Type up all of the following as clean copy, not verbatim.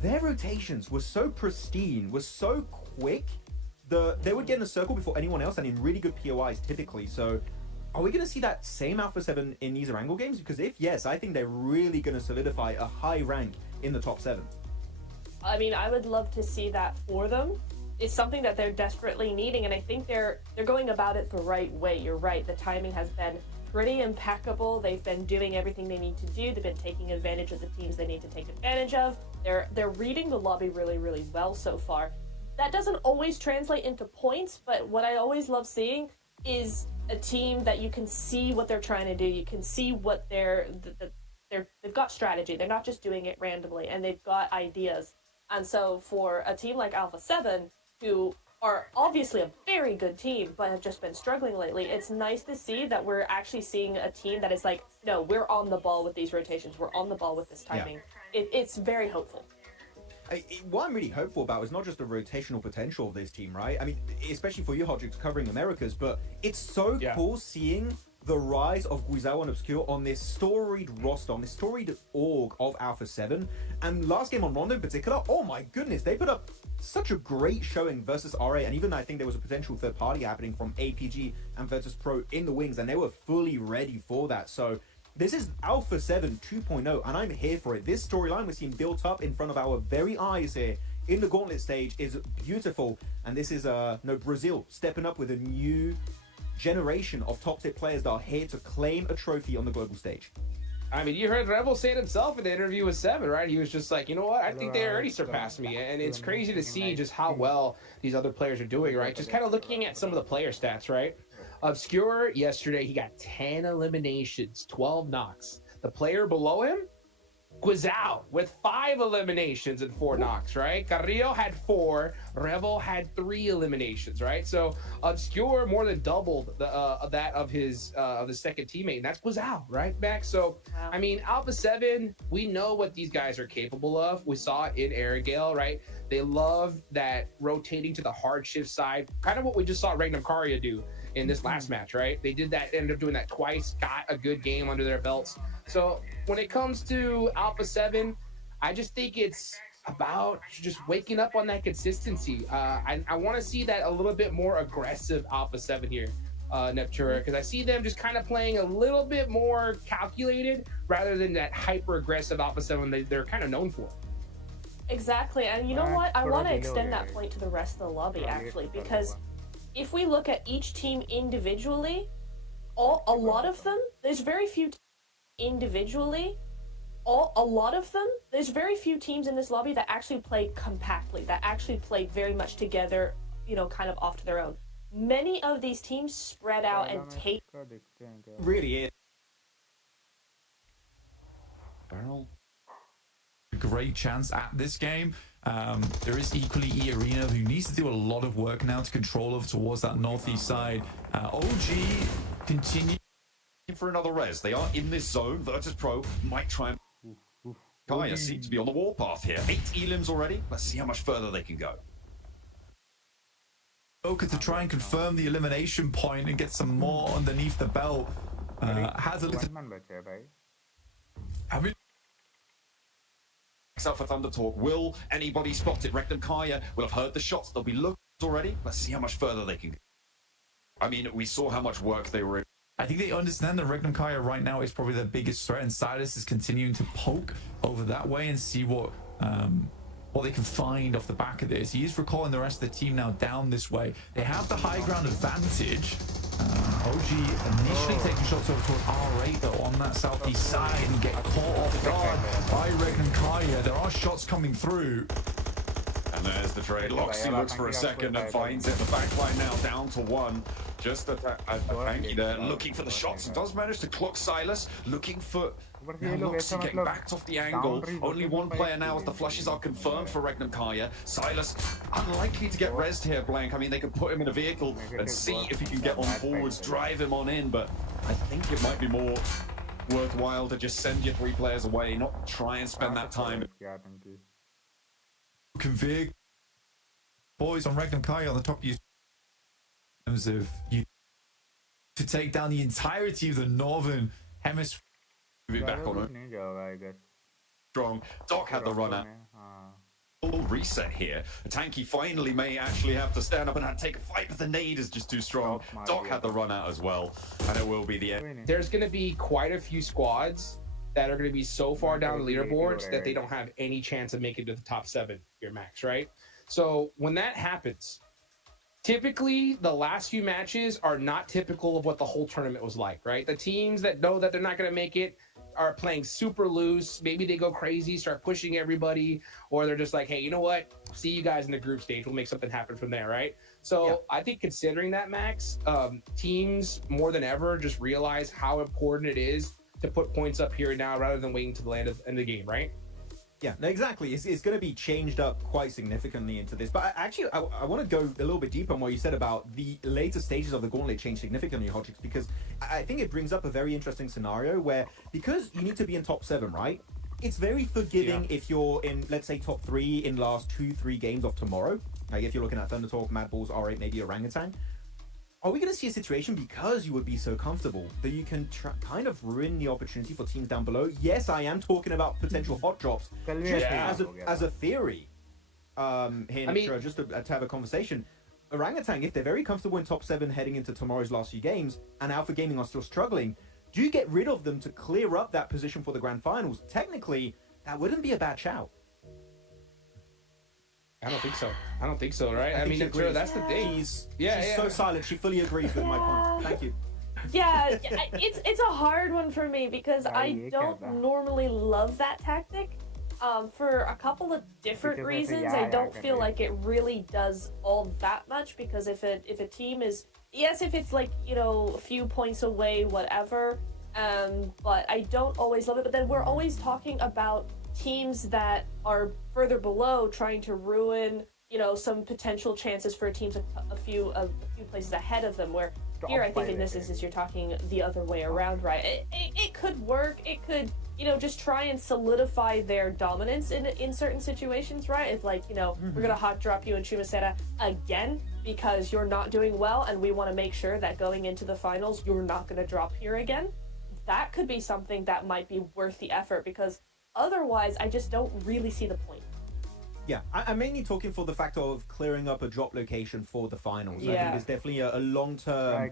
their rotations were so pristine, were so quick. They would get in the circle before anyone else and in really good POIs typically. So are we going to see that same Alpha 7 in these Erangel games? Because if yes, I think they're really going to solidify a high rank in the top 7. I mean, I would love to see that for them. It's something that they're desperately needing, and I think they're going about it the right way. You're right. The timing has been pretty impeccable. They've been doing everything they need to do. They've been taking advantage of the teams they need to take advantage of. They're reading the lobby really, really well so far. That doesn't always translate into points, but what I always love seeing is a team that you can see what they're trying to do. You can see what they've got strategy. They're not just doing it randomly, and they've got ideas. And so for a team like Alpha 7, who are obviously a very good team, but have just been struggling lately, it's nice to see that we're actually seeing a team that is like, no, we're on the ball with these rotations. We're on the ball with this timing. Yeah. It's very hopeful. What I'm really hopeful about is not just the rotational potential of this team, right? I mean, especially for you, Hodgix, covering Americas, but it's so cool seeing the rise of Guizhou and Obscure on this storied roster, on this storied org of Alpha 7. And last game on Rondo in particular, oh my goodness, they put up such a great showing versus RA, and even I think there was a potential third party happening from APG and Virtus Pro in the wings, and they were fully ready for that. So this is Alpha 7 2.0, and I'm here for it. This storyline we're seeing built up in front of our very eyes here in the Gauntlet stage is beautiful, and this is Brazil stepping up with a new generation of top-tier players that are here to claim a trophy on the global stage. I mean, you heard Rebel say it himself in the interview with Seven, right? He was just like, you know what? I think they already surpassed me. And it's crazy to see just how well these other players are doing, right? Just kind of looking at some of the player stats, right? Obscure, yesterday, he got 10 eliminations, 12 knocks. The player below him, Guizhou, with 5 eliminations and 4 knocks, right? Carrillo had 4. Rebel had 3 eliminations, right? So Obscure more than doubled that of his second teammate, and that's Guizhou, right, Max? So, I mean, Alpha 7, we know what these guys are capable of. We saw it in Erangel, right? They love that rotating to the hard shift side, kind of what we just saw Regnum Karya do in this last match, right? They did that, ended up doing that twice, got a good game under their belts. So when it comes to Alpha 7, I just think it's about just waking up on that consistency. I want to see that a little bit more aggressive Alpha 7 here, Neptura, because I see them just kind of playing a little bit more calculated rather than that hyper aggressive Alpha 7 they're kind of known for. Exactly, and you know what? I want to extend that point to the rest of the lobby, actually, because if we look at each team individually, a lot of them, there's very few individually, a lot of them, there's very few teams in this lobby that actually play compactly, that actually play very much together, you know, kind of off to their own. Many of these teams spread out and take... Really is. Barrel. A great chance at this game. There is equally E-Arena, who needs to do a lot of work now to control over towards that northeast side. OG continue for another res. They are in this zone. Virtus Pro might try and... Kaya seems to be on the warpath here. 8 elims already. Let's see how much further they can go. Joker to try and confirm the elimination point and get some more underneath the belt. Has a little... I mean, Out for Thunder Talk. Will anybody spot it? Regnum Kaya will have heard the shots. They'll be looked already. Let's see how much further they can go. I mean, we saw how much work they were in. I think they understand that Regnum Kaya right now is probably their biggest threat, and Silas is continuing to poke over that way and see what they can find off the back of this. He is recalling the rest of the team now down this way. They have the high ground advantage. OG initially taking shots over toward R8 though on that southeast side and get caught off guard by Regnum Kaya. There are shots coming through. And there's the trade. Loxy looks for a second and finds it. The backline now down to 1. Just a Tanky there, looking for the shots. And does manage to clock Silas, looking for... Now Loxy getting backed off the angle. Only 1 player now as the flushes are confirmed for Regnum Kaya. Silas, unlikely to get rezzed here, Blank. I mean, they could put him in a vehicle and see if he can get on forwards, drive him on in. But I think it might be more worthwhile to just send your 3 players away, not try and spend that time. Config boys on Regnum Kaya on the top of you in terms of you to take down the entirety of the northern hemisphere. Move it back on it. Strong. Doc had the runner. reset here. Tanky finally may actually have to stand up and take a fight, but the nade is just too strong. Doc had the run out as well, and it will be the end. There's going to be quite a few squads that are going to be so far down the leaderboards that they don't have any chance of making it to the top 7 here, Max, right? So when that happens, typically the last few matches are not typical of what the whole tournament was like, right? The teams that know that they're not going to make it are playing super loose. Maybe they go crazy, start pushing everybody, or they're just like, hey, you know what? See you guys in the group stage. We'll make something happen from there, right? So I think considering that, Max, teams more than ever just realize how important it is to put points up here and now rather than waiting to the end of the game, right? Yeah, no, exactly. It's going to be changed up quite significantly into this. But actually, I want to go a little bit deeper on what you said about the later stages of the Gauntlet change significantly, Hodgix, because I think it brings up a very interesting scenario where, because you need to be in top 7, right? It's very forgiving if you're in, let's say, top 3 in last 2-3 games of tomorrow. Like if you're looking at Thunder Talk, Mad Balls, R8, maybe Orangutan. Are we going to see a situation, because you would be so comfortable, that you can kind of ruin the opportunity for teams down below? Yes, I am talking about potential hot drops, just as a theory. Here, just to have a conversation. Orangutan, if they're very comfortable in top 7 heading into tomorrow's last few games, and Alpha Gaming are still struggling, do you get rid of them to clear up that position for the grand finals? Technically, that wouldn't be a bad shout. I don't think so, right? I mean, that's the thing. She's so silent. She fully agrees with my point. Thank you. Yeah, it's a hard one for me because I don't normally love that tactic. For a couple of different reasons, I don't feel like it really does all that much, because if a team is, yes, if it's like, you know, a few points away, whatever, but I don't always love it. But then we're always talking about teams that are further below trying to ruin, you know, some potential chances for teams a few places ahead of them, where here I think in this instance you're talking the other way around, right? It could work. It could, you know, just try and solidify their dominance in certain situations, right? It's like, you know, we're gonna hot drop you in Chumacera again because you're not doing well, and we want to make sure that going into the finals you're not gonna drop here again. That could be something that might be worth the effort, because otherwise, I just don't really see the point. Yeah, I'm mainly talking for the fact of clearing up a drop location for the finals. I think there's definitely a long-term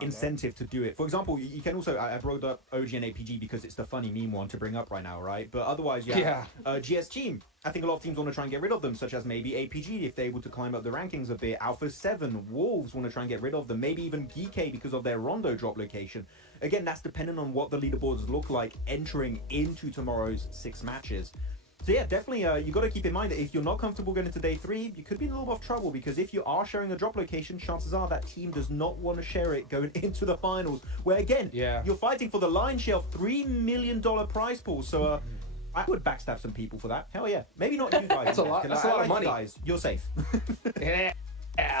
incentive to do it. For example, you can also, I brought up OG and APG because it's the funny meme one to bring up right now, right? But otherwise, GS team. I think a lot of teams want to try and get rid of them, such as maybe APG if they're able to climb up the rankings a bit. Alpha 7, Wolves want to try and get rid of them. Maybe even GK because of their Rondo drop location. Again, that's dependent on what the leaderboards look like entering into tomorrow's 6 matches. So yeah, definitely, you got to keep in mind that if you're not comfortable going into day 3, you could be in a little bit of trouble, because if you are sharing a drop location, chances are that team does not want to share it going into the finals, where again, you're fighting for the lion's share of $3 million prize pool. So I would backstab some people for that. Hell yeah. Maybe not you guys. That's a lot of money. Guys, you're safe. Yeah.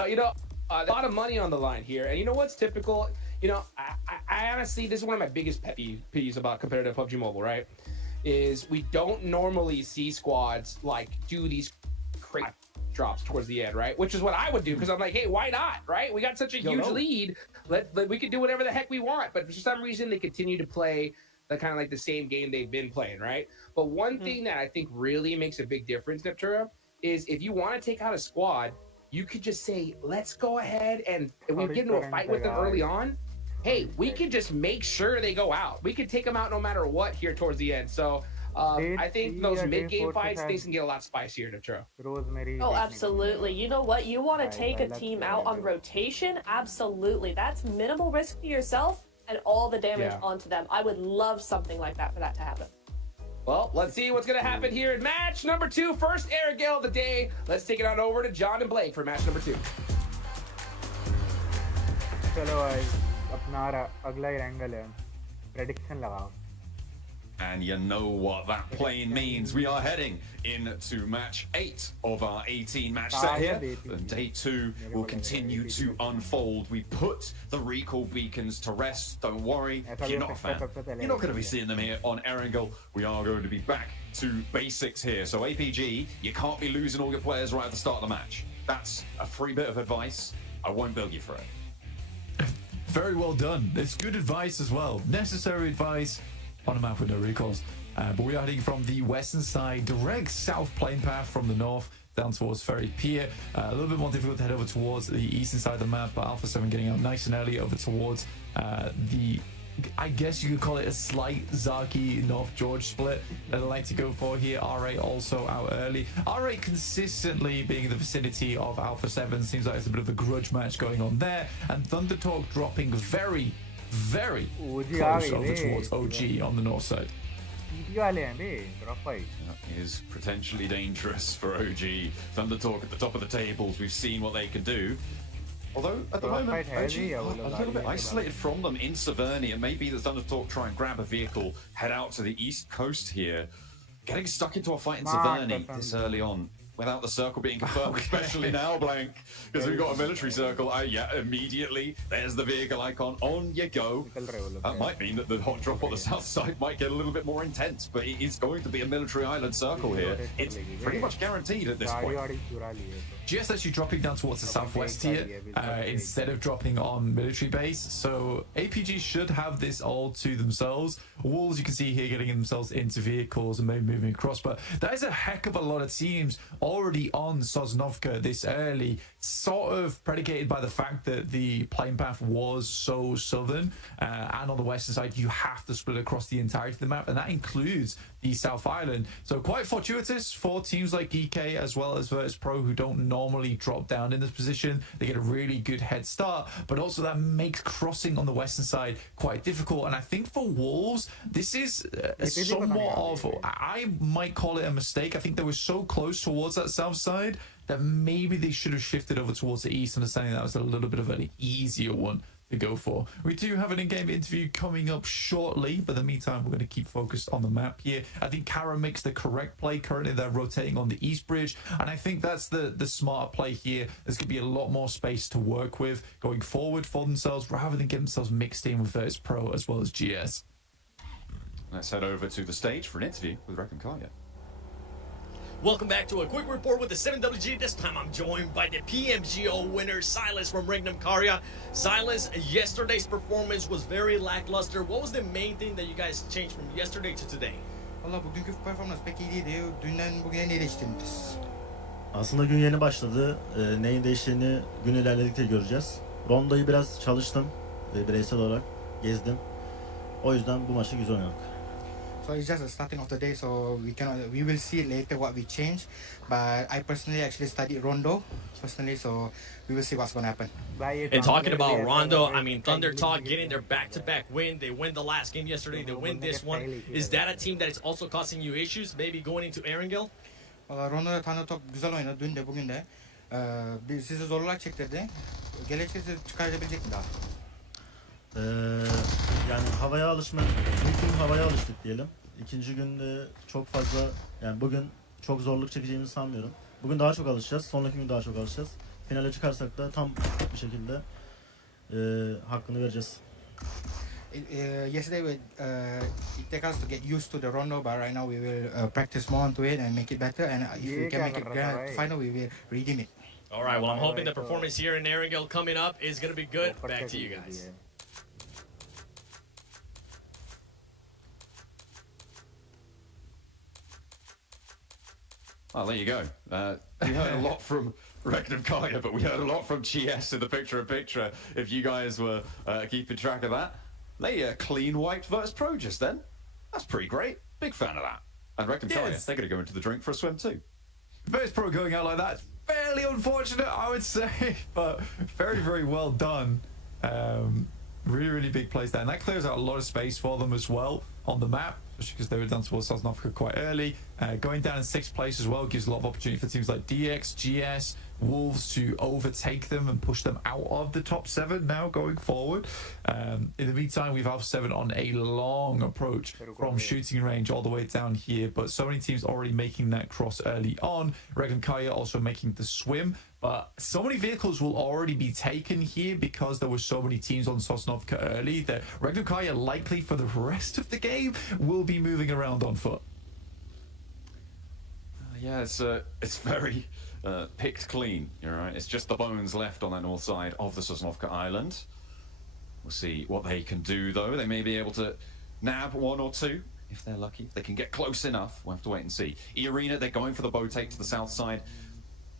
You know, a lot of money on the line here. And you know what's typical? You know, I honestly, this is one of my biggest pet peeves about competitive PUBG Mobile, right? Is we don't normally see squads like do these crazy drops towards the end, right? Which is what I would do, because I'm like, hey, why not, right? We got such a huge lead. We can do whatever the heck we want. But for some reason, they continue to play the kind of like the same game they've been playing, right? But one thing that I think really makes a big difference, Neptura, is if you want to take out a squad, you could just say, let's go ahead and we get into a fight with them early on. Hey, we could just make sure they go out. We could take them out no matter what here towards the end. So I think those mid-game fights, things can get a lot spicier, Neptura. Oh, absolutely. You know what? You want to take a team out on rotation? Absolutely. That's minimal risk to yourself and all the damage onto them. I would love something like that for that to happen. Well, let's see what's going to happen here in match number 2. First air gale of the day. Let's take it on over to John and Blake for match number 2. अपना अगला angle है prediction लगाओ. And you know what that plane means. We are heading into match 8 of our 18 match set here. And day 2 will continue to unfold. We put the recall beacons to rest. Don't worry, if you're not a fan, you're not going to be seeing them here on Erangel. We are going to be back to basics here. So APG, you can't be losing all your players right at the start of the match. That's a free bit of advice. I won't bill you for it. Very well done. It's good advice as well. Necessary advice on a map with no recalls. But we are heading from the western side, direct south plane path from the north down towards Ferry Pier. A little bit more difficult to head over towards the eastern side of the map, but Alpha 7 getting out nice and early over towards the, I guess you could call it a slight Zaki North George split that I like to go for here. R8 also out early. R8 consistently being in the vicinity of Alpha 7. Seems like it's a bit of a grudge match going on there. And Thunder Talk dropping very, very close over towards OG on the north side. That is potentially dangerous for OG. Thunder Talk at the top of the tables. We've seen what they can do. Although, at the moment, OG a little bit isolated from them in Severny, and maybe the Thunder Talk try and grab a vehicle, head out to the east coast here. Getting stuck into a fight in Severny this early on, without the circle being confirmed, especially now, Blank, because we've got a military circle. Yeah, immediately, there's the vehicle icon, on you go. That might mean that the hot drop on the south side might get a little bit more intense, but it is going to be a military island circle here. It's pretty much guaranteed at this point. GS actually dropping down towards the southwest here instead of dropping on military base, so APG should have this all to themselves. Wolves, you can see here, getting themselves into vehicles and maybe moving across, but that is a heck of a lot of teams already on Sosnovka this early, sort of predicated by the fact that the plane path was so southern, and on the western side you have to split across the entirety of the map, and that includes the South Island. So quite fortuitous for teams like EK as well as Virtus Pro, who don't normally drop down in this position. They get a really good head start, but also that makes crossing on the western side quite difficult. And I think for Wolves, this is somewhat of, I might call it a mistake. I think they were so close towards that south side that maybe they should have shifted over towards the east, understanding that was a little bit of an easier one to go for. We do have an in-game interview coming up shortly, but in the meantime we're going to keep focused on the map here. I think Kara makes the correct play. Currently they're rotating on the east bridge, and I think that's the smarter play here. There's going to be a lot more space to work with going forward for themselves, rather than get themselves mixed in with Virtus Pro as well as GS. Let's head over to the stage for an interview with Reckon Kaya. Welcome back to a quick report with the 7WG. This time I'm joined by the PMGO winner, Silas from Regnum Karya. Silas, yesterday's performance was very lackluster. What was the main thing that you guys changed from yesterday to today? Valla bugünkü performans pek iyi değildi. Dünden bugüne ne değiştirdiniz? Aslında gün yeni başladı. Neyin değiştiğini gün ilerledikçe göreceğiz. Rondo'yu biraz çalıştım. Bireysel olarak gezdim. O yüzden bu maçı güzel oynadık. So it's just the starting of the day, so we will see later what we change. But I personally actually studied Rondo personally, so we will see what's going to happen. And talking about Rondo, I mean, Thunder Talk getting their back-to-back win. They win the last game yesterday. They win this one. Is that a team that is also causing you issues, maybe going into Erangel? Valla Rondo'da Thunder Talk güzel oynadı dün de bugün de. Sizi zorluğa çektirdi. Gelecekte çıkarabilecek mi daha? Yani havaya alışmak, ilk gün havaya alıştık diyelim. İkinci günde çok fazla, yani bugün çok zorluk çekeceğimizi sanmıyorum. Bugün daha çok alışacağız, sonraki gün daha çok alışacağız. Finale çıkarsak da tam bir şekilde hakkını vereceğiz. Yesterday it took us to get used to the Rondo, but right now we will practice more onto it and make it better. And if we can make it grand final, we will redeem it. All right, well, I'm hoping the performance here in Erangel coming up is going to be good. Back to you guys. Oh, there you go. We heard a lot from Regnum Kaya, but we heard a lot from GS in the picture-in-picture, if you guys were keeping track of that. They clean white Virtus Pro just then. That's pretty great. Big fan of that. And Regnum Kaya, they're going to go into the drink for a swim too. Virtus Pro going out like that, fairly unfortunate, I would say, but very, very well done. Really, really big plays there. And that clears out a lot of space for them as well on the map, especially because they were down towards Sosnovka quite early. Going down in 6th place as well gives a lot of opportunity for teams like DX, GS, Wolves to overtake them and push them out of the top 7 now going forward. In the meantime, we've Alpha 7 on a long approach from shooting range all the way down here, but so many teams already making that cross early on. Regan Kaya also making the swim, but so many vehicles will already be taken here because there were so many teams on Sosnovka early that Regan Kaya likely for the rest of the game will be moving around on foot. Yeah, it's very picked clean. You're right. It's just the bones left on that north side of the Sosnovka Island. We'll see what they can do, though. They may be able to nab 1 or 2 if they're lucky. If they can get close enough, we'll have to wait and see. E-Arena, they're going for the bow take to the south side.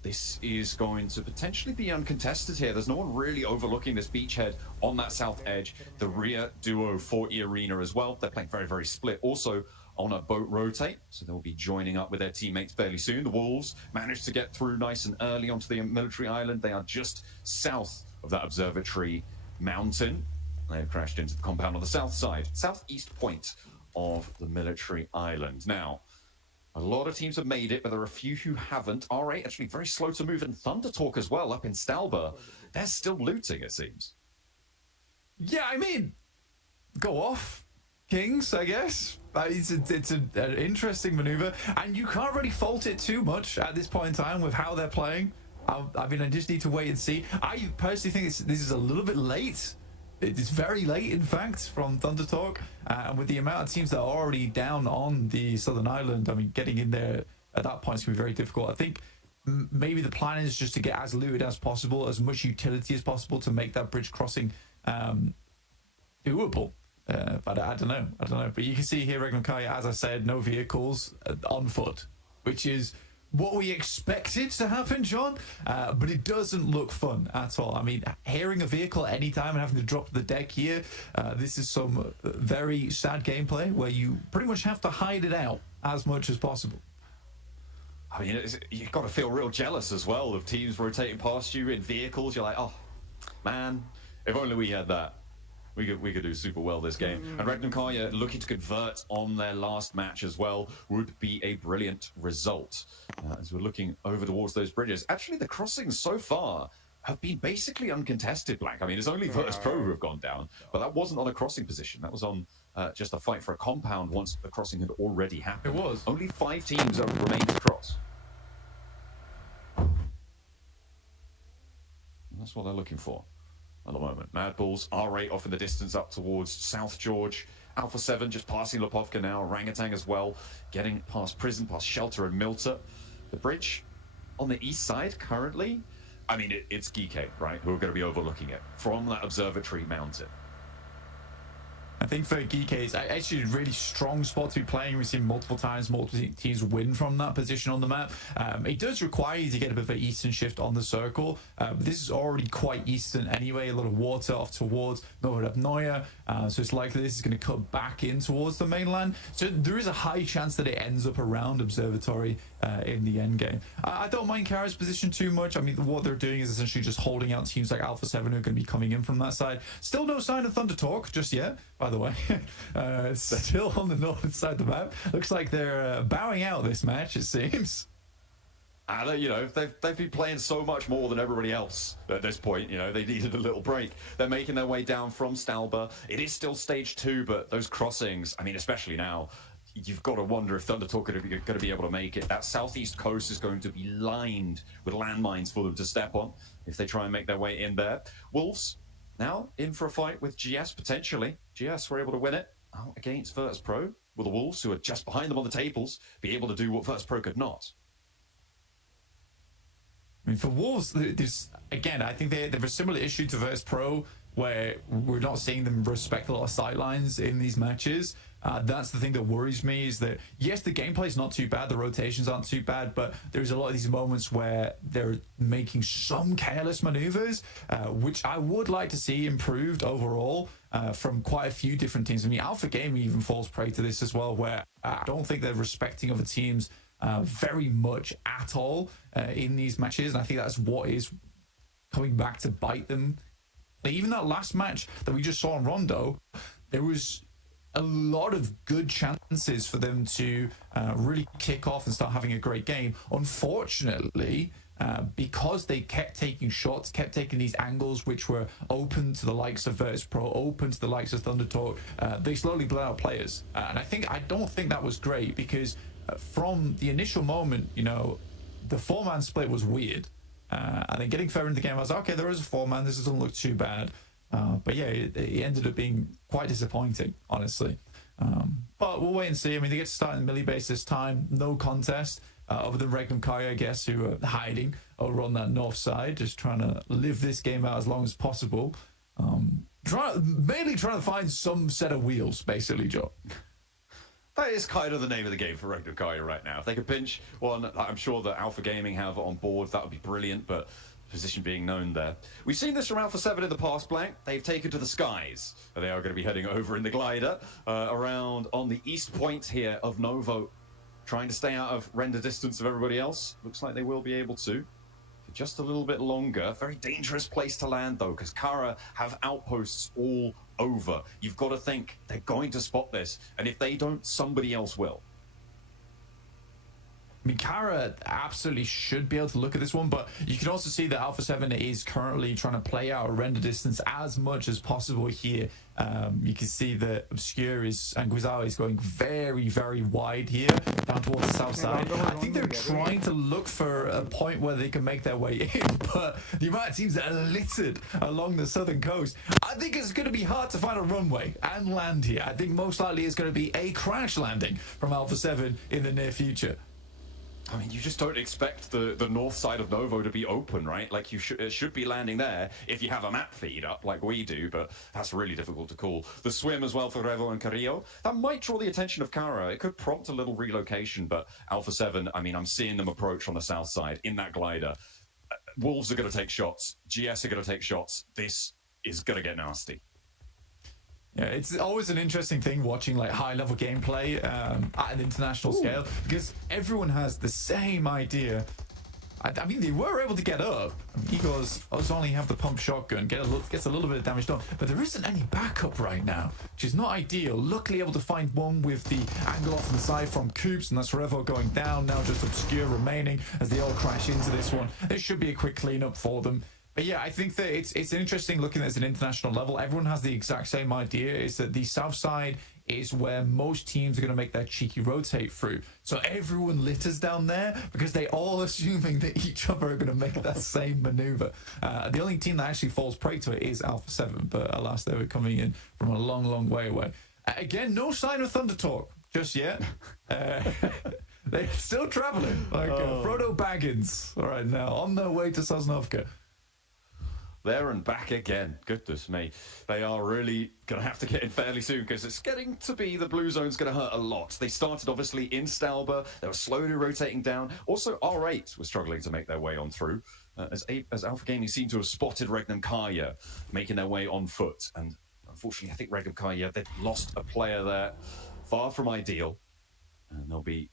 This is going to potentially be uncontested here. There's no one really overlooking this beachhead on that south edge. The rear duo for E-Arena as well. They're playing very, very split. Also on a boat rotate, so they'll be joining up with their teammates fairly soon. The Wolves managed to get through nice and early onto the military island. They are just south of that observatory mountain. They've crashed into the compound on the south side, southeast point of the military island. Now, a lot of teams have made it, but there are a few who haven't. R8 actually very slow to move, and Thunder Talk as well up in Stalber. They're still looting, it seems. Yeah, I mean, go off, Kings, I guess. It's an interesting maneuver, and you can't really fault it too much at this point in time with how they're playing. I mean, I just need to wait and see. I personally think this is a little bit late. It's very late, in fact, from Thunder Talk. And with the amount of teams that are already down on the Southern Island, I mean, getting in there at that point is going to be very difficult. I think maybe the plan is just to get as looted as possible, as much utility as possible to make that bridge crossing doable. But I don't know. But you can see here, Regnum Kaya, as I said, no vehicles on foot, which is what we expected to happen, John, but it doesn't look fun at all. I mean, hearing a vehicle at any time and having to drop the deck here, this is some very sad gameplay where you pretty much have to hide it out as much as possible. I mean, you've got to feel real jealous as well of teams rotating past you in vehicles. You're like, oh, man, if only we had that. We could do super well this game. And Regnum Karya looking to convert on their last match as well would be a brilliant result. As we're looking over towards those bridges. Actually, the crossings so far have been basically uncontested, Black. I mean, it's only Virtus Pro who have gone down, but that wasn't on a crossing position. That was on just a fight for a compound once the crossing had already happened. It was. Only 5 teams have remained to cross. And that's what they're looking for at the moment. Mad Bulls, R8 off in the distance up towards South George. Alpha 7 just passing Lipovka now. Orangutan as well, getting past Prison, past Shelter and Milter. The bridge on the east side currently, I mean, it's GK, right, who are going to be overlooking it from that observatory mountain. I think for GK, it's actually a really strong spot to be playing. We've seen multiple times, multiple teams win from that position on the map. It does require you to get a bit of an eastern shift on the circle. But this is already quite eastern anyway. A lot of water off towards Novorobnoye. So it's likely this is going to cut back in towards the mainland. So there is a high chance that it ends up around Observatory in the end game. I don't mind Kara's position too much. I mean, what they're doing is essentially just holding out teams like Alpha 7 who are going to be coming in from that side. Still no sign of Thunder Talk just yet, by the way. Still on the northern side of the map. Looks like they're bowing out this match, it seems. You know, they've been playing so much more than everybody else at this point. You know, they needed a little break. They're making their way down from Stalber. It is still stage 2, but those crossings, I mean, especially now, you've got to wonder if Thunder Talk are going to be able to make it. That southeast coast is going to be lined with landmines for them to step on if they try and make their way in there. Wolves now in for a fight with GS potentially. GS were able to win it out against Virtus Pro. Will the Wolves, who are just behind them on the tables, be able to do what Virtus Pro could not? I mean, for Wolves, there's, again, I think they have a similar issue to Virtus Pro where we're not seeing them respect a lot of sidelines in these matches. That's the thing that worries me, is that, yes, the gameplay is not too bad, the rotations aren't too bad, but there's a lot of these moments where they're making some careless maneuvers, which I would like to see improved overall from quite a few different teams. I mean, Alpha Gaming even falls prey to this as well, where I don't think they're respecting other teams very much at all in these matches, and I think that's what is coming back to bite them. Even that last match that we just saw on Rondo, there was a lot of good chances for them to really kick off and start having a great game. Unfortunately, because they kept taking shots, kept taking these angles which were open to the likes of Virtus Pro, open to the likes of Thunder Talk, they slowly blew out players. And I don't think that was great, because from the initial moment, you know, the 4-man split was weird. And then getting further into the game, I was like, okay, there is a 4-man, this doesn't look too bad. But yeah, it ended up being quite disappointing, honestly. But we'll wait and see. I mean, they get to start in the melee base this time. No contest, other than Regnum Kaya, I guess, who are hiding over on that north side, just trying to live this game out as long as possible. Mainly trying to find some set of wheels, basically, Joe. That is kind of the name of the game for Regnum Kaya right now. If they could pinch one, I'm sure that Alpha Gaming have on board, that would be brilliant, but position being known there. We've seen this from Alpha 7 in the past, Blank. They've taken to the skies. They are going to be heading over in the glider around on the east point here of Novo, trying to stay out of render distance of everybody else. Looks like they will be able to for just a little bit longer. Very dangerous place to land, though, because Kara have outposts all over. You've got to think they're going to spot this, and if they don't, somebody else will. I mean, Kara absolutely should be able to look at this one, but you can also see that Alpha 7 is currently trying to play out a render distance as much as possible here. You can see that Obscure and Guizao is going very, very wide here, down towards the south side. I think they're trying to look for a point where they can make their way in, but the amount of teams that are littered along the southern coast, I think it's going to be hard to find a runway and land here. I think most likely it's going to be a crash landing from Alpha 7 in the near future. I mean, you just don't expect the north side of Novo to be open, right? Like, it should be landing there if you have a map feed up like we do, but that's really difficult to call. The swim as well for Revo and Carrillo, that might draw the attention of Kara. It could prompt a little relocation, but Alpha 7, I mean, I'm seeing them approach on the south side in that glider. Wolves are going to take shots. GS are going to take shots. This is going to get nasty. Yeah, it's always an interesting thing watching like high-level gameplay at an international scale, because everyone has the same idea. I mean, they were able to get up. Egos only have the pump shotgun, gets a little bit of damage done, but there isn't any backup right now, which is not ideal. Luckily able to find one with the angle off to the side from Coops, and that's Revo going down, now just Obscure remaining as they all crash into this one. There should be a quick cleanup for them. But yeah, I think that it's interesting looking at it as an international level. Everyone has the exact same idea, is that the south side is where most teams are going to make their cheeky rotate through. So everyone litters down there because they all assuming that each other are going to make that same maneuver. The only team that actually falls prey to it is Alpha 7, but alas, they were coming in from a long, long way away. Again, no sign of Thunder Talk just yet. They're still traveling like Frodo Baggins right now on their way to Sosnovka. There and back again. Goodness me. They are really going to have to get in fairly soon, because it's getting to be the blue zone's going to hurt a lot. They started obviously in Stalber. They were slowly rotating down. Also, R8 was struggling to make their way on through. As Alpha Gaming seemed to have spotted Regnum Kaya making their way on foot. And unfortunately, I think Regnum Kaya, they've lost a player there. Far from ideal. And they'll be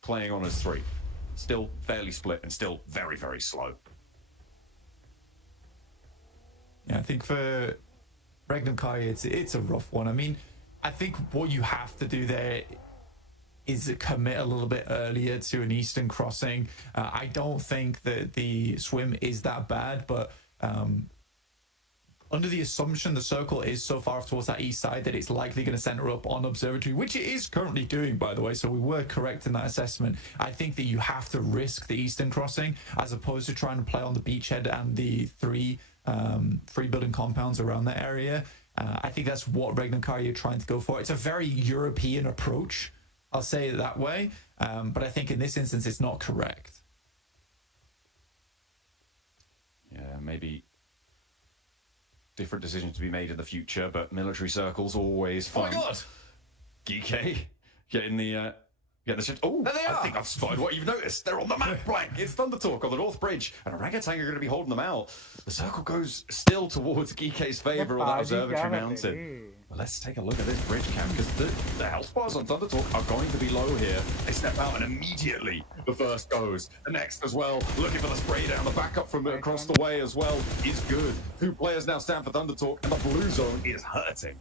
playing on as 3. Still fairly split and still very, very slow. Yeah, I think for Regnum Kaya, it's a rough one. I mean, I think what you have to do there is commit a little bit earlier to an eastern crossing. I don't think that the swim is that bad, but under the assumption the circle is so far off towards that east side that it's likely going to center up on observatory, which it is currently doing, by the way, so we were correct in that assessment. I think that you have to risk the eastern crossing as opposed to trying to play on the beachhead and the three building compounds around that area. I think that's what Regnum Kaya are trying to go for. It's a very European approach, I'll say it that way, but I think in this instance it's not correct. Yeah, maybe different decisions to be made in the future, but military circles always fun. Oh my god! GK getting the shift. Oh, there they I are. think I've spotted what you've noticed. They're on the map, Blank. It's Thunder Talk on the North Bridge, and Orangutan are going to be holding them out. The circle goes still towards GK's favour on that observatory mountain. Well, let's take a look at this bridge cam, because the health bars on Thunder Talk are going to be low here. They step out, and immediately the first goes. The next as well, looking for the spray down. The backup from across the way as well is good. 2 players now stand for Thunder Talk, and the blue zone is hurting.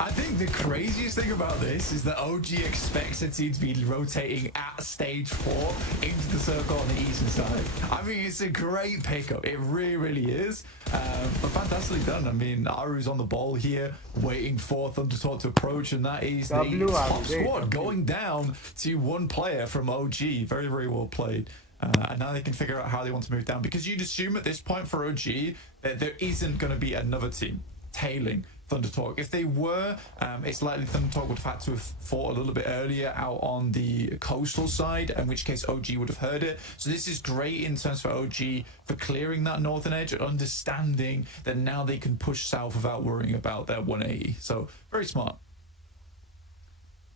I think the craziest thing about this is that OG expects a team to be rotating at stage 4 into the circle on the eastern side. I mean, it's a great pickup. It really, really is. But fantastically done. I mean, Aru's on the ball here, waiting for Thunder Talk to approach, and that is the top squad going down to 1 player from OG. Very, very well played. And now they can figure out how they want to move down, because you'd assume at this point for OG that there isn't going to be another team tailing Thunder Talk. If they were, it's likely Thunder Talk would have had to have fought a little bit earlier out on the coastal side, in which case OG would have heard it. So this is great in terms for OG for clearing that northern edge and understanding that now they can push south without worrying about their 180. So very smart.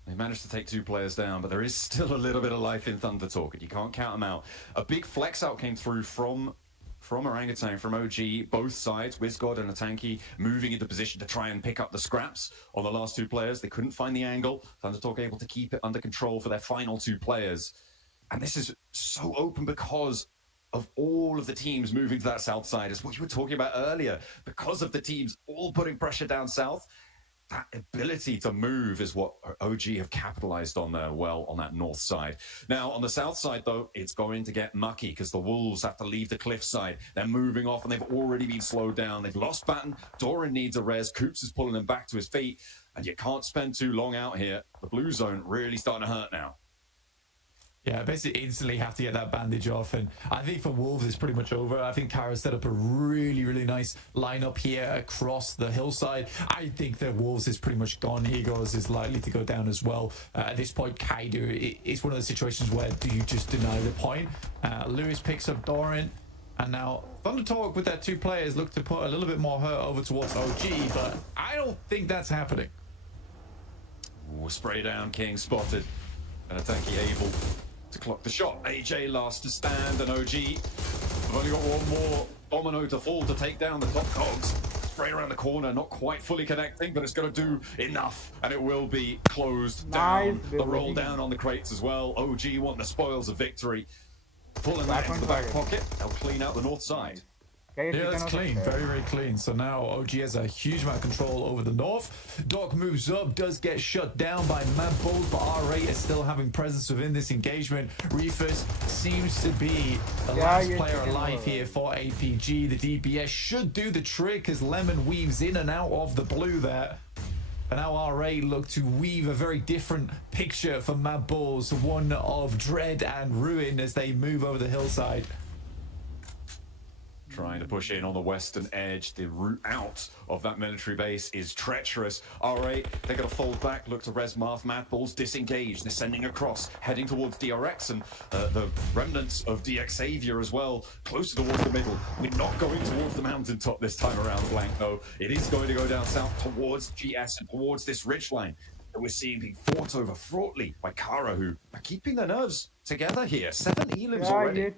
They managed to take 2 players down, but there is still a little bit of life in Thunder Talk, and you can't count them out. A big flex out came through from Orangutan, from OG, both sides, WizGod and Atanki moving into position to try and pick up the scraps on the last 2 players. They couldn't find the angle. Thunder Talk able to keep it under control for their final 2 players. And this is so open because of all of the teams moving to that south side, as what you were talking about earlier. Because of the teams all putting pressure down south, that ability to move is what OG have capitalized on there well on that north side. Now, on the south side, though, it's going to get mucky because the Wolves have to leave the cliff side. They're moving off, and they've already been slowed down. They've lost Batten. Doran needs a res. Coops is pulling him back to his feet, and you can't spend too long out here. The blue zone really starting to hurt now. Yeah, basically instantly have to get that bandage off, and I think for Wolves it's pretty much over. I think Kara set up a really nice lineup here across the hillside. I think that Wolves is pretty much gone. Egos is likely to go down as well. At this point, Kaido, it's one of those situations where do you just deny the point? Lewis picks up Doran, and now Thunder Talk with their 2 players look to put a little bit more hurt over towards OG, but I don't think that's happening. Ooh, spray down, King spotted, and Atanki able to clock the shot. AJ last to stand, and OG have only got one more domino to fall to take down the top cogs. Spray around the corner, not quite fully connecting, but it's going to do enough, and it will be closed down. The roll down on the crates as well. OG want the spoils of victory. Pulling that into the back pocket. They'll clean out the north side. Yeah, that's clean. Very clean. So now OG has a huge amount of control over the north. Doc moves up, does get shut down by Mad Bulls, but R8 is still having presence within this engagement. Reefers seems to be the last player alive here for APG. The DPS should do the trick as Lemon weaves in and out of the blue there. And now R8 look to weave a very different picture for Mad Bulls, one of dread and ruin as they move over the hillside. Trying to push in on the western edge. The route out of that military base is treacherous. R8, they're going to fold back, look to res Marth. Mad Bulls disengaged. They're sending across, heading towards DRX, and the remnants of DX Savior as well, closer towards the middle. We're not going towards the mountaintop this time around, Blank, though. It is going to go down south towards GS and towards this ridgeline that we're seeing being fought over fraughtly by Kara, who are keeping their nerves together here. 7 elims already.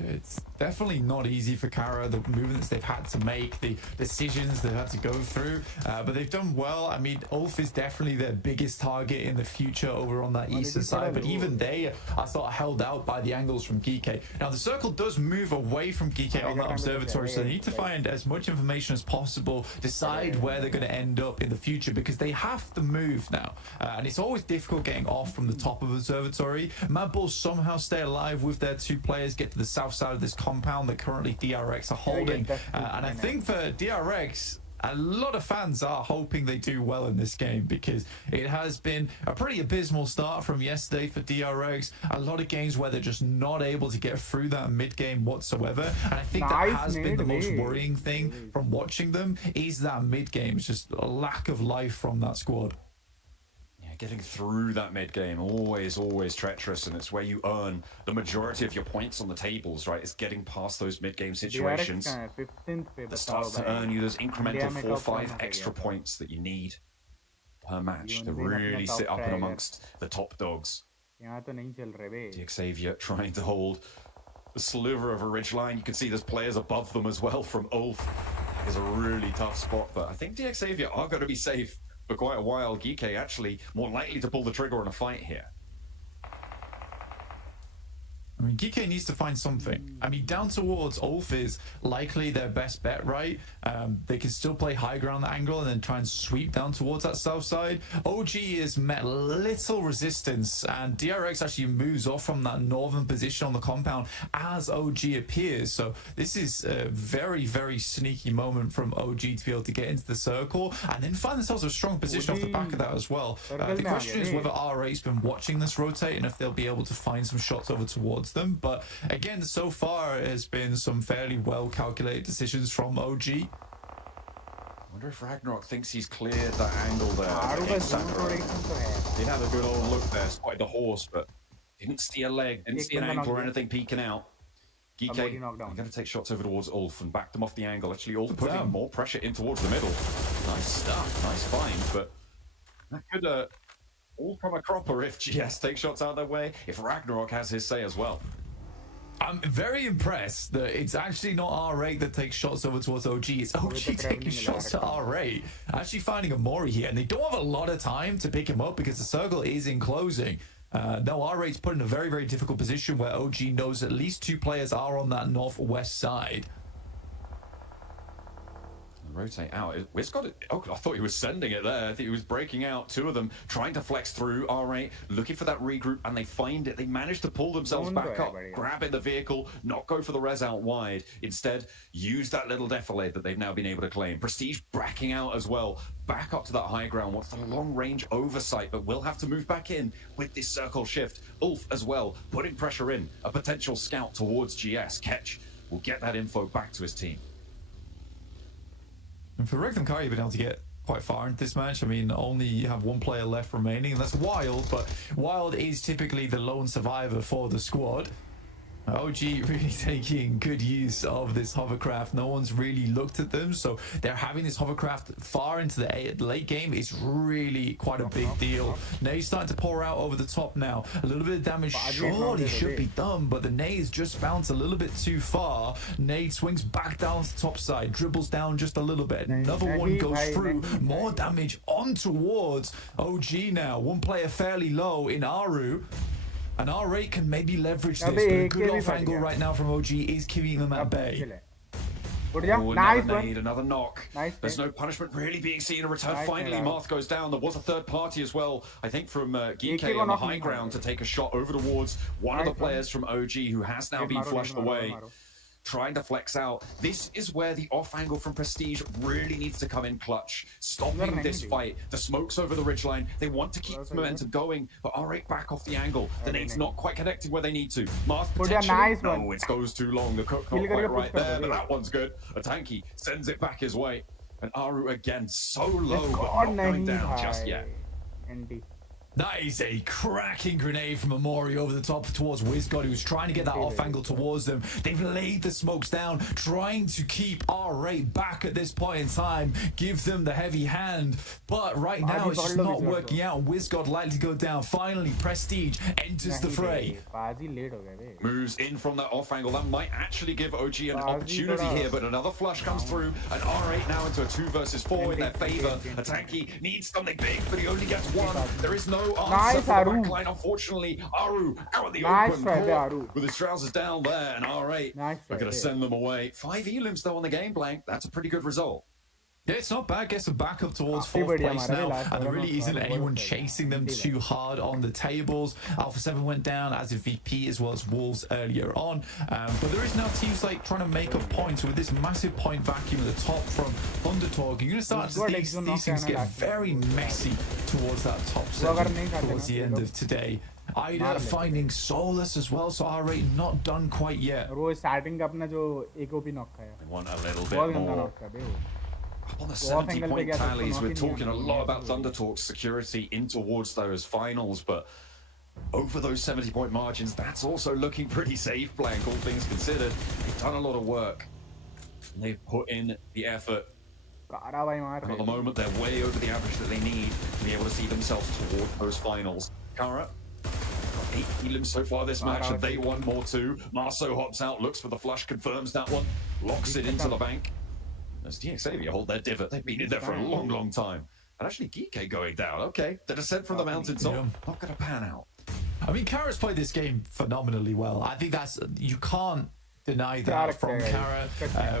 It's definitely not easy for Kara, the movements they've had to make, the decisions they've had to go through, but they've done well. I mean, Ulf is definitely their biggest target in the future over on that eastern side, but even they are sort of held out by the angles from Geeke. Now, the circle does move away from Geeke on that observatory, so they need to find as much information as possible, decide where they're going to end up in the future, because they have to move now, and it's always difficult getting off from the top of observatory. Mad Bulls somehow stay alive with their 2 players, get to the south side of this compound that currently DRX are holding, and I think for DRX, a lot of fans are hoping they do well in this game, because it has been a pretty abysmal start from yesterday for DRX. A lot of games where they're just not able to get through that mid game whatsoever, and I think that has been the most worrying thing from watching them, is that mid game. It's just a lack of life from that squad. Getting through that mid-game, always treacherous, and it's where you earn the majority of your points on the tables, right? It's getting past those mid-game situations that starts to earn you those incremental 4 or 5 extra points that you need per match to really sit up and amongst the top dogs. DX Xavier trying to hold the sliver of a ridgeline. You can see there's players above them as well from Ulf. It's a really tough spot, but I think DX Xavier are going to be safe for quite a while. Geeke actually more likely to pull the trigger on a fight here. I mean, Geeke needs to find something. I mean, down towards Ulf is likely their best bet, right? They can still play high ground angle and then try and sweep down towards that south side. OG has met little resistance, and DRX actually moves off from that northern position on the compound as OG appears. So this is a very sneaky moment from OG to be able to get into the circle and then find themselves a strong position off the back of that as well. The question is whether R8's been watching this rotate and if they'll be able to find some shots over towards them, but again, so far it has been some fairly well calculated decisions from OG. I wonder if Ragnarok thinks he's cleared that angle there. He had a good old look there, spotted the horse, but didn't see a leg, didn't see an ankle or anything peeking out. Geeke, they're going to take shots over towards Ulf and back them off the angle. Actually, Ulf putting more pressure in towards the middle. Nice stuff, nice find, but That could all come a cropper if GS takes shots out their way, if Ragnarok has his say as well. I'm very impressed that it's actually not R8 that takes shots over towards OG. It's OG taking shots to R8. Actually finding a Mori here, and they don't have a lot of time to pick him up because the circle is in closing. Now R8's put in a very, very difficult position where OG knows at least 2 players are on that northwest side. Rotate out. Wiz got it. Oh, I thought he was sending it there. I think he was breaking out. 2 of them trying to flex through. R8 looking for that regroup, and they find it. They manage to pull themselves back up, grab in the vehicle, not go for the res out wide. Instead, use that little defilade that they've now been able to claim. Prestige backing out as well. Back up to that high ground. Wants the long range oversight, but will have to move back in with this circle shift. Ulf as well, putting pressure in. A potential scout towards GS. Ketch will get that info back to his team. And for Regnum Kai, you've been able to get quite far into this match. I mean, only you have 1 player left remaining, and that's Wild, but Wild is typically the lone survivor for the squad. OG really taking good use of this hovercraft. No one's really looked at them, so they're having this hovercraft far into the late game is really quite a big deal. Nade's starting to pour out over the top now. A little bit of damage surely should be done, but the nades just bounce a little bit too far. Nade swings back down to the top side, dribbles down just a little bit. Another one goes through. More damage on towards OG now. 1 player fairly low in Aru. And R8 can maybe leverage this, but a good off angle right now from OG is keeping them at bay. Oh, nice another one. nade, another knock. Nice. There's no punishment really being seen in return. Nice. Finally, Marth goes down. There was a third party as well, I think, from GK on the high ground to take a shot over towards one of the players from OG who has now been flushed away. Trying to flex out. This is where the off angle from Prestige really needs to come in clutch. Stopping this fight. The smoke's over the ridgeline. They want to keep the momentum going, but R8 back off the angle. The nade's not quite connecting where they need to. Marth potentially. No, it goes too long. The cook not quite right there, but that one's good. A tanky sends it back his way. And Aru again so low, but not going down just yet. That is a cracking grenade from Amori over the top towards WizGod, who's trying to get that off angle towards them. They've laid the smokes down, trying to keep R8 back at this point in time, give them the heavy hand. But right now, it's just not working out. WizGod likely to go down. Finally, Prestige enters the fray. Moves in from that off angle. That might actually give OG an opportunity here, but another flush comes through, and R8 now into a 2 versus 4 in their favor. A tanky needs something big, but he only gets 1. There is no answer for the backline, unfortunately. Aru out of the open with his trousers down there, and R8 are going to send them away. 5 elims though on the game blank. That's a pretty good result. Yeah, it's not bad. Gets them back up towards 4th place now, and there really isn't anyone chasing them too hard on the tables. Alpha 7 went down as a VP as well as Wolves earlier on, but there is now teams like trying to make up points with this massive point vacuum at the top from Underdog. You're going to start to see these things get very messy towards that top 7 towards the end of today. Ida finding Solus as well, so R8 not done quite yet. They want a little bit more. Up on the 70-point tallies, we're talking a lot about Thundertalk's security in towards those finals, but over those 70-point margins, that's also looking pretty safe, blank, all things considered. They've done a lot of work, and they've put in the effort. And at the moment, they're way over the average that they need to be able to see themselves toward those finals. Kara, 8 elims so far this match, and they want more too. Marceau hops out, looks for the flush, confirms that one, locks it into the bank. As DXavier hold their divot, they've been in there for a long, long time. And actually, Geeke going down. Okay, the descent from the mountains not going to pan out. I mean, Kara's played this game phenomenally well. I think that's, you can't deny that from Kara,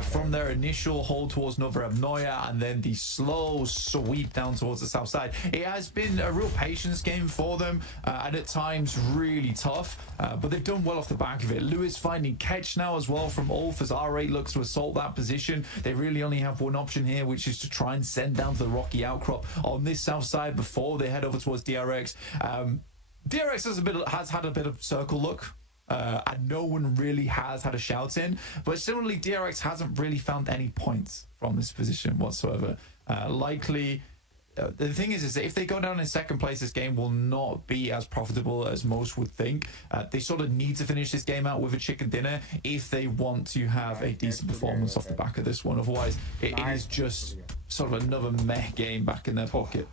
from their initial hold towards Nova Abnoya and then the slow sweep down towards the south side. It has been a real patience game for them, and at times really tough, but they've done well off the back of it. Lewis finding catch now as well from Ulf as R8 looks to assault that position. They really only have one option here, which is to try and send down to the rocky outcrop on this south side before they head over towards DRX. DRX has had a bit of circle look. And no one really has had a shout in, but similarly DRX hasn't really found any points from this position whatsoever. Likely the thing is that if they go down in 2nd place, this game will not be as profitable as most would think. They sort of need to finish this game out with a chicken dinner if they want to have a decent performance off the back of this one. Otherwise it is just sort of another meh game back in their pocket.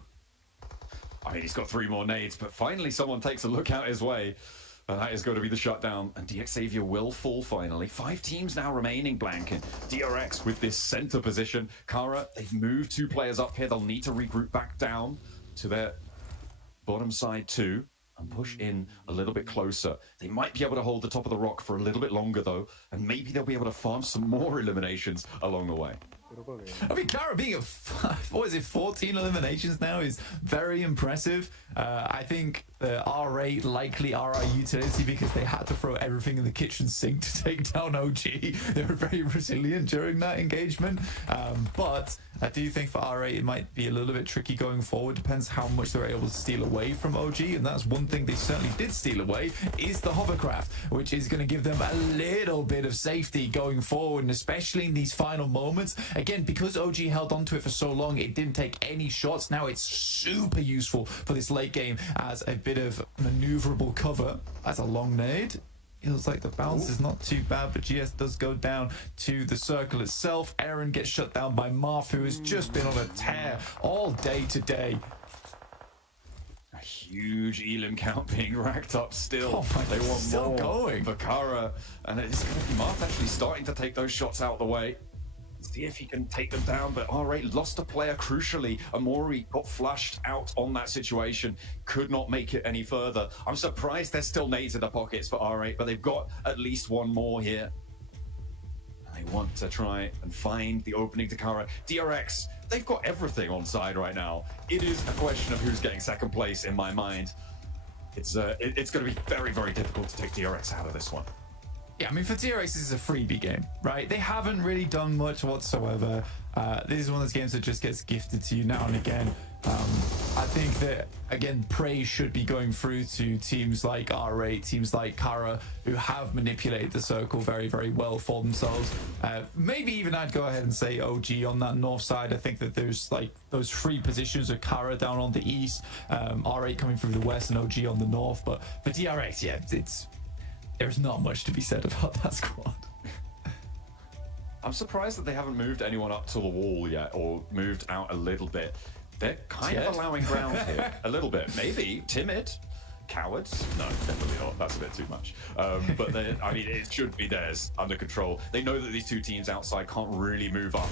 I mean, he's got 3 more nades, but finally someone takes a look out his way. And that is going to be the shutdown. And DX Xavier will fall finally. 5 teams now remaining, Blank. And DRX with this center position. Kara, they've moved 2 players up here. They'll need to regroup back down to their bottom side too. And push in a little bit closer. They might be able to hold the top of the rock for a little bit longer though. And maybe they'll be able to farm some more eliminations along the way. I mean, Kara being at, 14 eliminations now is very impressive. I think the R8 likely are our utility because they had to throw everything in the kitchen sink to take down OG. They were very resilient during that engagement. But I do think for R8 it might be a little bit tricky going forward. Depends how much they're able to steal away from OG. And that's one thing they certainly did steal away is the hovercraft, which is going to give them a little bit of safety going forward, and especially in these final moments. Again, because OG held onto it for so long, it didn't take any shots. Now it's super useful for this late game as a bit of maneuverable cover. That's a long nade. Feels like the bounce is not too bad, but GS does go down to the circle itself. Aaron gets shut down by Marth, who has just been on a tear all day today. A huge elim count being racked up still. Oh my, they want still more going for Kara, and it's going to be Marth actually starting to take those shots out of the way. See if he can take them down, but R8 lost a player crucially. Amori got flushed out on that situation, could not make it any further. I'm surprised there's still nades in the pockets for R8, but they've got at least 1 more here. They want to try and find the opening to Kara. DRX, they've got everything on side right now. It is a question of who's getting second place in my mind. It's going to be very, very difficult to take DRX out of this one. Yeah, I mean, for DRX, this is a freebie game, right? They haven't really done much whatsoever. This is one of those games that just gets gifted to you now and again. I think that, again, praise should be going through to teams like R8, teams like Kara, who have manipulated the circle very, very well for themselves. Maybe even I'd go ahead and say OG on that north side. I think that there's like those 3 positions of Kara down on the east, R8 coming through the west, and OG on the north. But for DRX, yeah, there's not much to be said about that squad. I'm surprised that they haven't moved anyone up to the wall yet, or moved out a little bit. They're kind of allowing ground here, a little bit. Maybe timid, cowards. No, definitely not. That's a bit too much. But I mean, it should be theirs under control. They know that these 2 teams outside can't really move up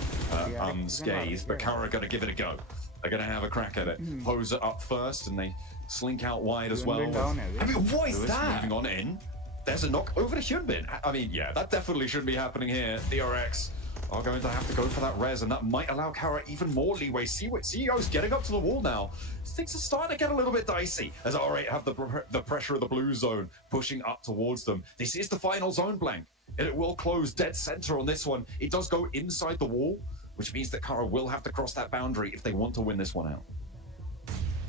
unscathed, but Kara are going to give it a go. They're going to have a crack at it. Pose it up first, and they slink out wide as well. I mean, what is that? Moving on in. There's a knock over to Hyunbin. I mean, yeah, that definitely shouldn't be happening here. DRX are going to have to go for that res, and that might allow Kara even more leeway. CEO's getting up to the wall now. Things are starting to get a little bit dicey as R8 have the pressure of the blue zone pushing up towards them. This is the final zone, Blank, and it will close dead center on this one. It does go inside the wall, which means that Kara will have to cross that boundary if they want to win this one out.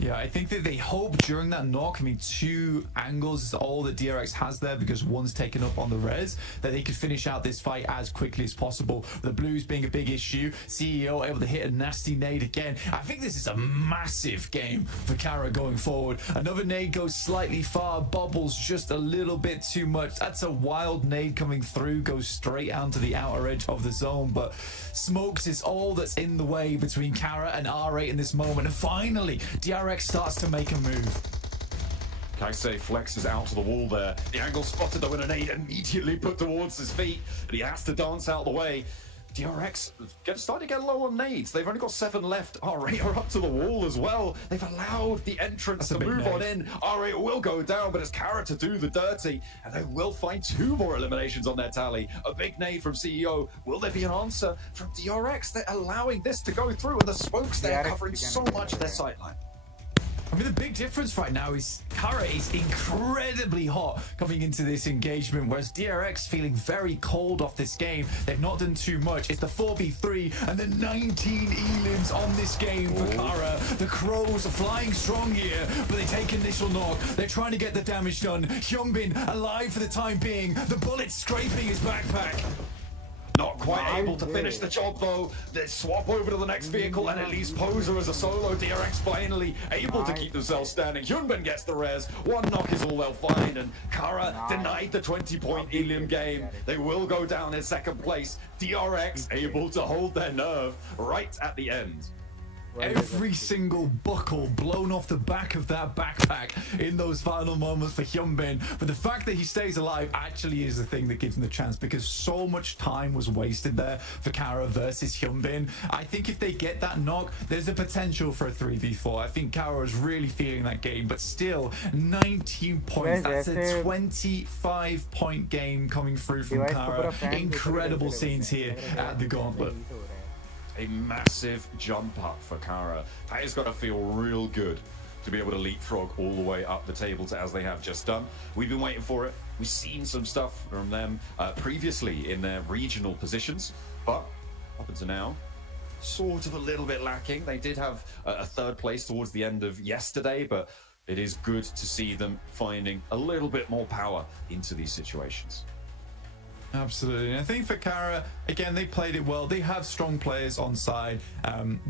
Yeah, I think that they hope during that knock, I mean, 2 angles is all that DRX has there because one's taken up on the res, that they could finish out this fight as quickly as possible. The blues being a big issue, CEO able to hit a nasty nade again. I think this is a massive game for Kara going forward. Another nade goes slightly far, bobbles just a little bit too much. That's a wild nade coming through, goes straight out to the outer edge of the zone, but smokes is all that's in the way between Kara and R8 in this moment. And finally, DRX starts to make a move. Kaisei flexes out to the wall there. The angle spotted though, and a nade immediately put towards his feet, and he has to dance out the way. DRX starting to get low on nades. They've only got 7 left. R8 are up to the wall as well. They've allowed the entrance to move on in. R8 will go down, but it's Kara to do the dirty, and they will find 2 more eliminations on their tally. A big nade from CEO. Will there be an answer from DRX? They're allowing this to go through, and the smokes there covering so much of their sightline. I mean, the big difference right now is Kara is incredibly hot coming into this engagement, whereas DRX feeling very cold off this game. They've not done too much. It's the 4v3 and the 19 elims on this game for Kara. The Crows are flying strong here, but they take initial knock. They're trying to get the damage done. Hyunbin alive for the time being. The bullet scraping his backpack. Not quite able to finish the job though. They swap over to the next vehicle, and it leaves Poser as a solo. DRX finally able to keep themselves standing. Hyunbin gets the res. 1 knock is all they'll find, and Kara denied the 20-point elim game. They will go down in second place. DRX able to hold their nerve right at the end. every single buckle blown off the back of that backpack in those final moments for Hyunbin. But the fact that he stays alive actually is the thing that gives him the chance, because so much time was wasted there for Kara versus Hyunbin. I think if they get that knock, there's a potential for a 3v4. I think Kara is really feeling that game, but still 19 points. That's a 25-point game coming through from Kara. Incredible scenes here at the Gauntlet. A massive jump up for Kara. That has got to feel real good to be able to leapfrog all the way up the tables as they have just done. We've been waiting for it. We've seen some stuff from them previously in their regional positions, but up until now, sort of a little bit lacking. They did have a third place towards the end of yesterday, but it is good to see them finding a little bit more power into these situations. Absolutely. And I think for Kara, again, they played it well. They have strong players on side.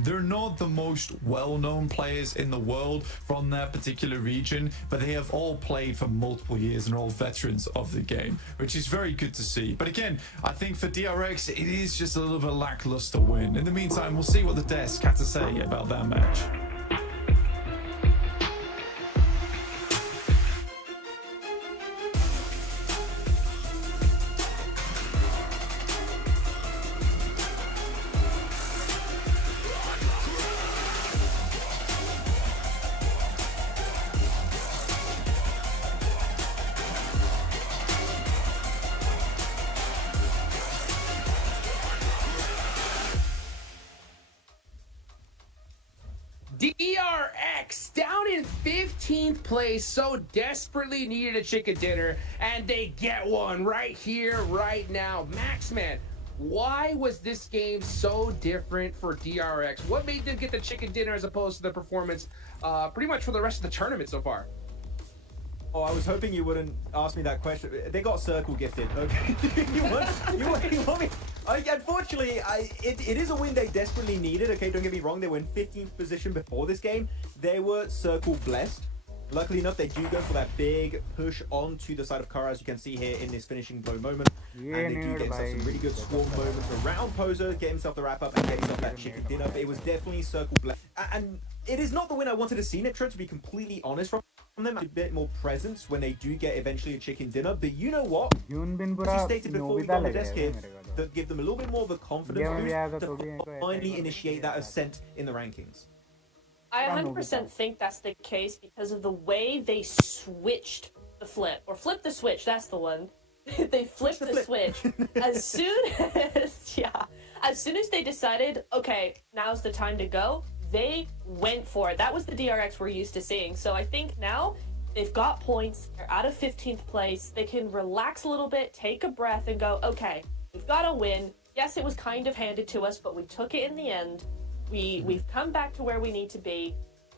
They're not the most well-known players in the world from that particular region, but they have all played for multiple years and are all veterans of the game, which is very good to see. But again, I think for DRX, it is just a little bit lackluster win. In the meantime, we'll see what the desk had to say about that match. DRX down in 15th place, so desperately needed a chicken dinner, and they get one right here, right now. Maxman, why was this game so different for DRX? What made them get the chicken dinner as opposed to the performance pretty much for the rest of the tournament so far? Oh, I was hoping you wouldn't ask me that question. They got circle gifted, okay? you want me? Unfortunately, it is a win they desperately needed, okay? Don't get me wrong. They were in 15th position before this game. They were circle blessed. Luckily enough, they do go for that big push onto the side of Kara, as you can see here in this finishing blow moment. And they do get themselves some really good swarm moments around Poser, get himself the wrap up, and get himself that chicken dinner. But it was definitely circle blessed. And it is not the win I wanted to see, Nitro, to be completely honest from them. A bit more presence when they do get eventually a chicken dinner. But you know what? As you stated before, we got on the desk here, that give them a little bit more of a confidence boost to finally initiate that ascent in the rankings. I 100% think that's the case because of the way they switched the flip, or flipped the switch, that's the one. They flipped the switch. As soon as they decided, okay, now's the time to go, they went for it. That was the DRX we're used to seeing. So I think now they've got points, they're out of 15th place, they can relax a little bit, take a breath and go, okay, we've got a win. Yes, it was kind of handed to us, but we took it in the end. We've come back to where we need to be.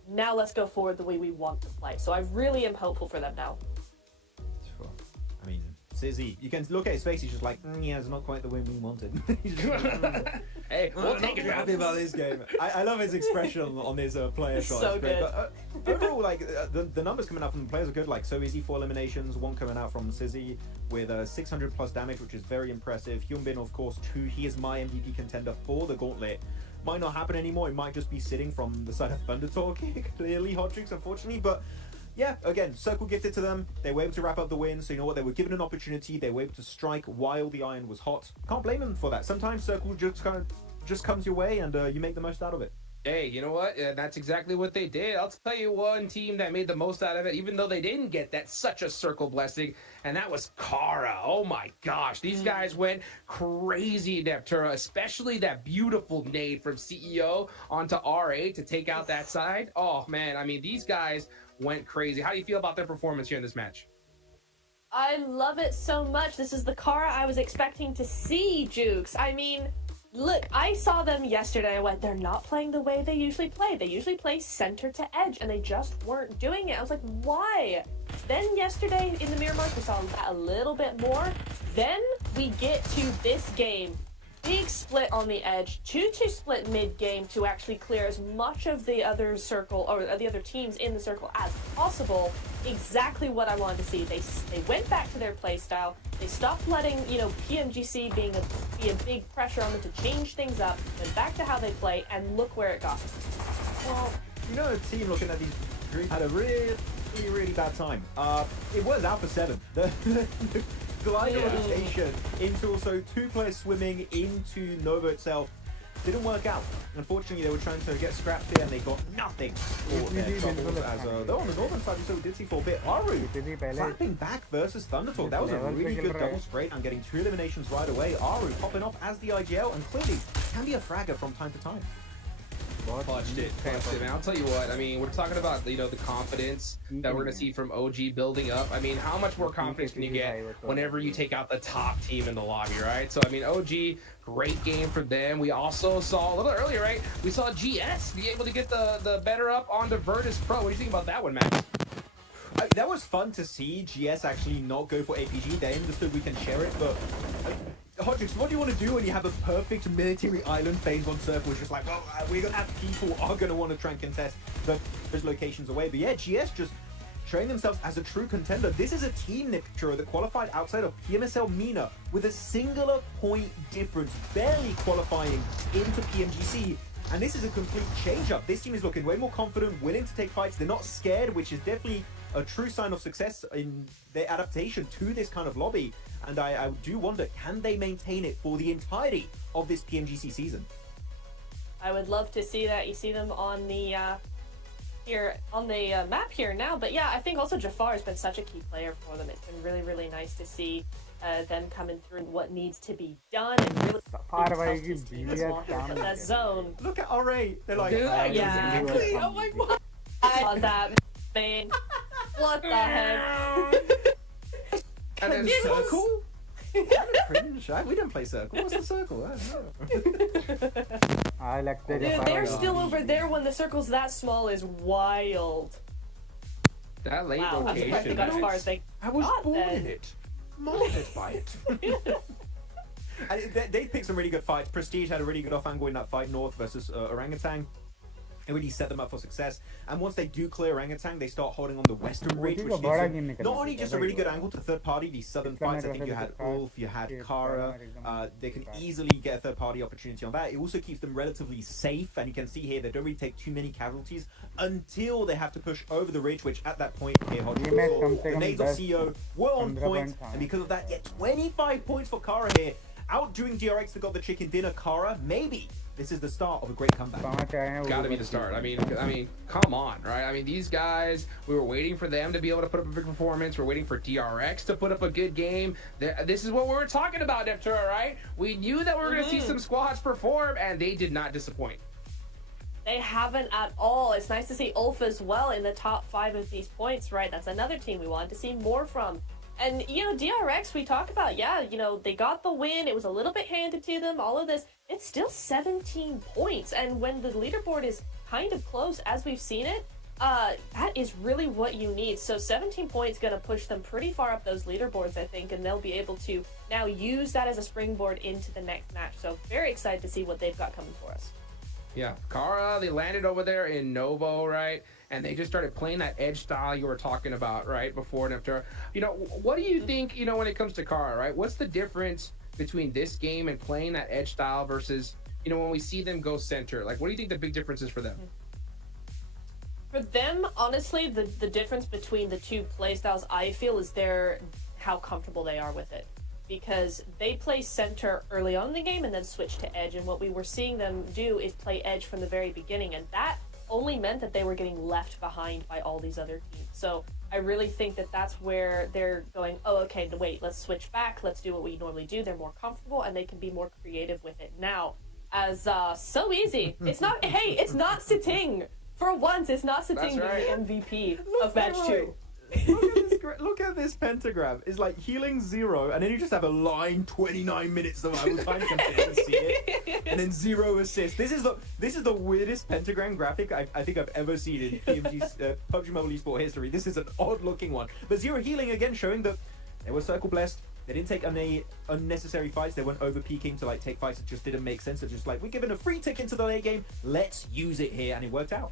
Now let's go forward the way we want to play. So I really am hopeful for them now. Sure. I mean, Sizzy, you can look at his face. He's just like, yeah, it's not quite the win we wanted. He's just, hey, we'll take it. Happy about this game. I love his expression on his player shot. So good. But overall, like the numbers coming out from the players are good. Like So Easy 4 eliminations, one coming out from Sizzy with 600 plus damage, which is very impressive. Hyunbin, of course, 2. He is my MVP contender for the Gauntlet. Might not happen anymore. It might just be sitting from the side of Thunder Talk, clearly, Hodrix, unfortunately. But yeah, again, circle gifted to them. They were able to wrap up the win. So you know what? They were given an opportunity. They were able to strike while the iron was hot. Can't blame them for that. Sometimes circle just comes your way, and you make the most out of it. Hey, you know what? That's exactly what they did. I'll tell you one team that made the most out of it, even though they didn't get that such a circle blessing, and that was Kara. Oh my gosh, these guys went crazy in Neptura, especially that beautiful nade from CEO onto RA to take out that side. Oh man, I mean, these guys went crazy. How do you feel about their performance here in this match? I love it so much. This is the Kara I was expecting to see, Jukes. I mean, look, I saw them yesterday. I went, they're not playing the way they usually play. They usually play center to edge, and they just weren't doing it. I was like, why? Then yesterday in the mirror mark, we saw that a little bit more. Then we get to this game. Big split on the edge, 2-2 split mid-game to actually clear as much of the other circle, or the other teams in the circle as possible. Exactly what I wanted to see. They went back to their play style. They stopped letting, PMGC be a big pressure on them to change things up. Went back to how they play, and look where it got them. Well, you know, a team looking at these Dreams had a really bad time. It was Alpha 7. The glider rotation into also 2 players swimming into Nova itself didn't work out. Unfortunately, they were trying to get scrapped here and they got nothing for their troubles. As though on the northern side, we did see for a bit. Aru clapping back versus Thundertalk. That was a really good double straight and getting 2 eliminations right away. Aru popping off as the IGL and clearly can be a fragger from time to time. Clutched it, man. I'll tell you what, I mean, we're talking about, you know, the confidence that we're going to see from OG building up. I mean, how much more confidence can you get whenever you take out the top team in the lobby, right? So, I mean, OG, great game for them. We also saw, a little earlier, right, we saw GS be able to get the better up on the Virtus Pro. What do you think about that one, Matt? That was fun to see GS actually not go for APG. They understood we can share it, but Hodgix, what do you want to do when you have a perfect military island phase 1 circle? It's just like, well, we're going to have people who are going to want to try and contest those locations away. But yeah, GS just showing themselves as a true contender. This is a team, Nipturo, that qualified outside of PMSL MENA with a singular point difference, barely qualifying into PMGC. And this is a complete change-up. This team is looking way more confident, willing to take fights. They're not scared, which is definitely a true sign of success in their adaptation to this kind of lobby. And I do wonder, can they maintain it for the entirety of this PMGC season? I would love to see that. You see them on the here on the map here now. But yeah, I think also Jafar has been such a key player for them. It's been really nice to see them coming through what needs to be done and really that zone. Look at RA. They're like, yeah. Oh my god. I love that, man. What the heck? And then circle? Cringe. We didn't play circle. What's the circle? I like the Dude, they're still over there when the circle's that small is wild. That late Wow, I'm surprised they got as far as they I was got born then. in it. Molded by it. And they picked some really good fights. Prestige had a really good off angle in that fight, North versus Orangutan. It really set them up for success. And once they do clear Orangutan, they start holding on the western ridge, which gives them not only just a really good angle to third party, these southern fights. I think you had Ulf, you had Kara. They can easily get a third party opportunity on that. It also keeps them relatively safe. And you can see here, they don't really take too many casualties until they have to push over the ridge, which at that point, here, the nades of CEO were on point. And because of that, 25 points for Kara here. Outdoing DRX that got the chicken dinner. Kara, maybe this is the start of a great comeback. It's got to be the start. I mean, come on, right? I mean, these guys, we were waiting for them to be able to put up a big performance. We're waiting for DRX to put up a good game. This is what we were talking about, Neptura, right? We knew that we were going to see some squads perform, and they did not disappoint. They haven't at all. It's nice to see Ulf as well in the top 5 of these points, right? That's another team we wanted to see more from. And, you know, DRX, we talk about, yeah, you know, they got the win. It was a little bit handed to them, all of this. It's still 17 points. And when the leaderboard is kind of close, as we've seen it, that is really what you need. So 17 points going to push them pretty far up those leaderboards, I think, and they'll be able to now use that as a springboard into the next match. So very excited to see what they've got coming for us. Yeah, Kara, they landed over there in Novo, right? And they just started playing that edge style you were talking about, right, before Neptura. You know, what do you think, you know, when it comes to Kara, right? What's the difference between this game and playing that edge style versus, you know, when we see them go center? Like, what do you think the big difference is for them? For them, honestly, the difference between the two play styles, I feel, is how comfortable they are with it. Because they play center early on in the game and then switch to edge. And what we were seeing them do is play edge from the very beginning. And that only meant that they were getting left behind by all these other teams. So I really think that that's where they're going, oh, okay, wait, let's switch back. Let's do what we normally do. They're more comfortable and they can be more creative with it. Now, as so easy. It's not, hey, it's not Siting. For once, it's not Siting being the MVP of match 2. Look at this pentagram. It's like healing 0, and then you just have a line 29 minutes survival time. You can barely see it, and then 0 assists. This is the weirdest pentagram graphic I think I've ever seen in PMG's PUBG Mobile Esport history. This is an odd looking one, but 0 healing again, showing that they were circle blessed. They didn't take any unnecessary fights. They weren't over peaking to like take fights that just didn't make sense. It's just like, we're given a free tick into the late game. Let's use it here, and it worked out.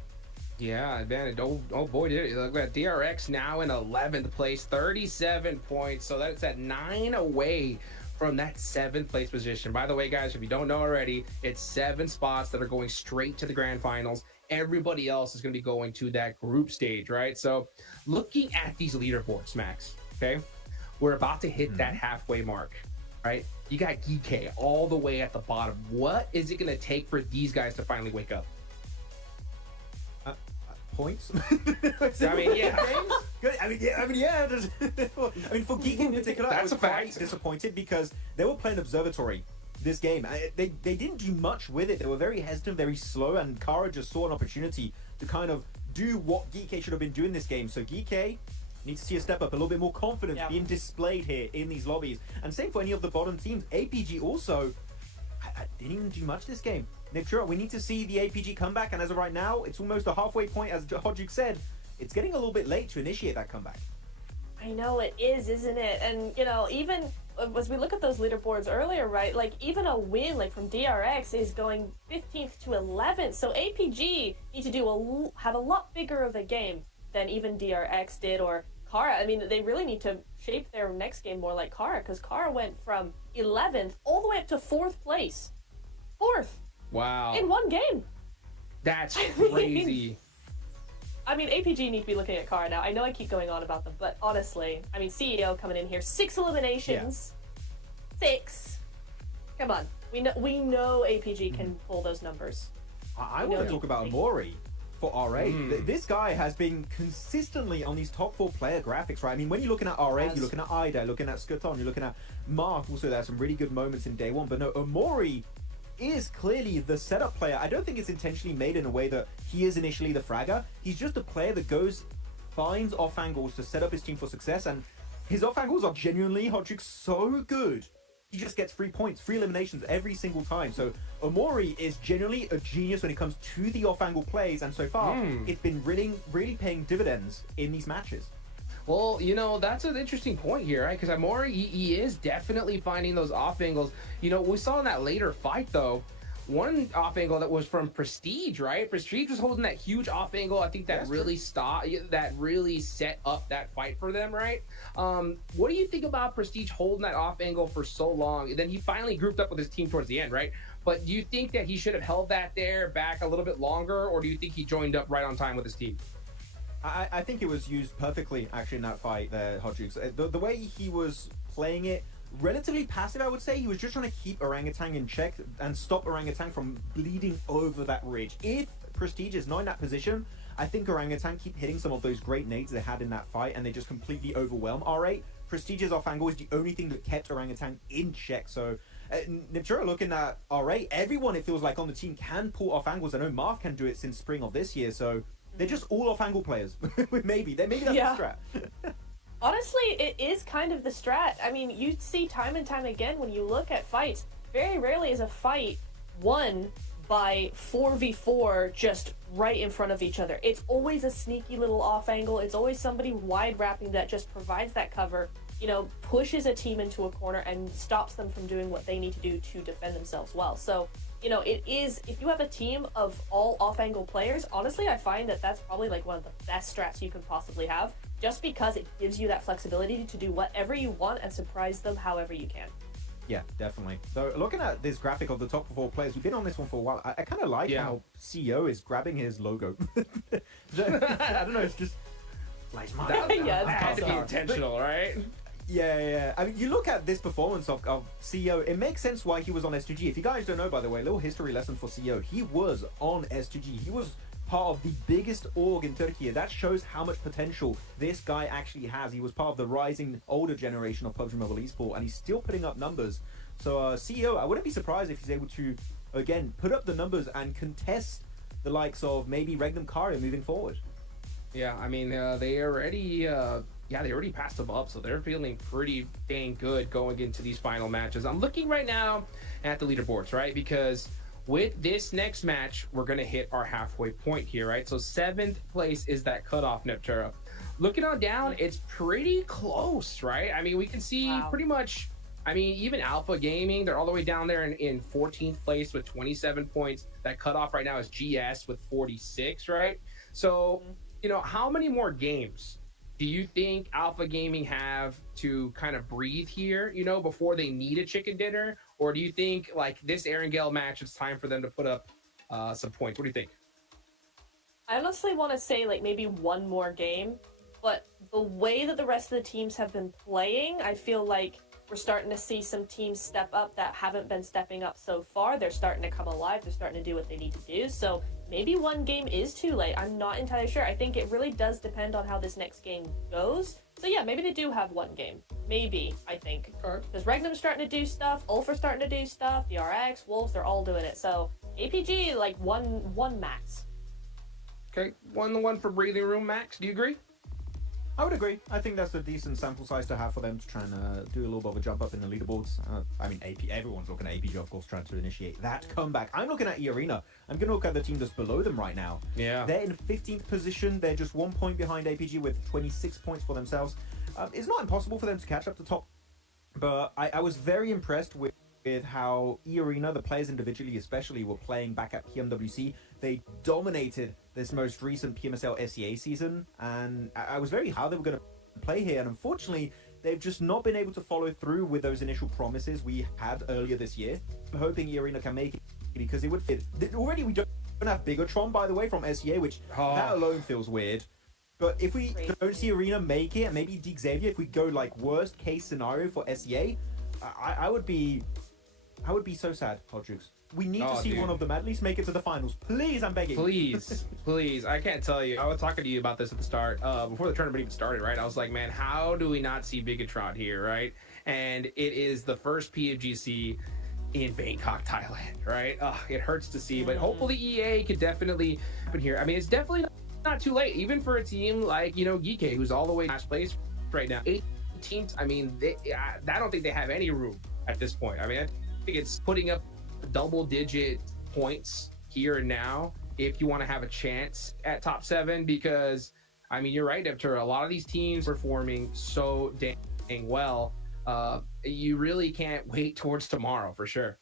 Yeah, man, oh boy, did it. Look at DRX now in 11th place, 37 points. So that's at 9 away from that 7th place position. By the way, guys, if you don't know already, it's 7 spots that are going straight to the grand finals. everybody else is going to be going to that group stage, right? So looking at these leaderboards, Max, okay, we're about to hit that halfway mark, right? You got GK all the way at the bottom. What is it going to take for these guys to finally wake up? Points. I mean, yeah. Good. I mean, yeah. I mean, for Geek in particular, I was quite disappointed because they were playing Observatory this game. They didn't do much with it. They were very hesitant, very slow, and Kara just saw an opportunity to kind of do what Geek should have been doing this game. So Geek needs to see a step up, a little bit more confidence being displayed here in these lobbies. And same for any of the bottom teams. APG also I didn't even do much this game. Sure, we need to see the APG comeback, and as of right now, it's almost a halfway point. As Hodgick said, it's getting a little bit late to initiate that comeback. I know it is, isn't it? And, you know, even as we look at those leaderboards earlier, right, like even a win like from DRX is going 15th to 11th. So APG need to have a lot bigger of a game than even DRX did or Kara. I mean, they really need to shape their next game more like Kara, because Kara went from 11th all the way up to 4th place. 4th. Wow. In one game. That's crazy. I mean, APG need to be looking at Kara now. I know I keep going on about them, but honestly, I mean, CEO coming in here, 6 eliminations. Yeah. 6. Come on. We know APG can pull those numbers. I want to talk about Amori for RA. This guy has been consistently on these top 4 player graphics, right? I mean, when you're looking at RA, you're looking at Ida, looking at Skuton, you're looking at Marth. Also, there's some really good moments in day one. But no, Amori is clearly the setup player. I don't think it's intentionally made in a way that he is initially the fragger. He's just a player that finds off angles to set up his team for success, and his off angles are genuinely, Hodgick, so good. He just gets 3 points, 3 eliminations every single time. So Amori is genuinely a genius when it comes to the off angle plays, and so far it's been really paying dividends in these matches. Well, you know, that's an interesting point here, right? Because Amori, he is definitely finding those off angles. You know, we saw in that later fight, though, one off angle that was from Prestige, right? Prestige was holding that huge off angle. I think that really set up that fight for them, right? What do you think about Prestige holding that off angle for so long? And then he finally grouped up with his team towards the end, right? But do you think that he should have held that there back a little bit longer, or do you think he joined up right on time with his team? I think it was used perfectly, actually, in that fight there, Hodgick. The way he was playing it, relatively passive, I would say. He was just trying to keep Orangutan in check and stop Orangutan from bleeding over that ridge. If Prestige is not in that position, I think Orangutan keep hitting some of those great nades they had in that fight, and they just completely overwhelm R8. Prestige's off angle is the only thing that kept Orangutan in check. So Niptura looking at R8, everyone, it feels like, on the team can pull off angles. I know Marth can do it since spring of this year, so they're just all off angle players. maybe that's the strat. Honestly, it is kind of the strat. I mean, you see time and time again when you look at fights, very rarely is a fight won by 4v4 just right in front of each other. It's always a sneaky little off angle. It's always somebody wide wrapping that just provides that cover, you know, pushes a team into a corner and stops them from doing what they need to do to defend themselves well. So, you know, it is, if you have a team of all off-angle players, honestly, I find that that's probably like one of the best strats you can possibly have, just because it gives you that flexibility to do whatever you want and surprise them however you can. Yeah, definitely. So looking at this graphic of the top 4 players, we've been on this one for a while. I kind of like how CEO is grabbing his logo. I don't know, it's just like that had to be intentional, right? Yeah. I mean, you look at this performance of CEO, it makes sense why he was on S2G. If you guys don't know, by the way, a little history lesson for CEO. He was on S2G. He was part of the biggest org in Turkey. That shows how much potential this guy actually has. He was part of the rising older generation of PUBG Mobile Esport, and he's still putting up numbers. So CEO, I wouldn't be surprised if he's able to, again, put up the numbers and contest the likes of maybe Regnum Karia moving forward. Yeah, I mean, they already passed them up, so they're feeling pretty dang good going into these final matches. I'm looking right now at the leaderboards, right? Because with this next match, we're going to hit our halfway point here, right? So 7th place is that cutoff, Neptura. Looking on down, it's pretty close, right? I mean, we can see pretty much, I mean, even Alpha Gaming, they're all the way down there in 14th place with 27 points. That cutoff right now is GS with 46, right? So, you know, how many more games do you think Alpha Gaming have to kind of breathe here, you know, before they need a chicken dinner? Or do you think, like, this Erangel match, it's time for them to put up some points? What do you think? I honestly want to say like maybe one more game, but the way that the rest of the teams have been playing, I feel like we're starting to see some teams step up that haven't been stepping up so far. They're starting to come alive. They're starting to do what they need to do. So maybe one game is too late. I'm not entirely sure. I think it really does depend on how this next game goes. So yeah, maybe they do have one game. Maybe, I think. Because Regnum's starting to do stuff. Ulf are starting to do stuff. DRX, Wolves, they're all doing it. So APG, like one max. Okay, 1-1 for breathing room, Max. Do you agree? I would agree. I think that's a decent sample size to have for them to try and do a little bit of a jump up in the leaderboards. I mean, everyone's looking at APG, of course, trying to initiate that comeback. I'm looking at E-Arena. I'm going to look at the team that's below them right now. Yeah. They're in 15th position. They're just 1 point behind APG with 26 points for themselves. It's not impossible for them to catch up to top, but I was very impressed with how E-Arena, the players individually especially, were playing back at PMWC. They dominated this most recent PMSL SEA season, and I was very how they were going to play here, and unfortunately, they've just not been able to follow through with those initial promises we had earlier this year. I'm hoping E-Arena can make it, because it would fit. Already we don't have Bigatron, by the way, from SEA, which that alone feels weird. But if we don't see Arena make it, maybe D Xavier, if we go like worst case scenario for SEA, I would be so sad, Hodrix. We need to see one of them at least make it to the finals. Please, I'm begging. Please, please. I can't tell you. I was talking to you about this at the start, before the tournament even started, right? I was like, man, how do we not see Bigatron here, right? And it is the first PMGC in Bangkok, Thailand, right? It hurts to see, but hopefully EA could definitely happen here. I mean, it's definitely not too late, even for a team like, Geeky, who's all the way last place right now. 8 teams, I mean, I don't think they have any room at this point. I mean, I think it's putting up double-digit points here and now if you want to have a chance at top 7, because, I mean, you're right, Devtur, a lot of these teams performing so dang well. You really can't wait towards tomorrow, for sure.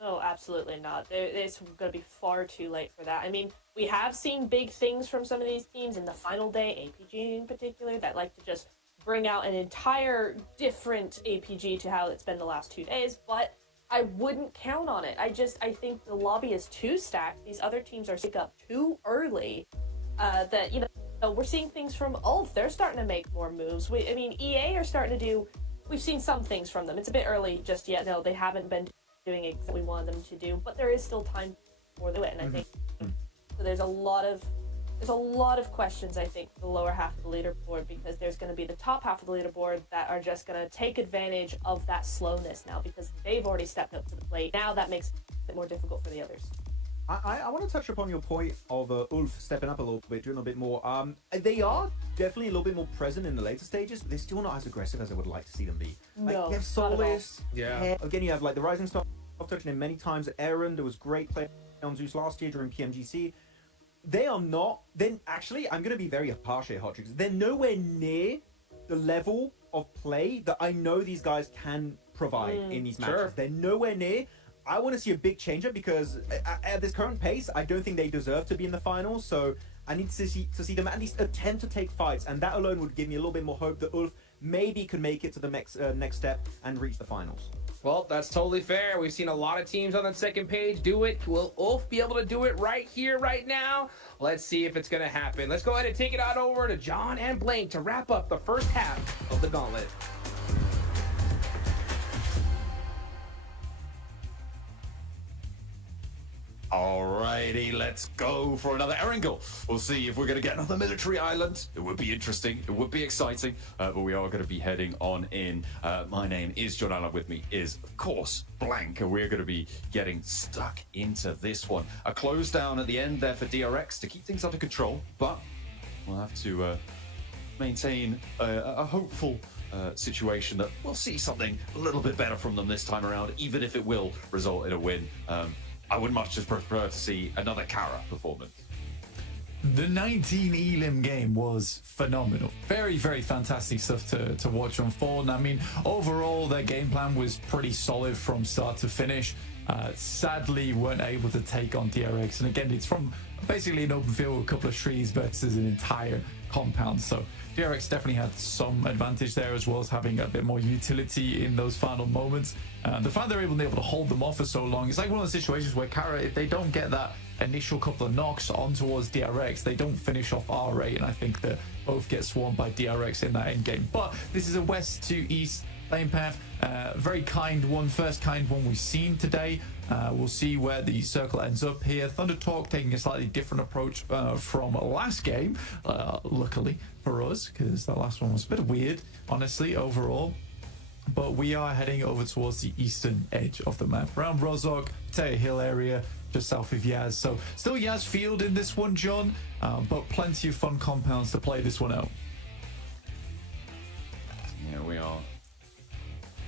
No, absolutely not. It's going to be far too late for that. I mean, we have seen big things from some of these teams in the final day, APG in particular, that like to just bring out an entire different APG to how it's been the last 2 days, but I wouldn't count on it. I think the lobby is too stacked. These other teams are sick up too early. That, we're seeing things from Ulf. They're starting to make more moves. EA are starting to do, we've seen some things from them. It's a bit early just yet. No, they haven't been doing exactly what we wanted them to do, but there is still time for them to do it. And I think so there's a lot of questions, I think, for the lower half of the leaderboard, because there's going to be the top half of the leaderboard that are just going to take advantage of that slowness now, because they've already stepped up to the plate. Now that makes it more difficult for the others. I want to touch upon your point of Ulf stepping up a little bit, doing a bit more. They are definitely a little bit more present in the later stages, but they're still not as aggressive as I would like to see them be. Like, No, you have Solis, Yeah. Again, you have like the Rising Star. I've touched him many times. Aaron, there was great play on Zeus last year during PMGC. They are not. Then actually, I'm going to be very harsh here, Hodrix. They're nowhere near the level of play that I know these guys can provide in these matches. Sure. They're nowhere near. I want to see a big change up, because at this current pace, I don't think they deserve to be in the finals. So I need to see them at least attempt to take fights, and that alone would give me a little bit more hope that Ulf maybe can make it to the next step and reach the finals. Well, that's totally fair. We've seen a lot of teams on that second page do it. Will Ulf be able to do it right here, right now? Let's see if it's going to happen. Let's go ahead and take it on over to John and Blank to wrap up the first half of the Gauntlet. Alrighty, let's go for another Erangel. We'll see if we're going to get another military island. It would be interesting. It would be exciting. But we are going to be heading on in. My name is John Allen. With me is, of course, Blank. And we're going to be getting stuck into this one. A close down at the end there for DRX to keep things under control. But we'll have to maintain a hopeful situation that we'll see something a little bit better from them this time around, even if it will result in a win. I would much just prefer to see another Kara performance. The 19 Elim game was phenomenal. Very, very fantastic stuff to watch unfold. And I mean, overall, their game plan was pretty solid from start to finish. Sadly, weren't able to take on DRX. And again, it's from basically an open field with a couple of trees versus an entire compound. So DRX definitely had some advantage there, as well as having a bit more utility in those final moments. The fact they're able to hold them off for so long, it's like one of those situations where Kara, if they don't get that initial couple of knocks on towards DRX, they don't finish off R8, and I think that both get swarmed by DRX in that end game. But this is a west to east lane path, very kind one, first kind one we've seen today. We'll see where the circle ends up here. Thunder Talk taking a slightly different approach from last game, luckily for us, because that last one was a bit weird, honestly, overall. But we are heading over towards the eastern edge of the map, around Rozhok, Potato Hill area, just south of Yaz. So still Yaz Field in this one, John, but plenty of fun compounds to play this one out. Yeah, we are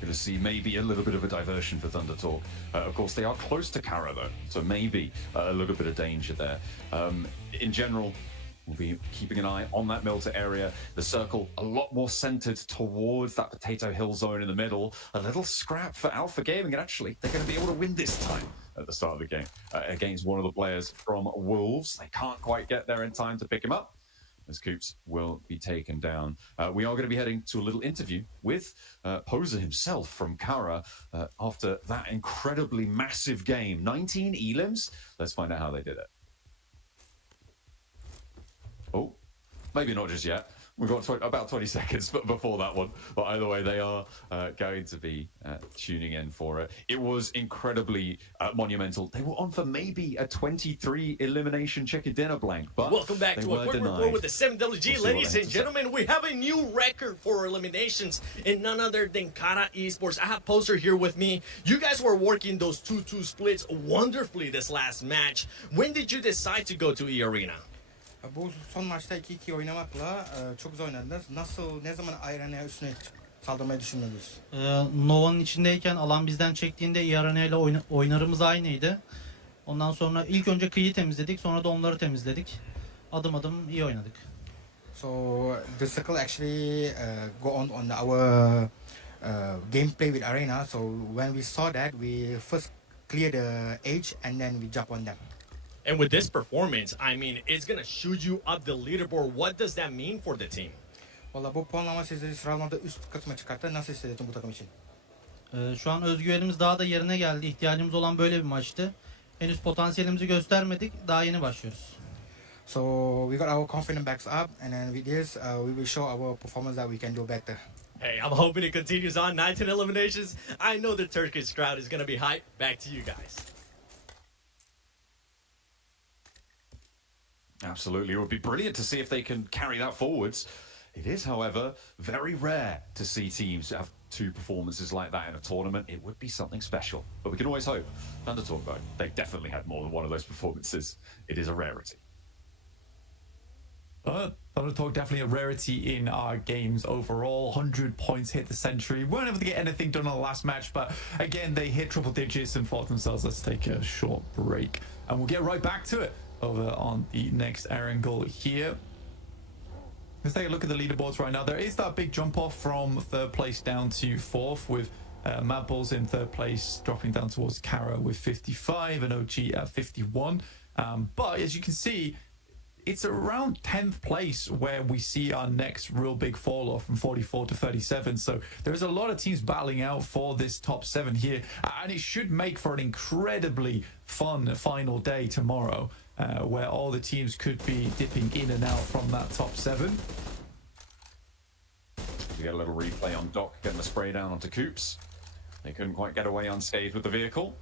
going to see maybe a little bit of a diversion for Thunder Talk. Of course, they are close to Kara, though, so maybe a little bit of danger there. In general, we'll be keeping an eye on that Milta area. The circle a lot more centered towards that Potato Hill zone in the middle. A little scrap for Alpha Gaming, and actually, they're going to be able to win this time at the start of the game against one of the players from Wolves. They can't quite get there in time to pick him up, as Coops will be taken down. We are going to be heading to a little interview with Poser himself from Kara after that incredibly massive game. 19 elims. Let's find out how they did it. Oh, maybe not just yet. We've got about 20 seconds before that one. But either way, they are going to be tuning in for it. It was incredibly monumental. They were on for maybe a 23 elimination chicken dinner blank. But welcome back to a quick report with the 7WG. We'll Ladies and gentlemen, we have a new record for eliminations in none other than Kara Esports. I have Poser here with me. You guys were working those 2-2 splits wonderfully this last match. When did you decide to go to E-Arena? Bu son maçta 2-2 oynamakla çok güzel oynadınız. Ne zaman Arena'ya üstüne saldırmayı düşündünüz? Nova'nın içindeyken alan bizden çektiğinde Yarana ile oynarımız aynıydı. Ondan sonra ilk önce kıyı temizledik, sonra da onları temizledik. Adım adım iyi oynadık. So the circle actually go on our gameplay with Arena. So when we saw that, we first clear the edge and then we jump on them. And with this performance, I mean, it's going to shoot you up the leaderboard. What does that mean for the team? Valla bu puanlama sizi sıralamada üst kısma çıkarttı. Nasıl hissettin bu takım için? Şu an özgüvenimiz daha da yerine geldi. İhtiyacımız olan böyle bir maçtı. Henüz potansiyelimizi göstermedik. Daha yeni başlıyoruz. So we got our confidence backs up, and then with this, we will show our performance that we can do better. Hey, I'm hoping it continues on. 19 eliminations. I know the Turkish crowd is going to be hyped. Back to you guys. Absolutely. It would be brilliant to see if they can carry that forwards. It is, however, very rare to see teams have two performances like that in a tournament. It would be something special. But we can always hope. Thunder Talk, though, they definitely had more than one of those performances. It is a rarity. Thunder Talk definitely a rarity in our games overall. 100 points, hit the century. Weren't able to get anything done on the last match, but again, they hit triple digits and thought themselves, let's take a short break. And we'll get right back to it over on the next angle here. Let's take a look at the leaderboards right now. There is that big jump off from third place down to fourth, with Mad Bulls in third place, dropping down towards Kara with 55 and OG at 51. But as you can see, it's around 10th place where we see our next real big fall off from 44 to 37. So there's a lot of teams battling out for this top 7 here, and it should make for an incredibly fun final day tomorrow, where all the teams could be dipping in and out from that top 7. We get a little replay on Doc getting the spray down onto Coops. They couldn't quite get away unscathed with the vehicle.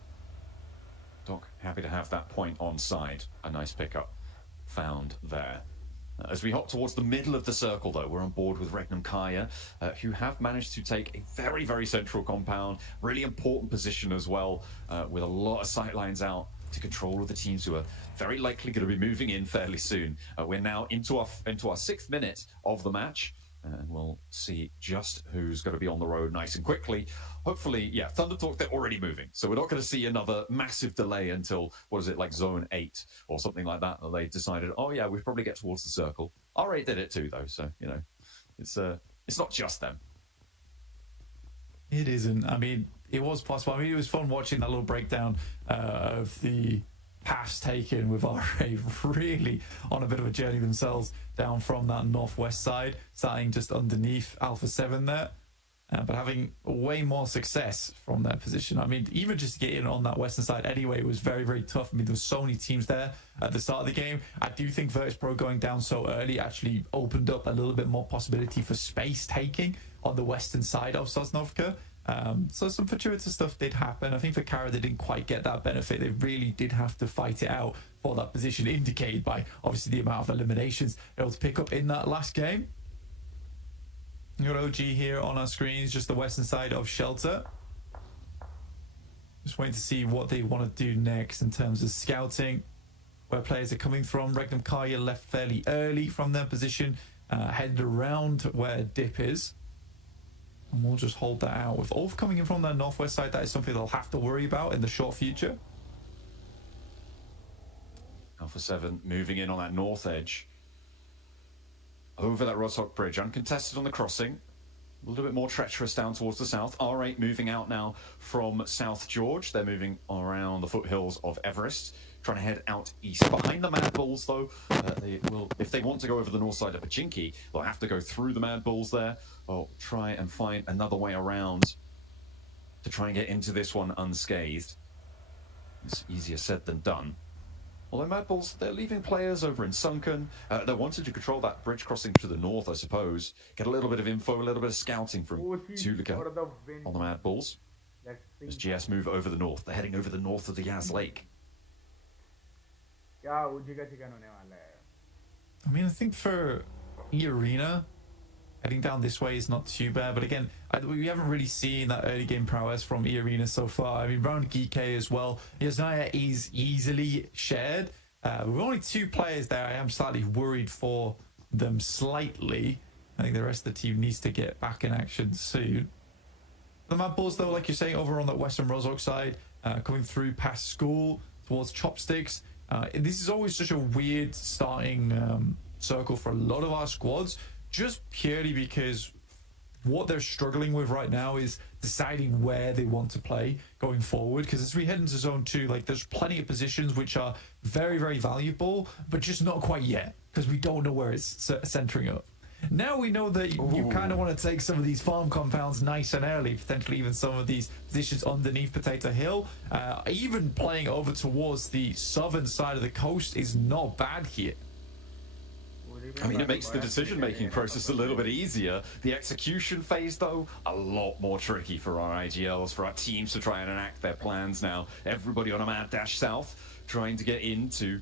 Doc happy to have that point on side. A nice pickup found there. As we hop towards the middle of the circle, though, we're on board with Regnum Kaya, who have managed to take a very, very central compound, really important position as well, with a lot of sight lines out to control of the teams who are very likely going to be moving in fairly soon. We're now into our 6th minute of the match, and we'll see just who's going to be on the road nice and quickly. Hopefully, yeah, Thunder Talk, they're already moving. So we're not going to see another massive delay until, what is it, like zone 8 or something like that. They decided, oh yeah, we probably get towards the circle. R8 did it too, though. So, you know, it's not just them. It isn't. I mean, it was possible. I mean, it was fun watching that little breakdown of the pass taken with RA really on a bit of a journey themselves down from that northwest side, starting just underneath Alpha 7 there. But having way more success from their position. I mean, even just getting on that western side anyway was very, very tough. I mean, there were so many teams there at the start of the game. I do think Virtus.pro going down so early actually opened up a little bit more possibility for space taking on the western side of Sosnovka. So some fortuitous stuff did happen. I think for Kara, they didn't quite get that benefit. They really did have to fight it out for that position, indicated by obviously the amount of eliminations they were able to pick up in that last game. Your OG here on our screens, just the western side of Shelter. Just waiting to see what they want to do next in terms of scouting, where players are coming from. Regnum Karya left fairly early from their position, headed around where Dip is. And we'll just hold that out. With Ulf coming in from their northwest side, that is something they'll have to worry about in the short future. Alpha 7 moving in on that north edge. Over that Rostock Bridge, uncontested on the crossing. A little bit more treacherous down towards the south. R8 moving out now from South George. They're moving around the foothills of Everest, trying to head out east. Behind the Mad Bulls, though, they will, if they want to go over the north side of Pachinki, they'll have to go through the Mad Bulls there, or try and find another way around to try and get into this one unscathed. It's easier said than done. Although Mad Bulls, they're leaving players over in Sunken. They wanted to control that bridge crossing to the north, I suppose. Get a little bit of info, a little bit of scouting from Tulika on the Mad Bulls. As GS move over the north, they're heading over the north of the Yaz Lake. I mean, I think for E-Arena, heading down this way is not too bad, but again, we haven't really seen that early game prowess from E-Arena so far. I mean, round GK as well, Yasnaya is easily shared. With only 2 players there, I am slightly worried for them slightly. I think the rest of the team needs to get back in action soon. The Mad Bulls, though, like you're saying, over on that western Rozhok side, coming through past school towards Chopsticks. This is always such a weird starting circle for a lot of our squads, just purely because what they're struggling with right now is deciding where they want to play going forward. Because as we head into zone 2, like, there's plenty of positions which are very, very valuable, but just not quite yet, because we don't know where it's centering up. Now we know that you kind of want to take some of these farm compounds nice and early, potentially even some of these positions underneath Potato Hill. Even playing over towards the southern side of the coast is not bad here. I mean, it makes the decision-making process a little bit easier. The execution phase, though, a lot more tricky for our IGLs, for our teams to try and enact their plans now. Everybody on a mad dash south, trying to get into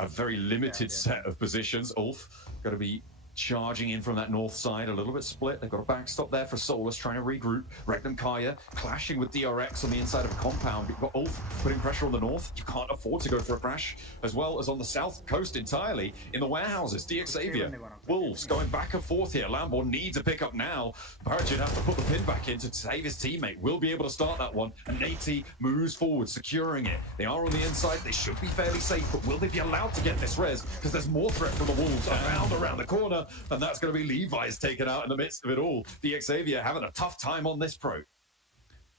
a very limited set of positions. Ulf got to be charging in from that north side, a little bit split. They've got a backstop there for Solus, trying to regroup. Regnum Kaya clashing with DRX on the inside of a compound. You've got Ulf putting pressure on the north. You can't afford to go for a crash, as well as on the south coast entirely in the warehouses. DXavier, Wolves going back and forth here. Lamborn needs a pickup now. Paragin has to put the pin back in to save his teammate. Will be able to start that one. And Nate moves forward, securing it. They are on the inside. They should be fairly safe, but will they be allowed to get this res? Because there's more threat from the Wolves around the corner. And that's going to be Levi's taken out in the midst of it all. DXavier having a tough time on this pro.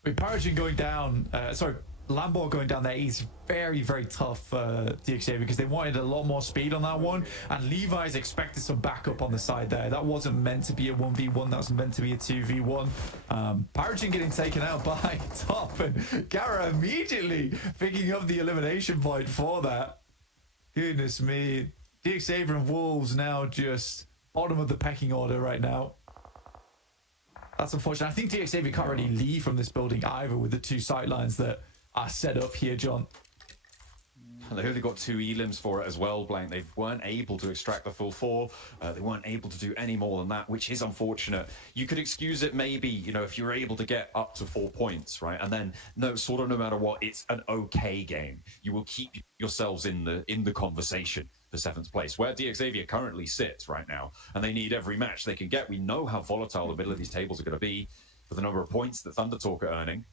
With Paragin going down, Lamborn going down there is very, very tough for DXavier because they wanted a lot more speed on that one. And Levi's expected some backup on the side there. That wasn't meant to be a 1v1, that was meant to be a 2v1. Paragin getting taken out by Top, and Gara immediately picking up the elimination point for that. Goodness me. DXavier and Wolves now just bottom of the pecking order right now. That's unfortunate. I think DXavier can't really leave from this building either with the 2 sightlines that are set up here, John. They only got 2 elims for it as well, Blank. They weren't able to extract the full 4. They weren't able to do any more than that, which is unfortunate. You could excuse it maybe, you know, if you're able to get up to 4 points, right? And then, no matter what, it's an okay game. You will keep yourselves in the conversation for 7th place, where DXavier currently sits right now. And they need every match they can get. We know how volatile the middle of these tables are going to be with the number of points that Thunder Talk are earning.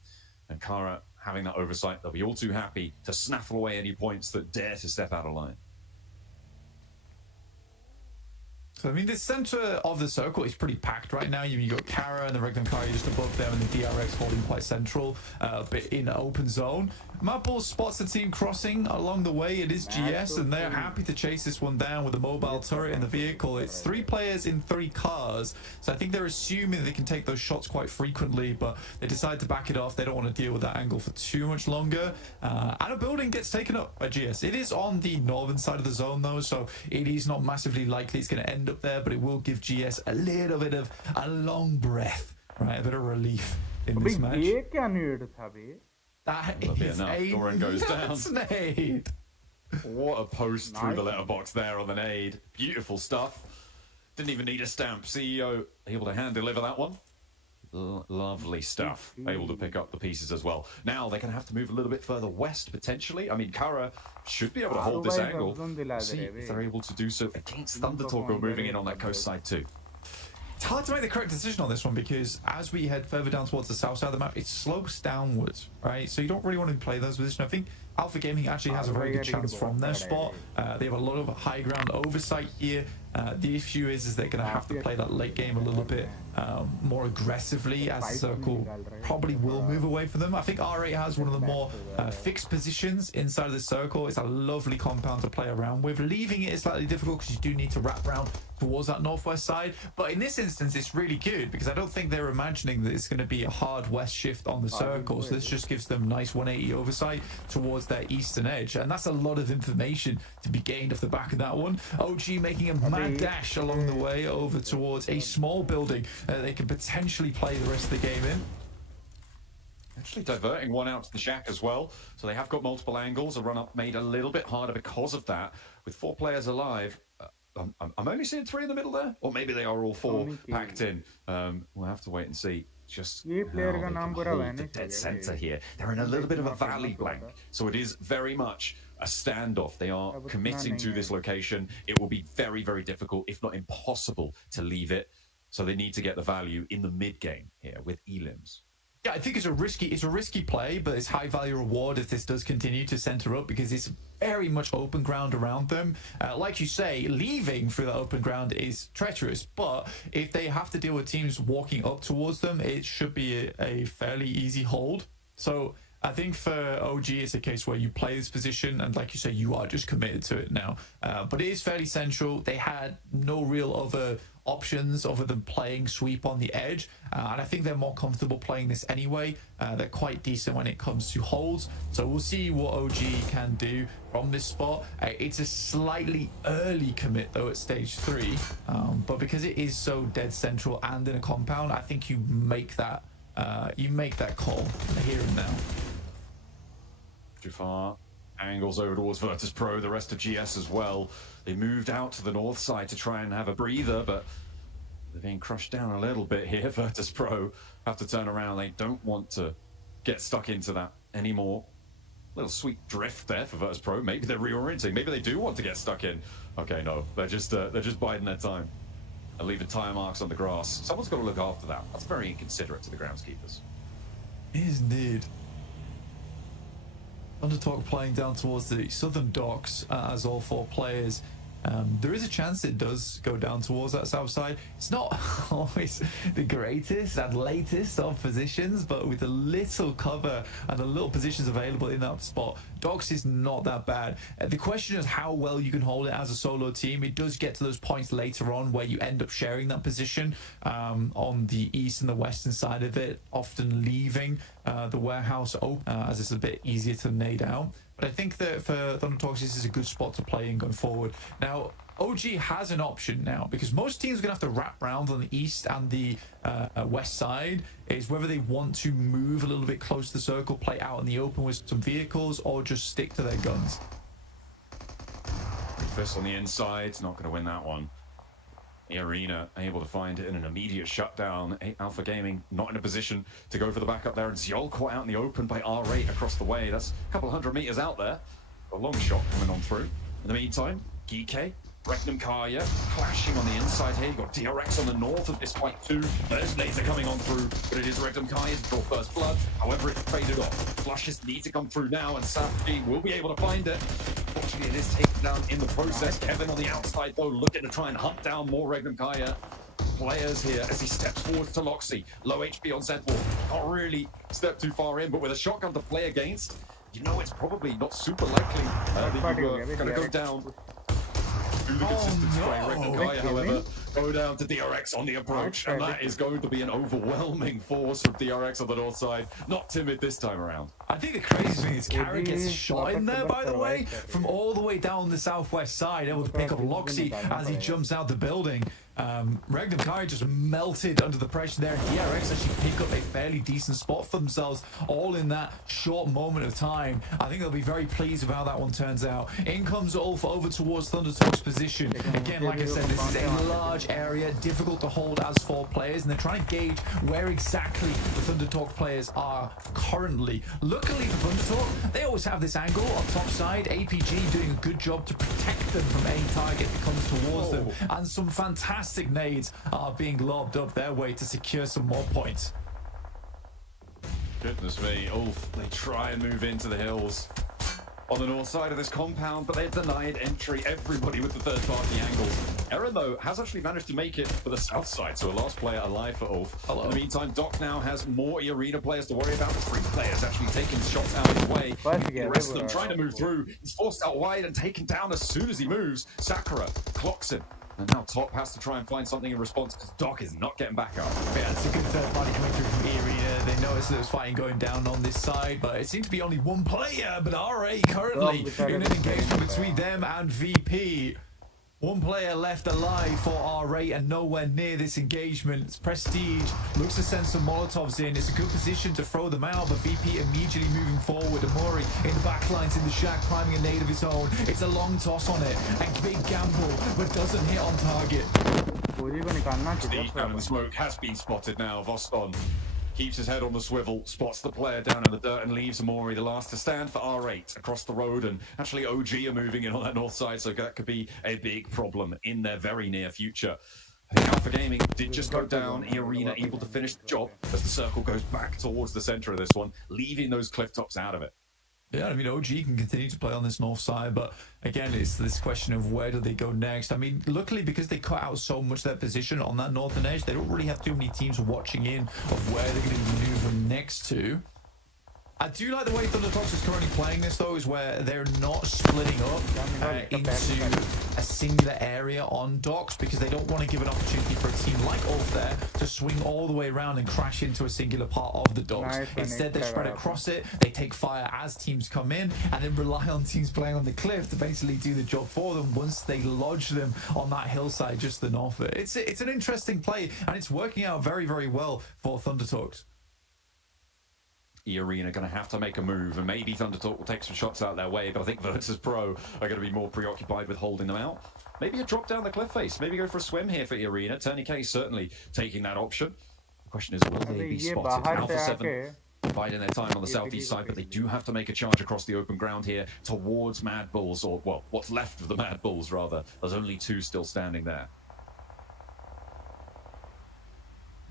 And Kara having that oversight, they'll be all too happy to snaffle away any points that dare to step out of line. So, I mean, the center of the circle is pretty packed right now. You got Kara and the Regnum Kari just above them, and the DRX holding quite central, but in the open zone. Mapple spots the team crossing along the way. It is GS, and they're happy to chase this one down with a mobile turret in the vehicle. It's 3 players in 3 cars, so I think they're assuming they can take those shots quite frequently, but they decide to back it off. They don't want to deal with that angle for too much longer. And a building gets taken up by GS. It is on the northern side of the zone, though, so it is not massively likely it's going to end up there, but it will give GS a little bit of a long breath, right? A bit of relief in this match. That is enough. a Doran goes down. nade. What a post through the letterbox there on the nade. Beautiful stuff. Didn't even need a stamp. CEO able to hand deliver that one. Lovely stuff. Able to pick up the pieces as well. Now they're going to have to move a little bit further west, potentially. I mean, Kara should be able to hold this angle. See if they're able to do so against Thundertalker moving in on that coast side too. It's hard to make the correct decision on this one because as we head further down towards the south side of the map, it slopes downwards, right? So you don't really want to play those positions. I think Alpha Gaming actually has a very good chance from their spot. They have a lot of high ground oversight here. The issue is they're going to have to play that late game a little bit more aggressively, as the circle probably will move away from them. I think R8 has one of the more fixed positions inside of the circle. It's a lovely compound to play around with. Leaving it is slightly difficult because you do need to wrap around towards that northwest side, but in this instance it's really good because I don't think they're imagining that it's going to be a hard west shift on the circle, so this just gives them nice 180 oversight towards their eastern edge, and that's a lot of information to be gained off the back of that one. OG making a mad dash along the way over towards a small building they can potentially play the rest of the game in. Actually diverting one out to the shack as well, so they have got multiple angles. A run up made a little bit harder because of that. With 4 players alive, I'm only seeing 3 in the middle there, or maybe they are all 4 packed in. We'll have to wait and see just how they can hold the dead center here. They're in a little bit of a valley blank, so it is very much a standoff. They are committing to this location. It will be very, very difficult, if not impossible, to leave it. So they need to get the value in the mid game here with Elims. Yeah, I think it's a risky play, but it's high value reward if this does continue to center up because it's very much open ground around them. Like you say, leaving through the open ground is treacherous, but if they have to deal with teams walking up towards them, it should be a fairly easy hold. So I think for OG, it's a case where you play this position, and like you say, you are just committed to it now. But it is fairly central. They had no real other options other than playing sweep on the edge, and I think they're more comfortable playing this anyway. They're quite decent when it comes to holds, so we'll see what OG can do from this spot. It's a slightly early commit though at stage 3, but because it is so dead central and in a compound, I think you make that call here and now. Too far. Angles over towards Virtus Pro, the rest of GS as well. They moved out to the north side to try and have a breather, but they're being crushed down a little bit here. Virtus Pro have to turn around. They don't want to get stuck into that anymore. Little sweet drift there for Virtus Pro. Maybe they're reorienting. Maybe they do want to get stuck in. Okay, no, they're just biding their time and leaving tire marks on the grass. Someone's got to look after that. That's very inconsiderate to the groundskeepers. It is indeed. Thundertalk playing down towards the southern docks as all 4 players. There is a chance it does go down towards that south side. It's not always the greatest and latest of positions, but with a little cover and the little positions available in that spot, docks is not that bad. The question is how well you can hold it as a solo team. It does get to those points later on where you end up sharing that position on the east and the western side of it, often leaving the warehouse open as it's a bit easier to nade out. But I think that for Thundertalks, this is a good spot to play in going forward. Now, OG has an option now, because most teams are going to have to wrap around on the east and the west side, is whether they want to move a little bit close to the circle, play out in the open with some vehicles, or just stick to their guns. Fist on the inside, not going to win that one. The Arena able to find it in an immediate shutdown. Alpha Gaming not in a position to go for the backup there, and Zyol caught out in the open by R8 across the way. That's a couple 100 meters out there. A long shot coming on through. In the meantime, GK Regnum Kaya clashing on the inside here. You've got DRX on the north at this point too. Those nades are coming on through, but it is Regnum Kaya to draw first blood. However, it faded off. Flushes need to come through now, and Safety will be able to find it. Fortunately, it is taken down in the process. Kevin on the outside, though, looking to try and hunt down more Regnum Kaya players here as he steps forwards to Loxy. Low HP on Z-Wall. Can't really step too far in, but with a shotgun to play against, you know it's probably not super likely that you're going to go down through the consistent spray. Regnum Kaya, however, go down to DRX on the approach, and that is going to be an overwhelming force from DRX on the north side. Not timid this time around. I think the crazy thing is Kara gets shot in there, by the way, from all the way down the southwest side, able to pick up Loxy as he jumps out the building. Regnum Kaya just melted under the pressure there. DRX actually pick up a fairly decent spot for themselves, all in that short moment of time. I think they'll be very pleased with how that one turns out. In comes Ulf over towards Thundertalk's position. Again, like I said, this is a large area, difficult to hold as 4 players, and they're trying to gauge where exactly the Thundertalk players are currently. Luckily for Thundertalk, they always have this angle on top side. APG doing a good job to protect them from any target that comes towards them, and some fantastic nades are being lobbed up their way to secure some more points. Goodness me, Ulf, they try and move into the hills on the north side of this compound, but they're denied entry. Everybody with the third-party angles. Eren, though, has actually managed to make it for the south side, so a last player alive for Ulf. In the meantime, Doc now has more arena players to worry about. 3 players actually taking shots out his way. The rest of them trying to move through. He's forced out wide and taken down as soon as he moves. Sakura clocks him. And now Top has to try and find something in response because Doc is not getting back up. Yeah, it's a good third party coming through from the arena. They noticed there was fighting going down on this side, but it seems to be only one player. But RA currently in an engagement between them and VP. One player left alive for RA and nowhere near this engagement. It's Prestige looks to send some Molotovs in. It's a good position to throw them out, but VP immediately moving forward. Amori in the backlines in the shack, priming a nade of his own. It's a long toss on it, and big gamble, but doesn't hit on target. Prestige down in the smoke has been spotted now. Voston keeps his head on the swivel, spots the player down in the dirt, and leaves Amori the last to stand for R8 across the road. And actually OG are moving in on that north side, so that could be a big problem in their very near future. I think Alpha Gaming did just go down. Arena able to finish the job as the circle goes back towards the center of this one, leaving those cliff tops out of it. Yeah, I mean, OG can continue to play on this north side, but again, it's this question of where do they go next. I mean, luckily, because they cut out so much their position on that northern edge, they don't really have too many teams watching in of where they're going to maneuver next to. I do like the way Thundertalks is currently playing this, though, is where they're not splitting up into a singular area on docks, because they don't want to give an opportunity for a team like Ulf there to swing all the way around and crash into a singular part of the docks. Instead, they spread across it, they take fire as teams come in, and then rely on teams playing on the cliff to basically do the job for them once they lodge them on that hillside just the north of it. It's an interesting play, and it's working out very, very well for Thundertalks. Arena going to have to make a move, and maybe Thundertalk will take some shots out their way, but I think Virtus Pro are going to be more preoccupied with holding them out. Maybe a drop down the cliff face, maybe go for a swim here for Arena. Tourniquet certainly taking that option. The question is, will they be spotted? Alpha 7 biding their time on the southeast side, but they do have to make a charge across the open ground here towards Mad Bulls, or, well, what's left of the Mad Bulls, rather. There's only 2 still standing there.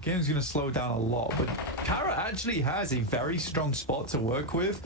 Game's going to slow down a lot, but Kara actually has a very strong spot to work with.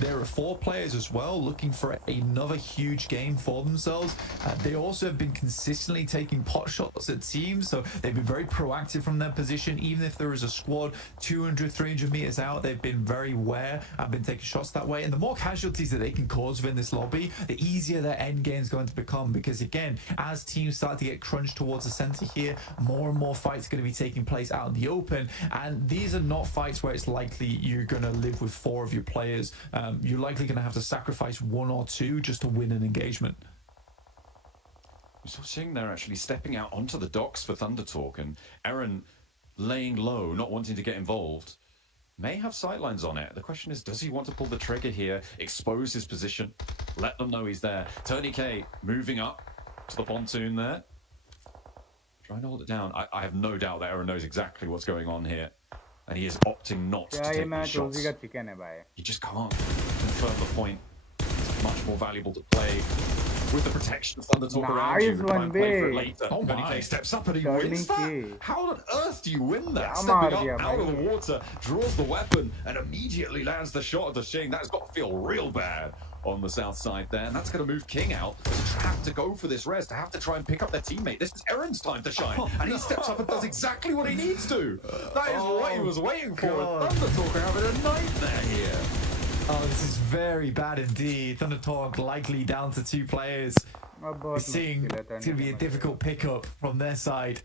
There are 4 players as well looking for another huge game for themselves. They also have been consistently taking pot shots at teams, so they've been very proactive from their position. Even if there is a squad 200, 300 meters out, they've been very aware and been taking shots that way. And the more casualties that they can cause within this lobby, the easier their end game is going to become, because again, as teams start to get crunched towards the center here, more and more fights are going to be taking place out in the open, and these are not fights where it's likely you're going to live with 4 of your players. You're likely going to have to sacrifice 1 or 2 just to win an engagement. So seeing they're actually stepping out onto the docks for Thundertalk, and Eren laying low, not wanting to get involved, may have sightlines on it. The question is, does he want to pull the trigger here, expose his position, let them know he's there? Tourniquet moving up to the pontoon there. Trying to hold it down. I have no doubt that Eren knows exactly what's going on here, and he is opting not to take the shots. He just can't confirm the point. He's much more valuable to play with the protection of Thundertalk around you. Nice Try and one, play for it babe. later. Oh my. Benny steps up and he Turning wins that. key. How on earth do you win that? Yeah, Stepping Maria, up out of the man. water, draws the weapon, and immediately lands the shot of the Shing. That's got to feel real bad on the south side there, and that's going to move King out to have to go for this res, to have to try and pick up their teammate. This is Aaron's time to shine, and he steps up and does exactly what he needs to. That is what he was waiting for. God. Thundertalk are having a nightmare here. Oh, this is very bad indeed. Thundertalk likely down to 2 players. We're seeing it's going to be a difficult pickup from their side.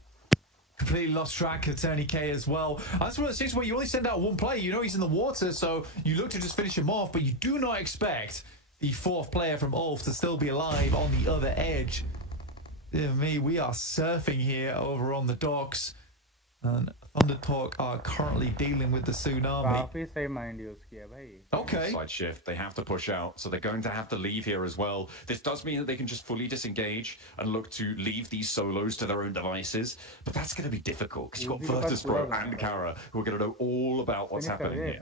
Completely lost track of Tony K as well. That's one of those things where you only send out 1 player. You know he's in the water, so you look to just finish him off, but you do not expect the 4th player from Ulf to still be alive on the other edge. Dear me, we are surfing here over on the docks. And Thundertalk are currently dealing with the tsunami. Okay. Side shift, they have to push out, so they're going to have to leave here as well. This does mean that they can just fully disengage and look to leave these solos to their own devices, but that's going to be difficult because you've got Virtus.pro and Kara who are going to know all about what's happening here.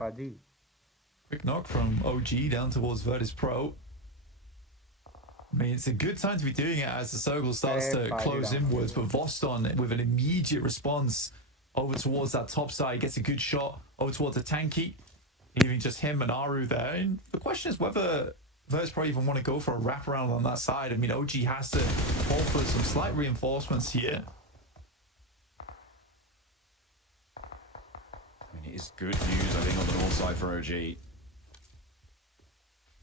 Quick knock from OG down towards Virtus.pro. I mean, it's a good time to be doing it as the circle starts to close inwards, but Voston with an immediate response over towards that top side, gets a good shot over towards the tanky, leaving just him and Aru there. And the question is whether Virtus.pro even want to go for a wraparound on that side. I mean, OG has to call for some slight reinforcements here. I mean, it is good news, I think, on the north side for OG.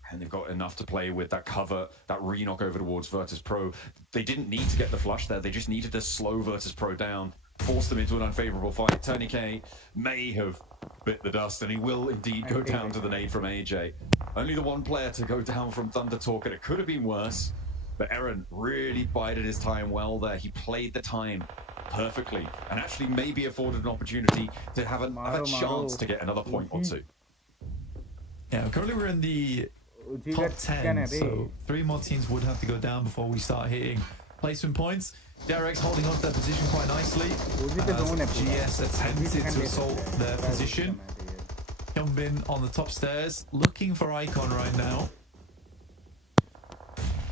And they've got enough to play with that cover, that re-knock over towards Virtus.pro. They didn't need to get the flush there. They just needed to slow Virtus.pro down, force them into an unfavorable fight. Tony K may have bit the dust, and he will indeed go down to the nade from AJ. Only the 1 player to go down from Thundertalk, and it could have been worse. But Aaron really bided his time well there. He played the time perfectly, and actually maybe afforded an opportunity to have a chance to get another point or 2. Yeah, currently we're in the top 10, so 3 more teams would have to go down before we start hitting placement points. DRX holding on to their position quite nicely. GS attempted to assault their position. Hyunbin on the top stairs, looking for Icon right now.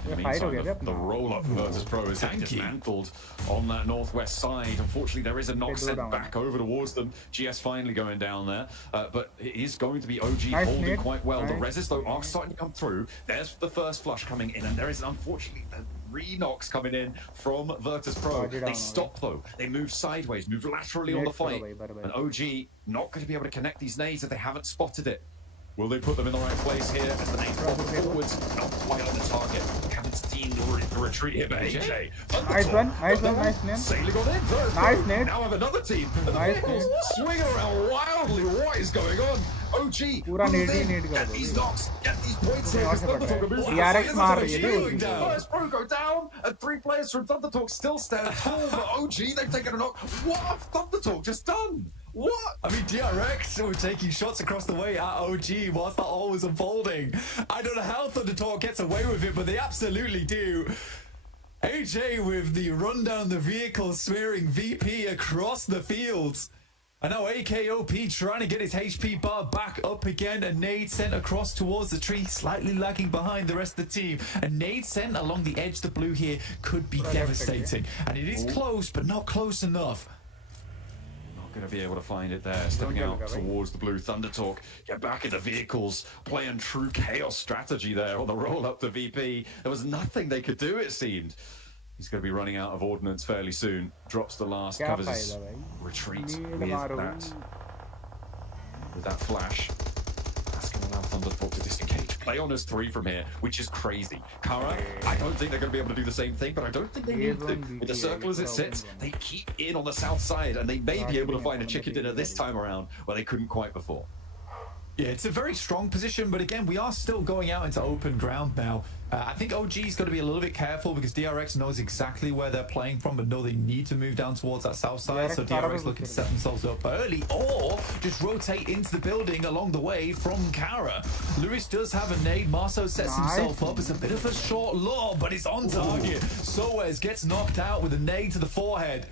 In the meantime, the roll-up Virtus.pro is dismantled on that northwest side. Unfortunately, there is a knock sent back over towards them. GS finally going down there, but it is going to be OG holding quite well. The reses, though, are starting to come through. There's the first flush coming in, and there is, unfortunately, the re-knocks coming in from Virtus.pro. They stop, though. They move sideways, move laterally on the fight. And OG not going to be able to connect these nades if they haven't spotted it. Will they put them in the right place here as the nades roll forwards? Not quite on the target. Haven't seen the retreat here, but AJ. Nice one, nice name. Sailing on in first. Nice name. Now have another team. And the vehicles swing around wildly. What is going on? OG. Get these knocks. Get these points here. Virtus.pro go down, and 3 players from Thundertalk still stand tall. But OG, they've taken a knock. What have Thundertalk just done? What? I mean, DRX were taking shots across the way at OG whilst that all was unfolding. I don't know how Thundertalk gets away with it, but they absolutely do. AJ with the run down the vehicle, smearing VP across the fields. And now AKOP trying to get his HP bar back up again. A nade sent across towards the tree, slightly lagging behind the rest of the team. A nade sent along the edge of the blue here could be devastating. And it is close, but not close enough. Going to be able to find it there, stepping out towards the blue. Thundertalk get back in the vehicles, playing true chaos strategy there on the roll up to VP. There was nothing they could do, it seemed. He's going to be running out of ordnance fairly soon. Drops the last, covers his retreat with that flash. That's going to allow Thundertalk to disengage. Play on as 3 from here, which is crazy. Kara, I don't think they're going to be able to do the same thing, but I don't think they need to. With the circle as it sits, they keep in on the south side, and they may be able to find a chicken dinner this time around where they couldn't quite before. Yeah, it's a very strong position, but again, we are still going out into open ground now. I think OG's got to be a little bit careful because DRX knows exactly where they're playing from, but know they need to move down towards that south side. So DRX looking to set themselves up early or just rotate into the building along the way from Kara. Lewis does have a nade. Marceau sets himself up. It's a bit of a short lob, but it's on target. Soez gets knocked out with a nade to the forehead.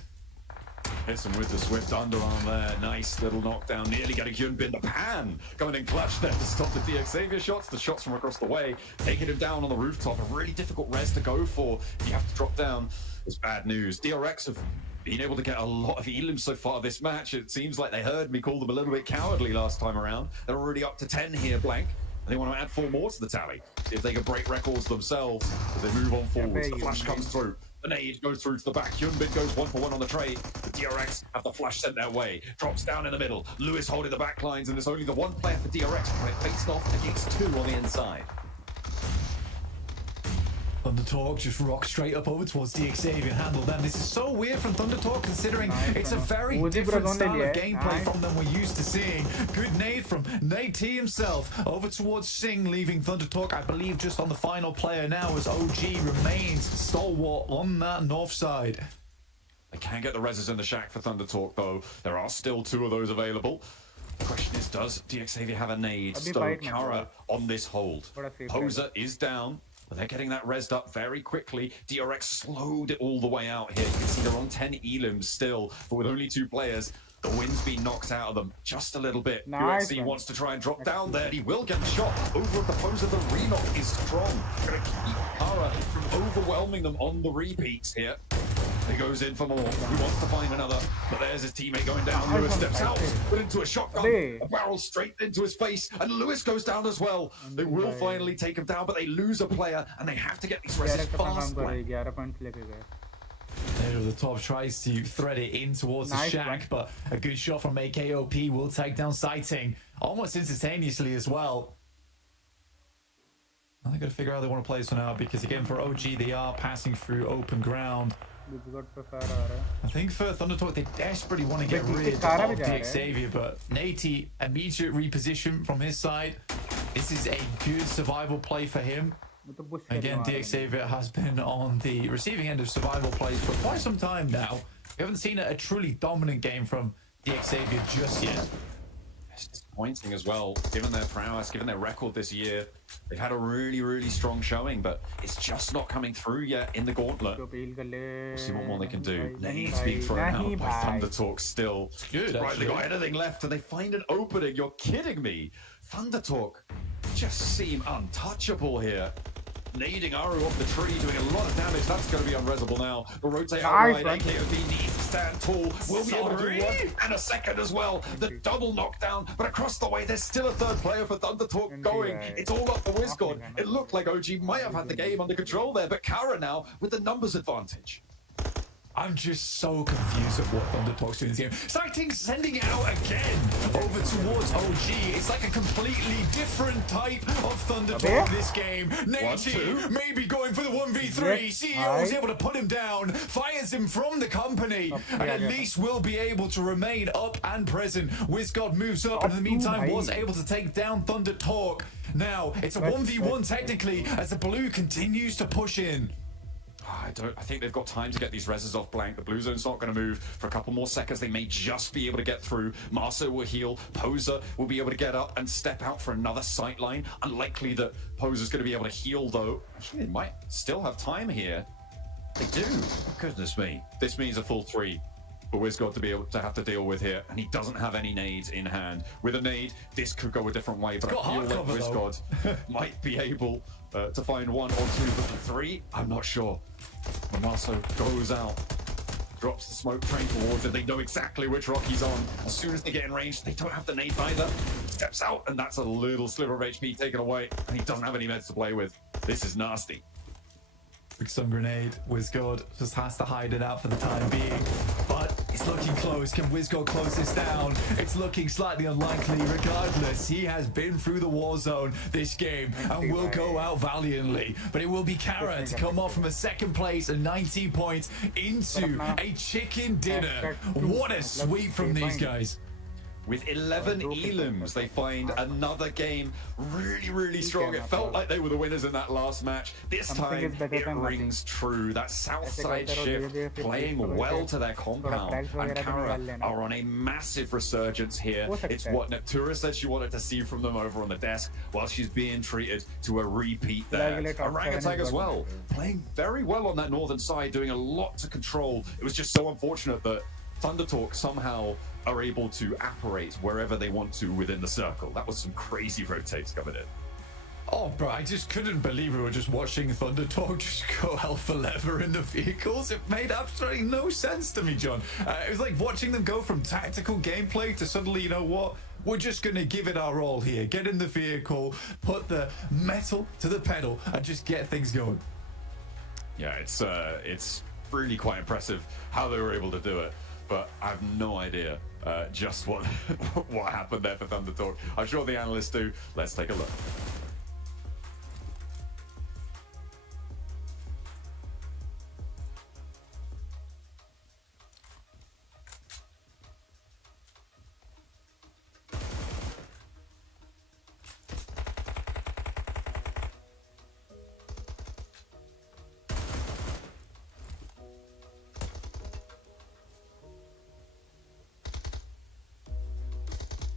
Hits him with the swift underarm there. Nice little knockdown. Nearly getting Hyunbin. The pan coming in clutch there to stop the DXavier shots. The shots from across the way. Taking him down on the rooftop. A really difficult res to go for. You have to drop down. It's bad news. DRX have been able to get a lot of elims so far this match. It seems like they heard me call them a little bit cowardly last time around. They're already up to 10 here, Blank. They want to add 4 more to the tally. See if they can break records themselves as they move on forwards. The flash comes through. The nade goes through to the back. Hyunbin goes 1-for-1 on the trade. The DRX have the flash sent their way. Drops down in the middle. Lewis holding the back lines, and there's only the one player for DRX faced off against 2 on the inside. ThunderTalk just rock straight up over towards DXavier, handle them. This is so weird from ThunderTalk considering it's a very different style of gameplay from them we're used to seeing. Good nade from Nate T himself over towards Singh, leaving ThunderTalk, I believe, just on the final player now as OG remains stalwart on that north side. They can get the reses in the shack for ThunderTalk though. There are still 2 of those available. The question is, does DXavier have a nade? So Kara on this hold. Poser is down. But they're getting that rezzed up very quickly. DRX slowed it all the way out here. You can see they're on 10 elims still, but with only 2 players, the wind's been knocked out of them just a little bit. UXC wants to try and drop down there. He will get the shot over at the Poser. The re-knock is strong. Gonna keep Kara from overwhelming them on the repeats here. He goes in for more. He wants to find another, but there's his teammate going down. Lewis steps out, put into a shotgun, a barrel straight into his face, and Lewis goes down as well. They will finally take him down, but they lose a player, and they have to get these reses fast. The top tries to thread it in towards the shack, but a good shot from AKOP will take down Sighting almost instantaneously as well. They're going to figure out how they want to play this one out, because again, for OG, they are passing through open ground. I think for ThunderTalk, they desperately want to get rid of DXavier, but Nate, immediate reposition from his side. This is a good survival play for him. Again, DXavier has been on the receiving end of survival plays for quite some time now. We haven't seen a truly dominant game from DXavier just yet. It's disappointing as well, given their prowess, given their record this year. They've had a really, really strong showing, but it's just not coming through yet in the Gauntlet. We'll see what more they can do. Nade's being thrown out by ThunderTalk still. Good, right, they got anything left, and they find an opening. You're kidding me. ThunderTalk just seem untouchable here. Nading Aru off the tree, doing a lot of damage. That's going to be unresable now. The rotate outright. AKOP needs to stand tall. Will be able to do 1 and a second as well. The double knockdown, but across the way, there's still a 3rd player for ThunderTalk going. It's all up for WizGod. It looked like OG might have had the game under control there, but Kara now with the numbers advantage. I'm just so confused at what ThunderTalk's doing in this game. Sighting sending it out again over towards OG. It's like a completely different type of ThunderTalk this game. Nate maybe going for the 1v3. CEO is able to put him down, fires him from the company, and at least will be able to remain up and present. WizGod moves up, and in the meantime was able to take down ThunderTalk. Now, it's a 1v1 technically, as the blue continues to push in. I think they've got time to get these reses off Blank. The blue zone's not going to move for a couple more seconds. They may just be able to get through. Marso will heal. Poser will be able to get up and step out for another sightline. Unlikely that Poser's going to be able to heal, though. Actually, they might still have time here. They do. Goodness me. This means a full 3 for WizGod to be able to have to deal with here, and he doesn't have any nades in hand. With a nade, this could go a different way, but I feel like WizGod might be able to find 1 or 2, but 3, I'm not sure. Mamaso goes out, drops the smoke train towards it. They know exactly which rock he's on. As soon as they get in range, they don't have the nade either. Steps out, and that's a little sliver of HP taken away, and he doesn't have any meds to play with. This is nasty. Big stun grenade. WizGod just has to hide it out for the time being. But it's looking close. Can WizGod close this down? It's looking slightly unlikely. Regardless, he has been through the war zone this game and will go out valiantly. But it will be Kara to come off from a 2nd place and 19 points into a chicken dinner. What a sweep from these guys. With 11 elims, they find another game really, really strong. It felt like they were the winners in that last match. This time, it rings true. That south side shift playing well to their compound. And Kara are on a massive resurgence here. It's what Neptura said she wanted to see from them over on the desk, while she's being treated to a repeat there. Orangutan as well, playing very well on that northern side, doing a lot to control. It was just so unfortunate that Thunder Talk somehow are able to apparate wherever they want to within the circle. That was some crazy rotates coming in. Oh, bro, I just couldn't believe we were just watching Thunder Talk just go hell for leather in the vehicles. It made absolutely no sense to me, John. It was like watching them go from tactical gameplay to suddenly, you know what? We're just going to give it our all here. Get in the vehicle, put the metal to the pedal, and just get things going. Yeah, it's really quite impressive how they were able to do it. But I have no idea just what happened there for Thunder Talk. I'm sure the analysts do. Let's take a look.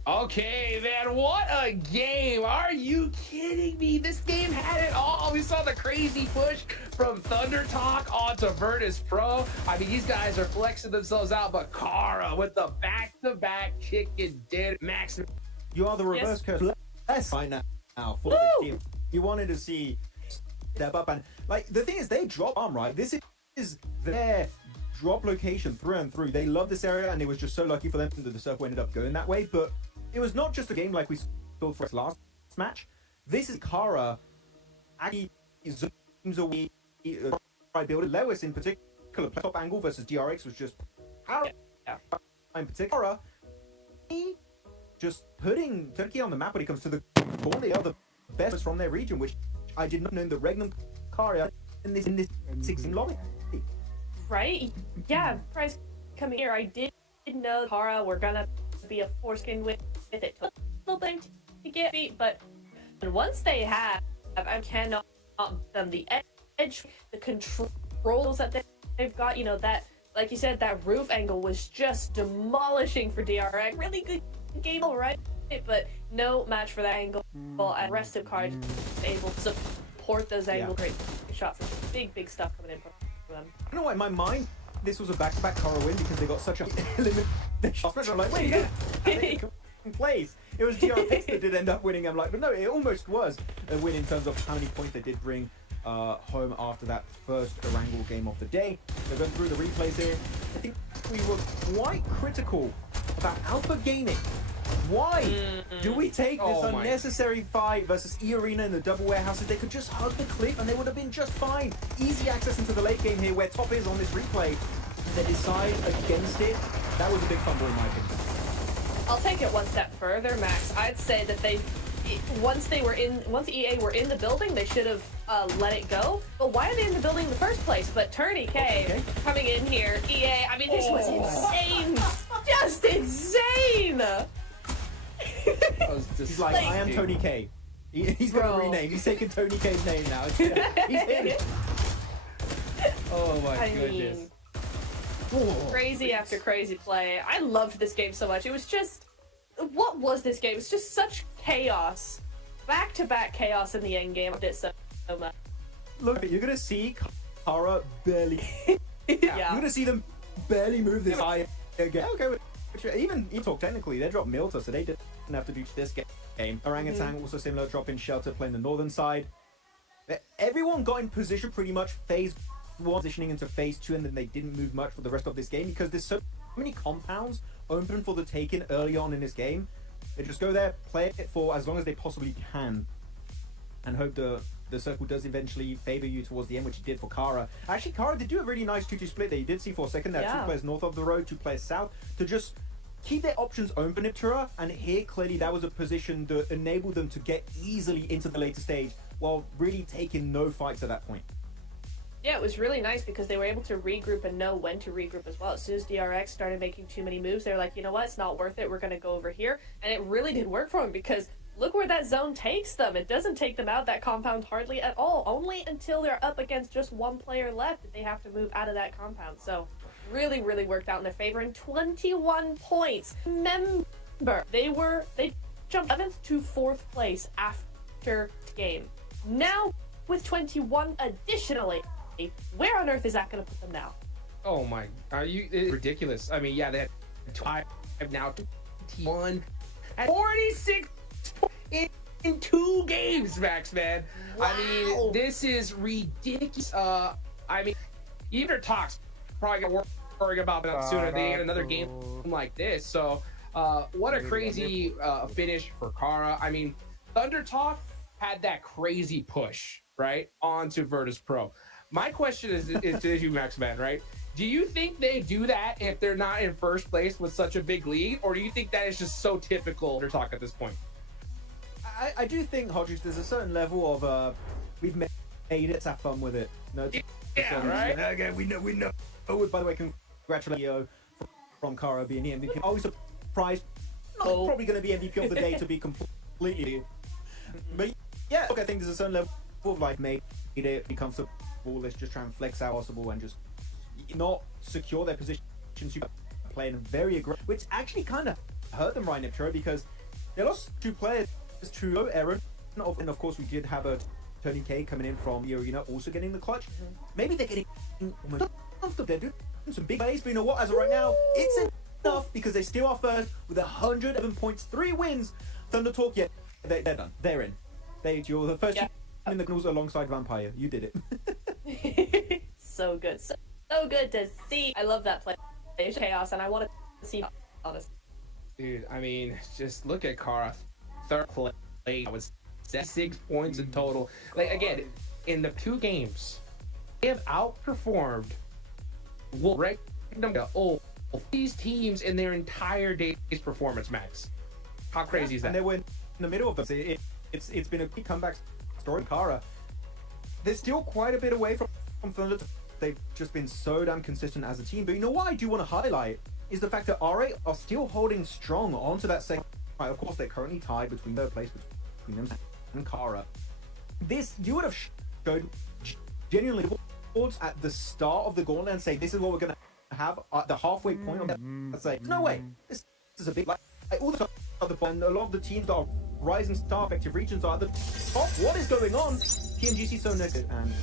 Okay, man, what a game. Are you kidding me? This game had it all. We saw the crazy push from Thunder Talk onto Virtus Pro. I mean, these guys are flexing themselves out, but Kara with the back-to-back chicken dinner. Max. You are the reverse curse. Let's find out for this team. You wanted to see step up, and like the thing is, they drop arm, right? This is their drop location through and through. They love this area, and it was just so lucky for them that the circle ended up going that way. But it was not just a game like we saw for us last match. This is Kara actually zooms away. Building Lewis in particular, top angle versus DRX was just in particular. Just putting Turkey on the map when it comes to the corner. They are the best from their region, which I did not know in the Regnum Kara in this 16 lobby. Right? Yeah, Price coming here. I did know Kara were gonna be a foreskin with it. It took a little thing to get beat, but once they have, I cannot them the edge, the controls that they've got. You know that, like you said, that roof angle was just demolishing for DRX. Really good game, all right, but no match for that angle. And rest of cards able to support those angle great shots. Big stuff coming in from them. I don't know why in my mind this was a back-to-back Kara win because they got such a limited shot. I'm like, wait, in place. It was DRX that did end up winning. I'm like, but no, it almost was a win in terms of how many points they did bring home after that first Erangel game of the day. They're going through the replays here. I think we were quite critical about Alpha Gaming. Why do we take this unnecessary fight versus E-Arena in the double warehouses? They could just hug the cliff and they would have been just fine. Easy access into the late game here where top is on this replay. They decide against it. That was a big fumble in my opinion. I'll take it one step further, Max. I'd say that once EA were in the building, they should have let it go. But why are they in the building in the first place? But Tony K coming in here, EA. I mean, this was insane, just insane. He's like, I am Tony K. He's gonna rename. He's taking Tony K's name now. He's in. Oh my goodness. Crazy after crazy play. I loved this game so much. It was just, what was this game? It's just such chaos. Back-to-back chaos in the end game. I did so much. Look, you're gonna see Kara barely. You're gonna see them barely move this high again. Okay, even E-Talk technically, they dropped Milta, so they didn't have to do this game. Orangutan also similar, drop in Shelter playing the northern side. Everyone got in position pretty much phase 1, positioning into phase 2, and then they didn't move much for the rest of this game because there's so many compounds open for the taking early on in this game. They just go there, play it for as long as they possibly can, and hope the circle does eventually favor you towards the end, which it did for Kara. Actually, Kara did do a really nice 2-2 split there. You did see for a second there, 2 players north of the road, 2 players south, to just keep their options open if Tura, and here clearly that was a position that enabled them to get easily into the later stage while really taking no fights at that point. Yeah, it was really nice because they were able to regroup and know when to regroup as well. As soon as DRX started making too many moves, they were like, you know what, it's not worth it, we're going to go over here. And it really did work for them because look where that zone takes them. It doesn't take them out that compound hardly at all. Only until they're up against just one player left that they have to move out of that compound. So really worked out in their favor. And 21 points. Remember, they jumped 11th to 4th place after the game. Now with 21 additionally, where on earth is that going to put them now? Oh my, it's ridiculous. I mean, yeah, they had 5 now 21 and 46 in 2 games, Max, man. Wow. I mean, this is ridiculous. I mean, even talks probably gonna worry about that sooner. They get another game like this. So, what a crazy finish for Kara. I mean, Thunder Talk had that crazy push, right, onto Virtus Pro. My question is to you, Max, man, right? Do you think they do that if they're not in first place with such a big lead, or do you think that is just so typical Thunder Talk at this point? I do think, Hodges, there's a certain level of we've made it, let's have fun with it. No, yeah, right? Again, we know. Oh, by the way, congratulations from Kara being the MVP. Always surprised. Probably going to be MVP of the day, to be completely. But yeah, look, I think there's a certain level of like made it, be comfortable. Let's just try and flex out possible and just not secure their position, playing very aggressive, which actually kind of hurt them right now, because they lost 2 players to Aaron, and of course we did have a Tony K coming in from the arena, also getting the clutch. Maybe they're getting almost comfortable. They're doing some big plays, but you know what? As of right now, it's enough because they still are first with 111 points, 3 wins. Thunder Talk, yeah, they're done. They're in. You're the first team in the Gnolls alongside Vampire. You did it. So good. So good to see. I love that play. Chaos, and I want to see honest. Dude, I mean, just look at Kara. 3rd play was 6 points in total. Like, again, in the 2 games, they have outperformed these teams in their entire day's performance, Max. How crazy is that? And they were in the middle of them. It's been a quick comeback story. Kara, they're still quite a bit away from Thunder. They've just been so damn consistent as a team. But you know what I do want to highlight is the fact that RA are still holding strong onto that second. Right, of course, they're currently tied between third place between them and Kara. This, you would have showed genuinely at the start of the Gauntlet and say, this is what we're going to have at the halfway point of that. I'd say, no way, this is a big, like all the other, and a lot of the teams that are rising star effective regions are at the top. What is going on? PMGC so negative, and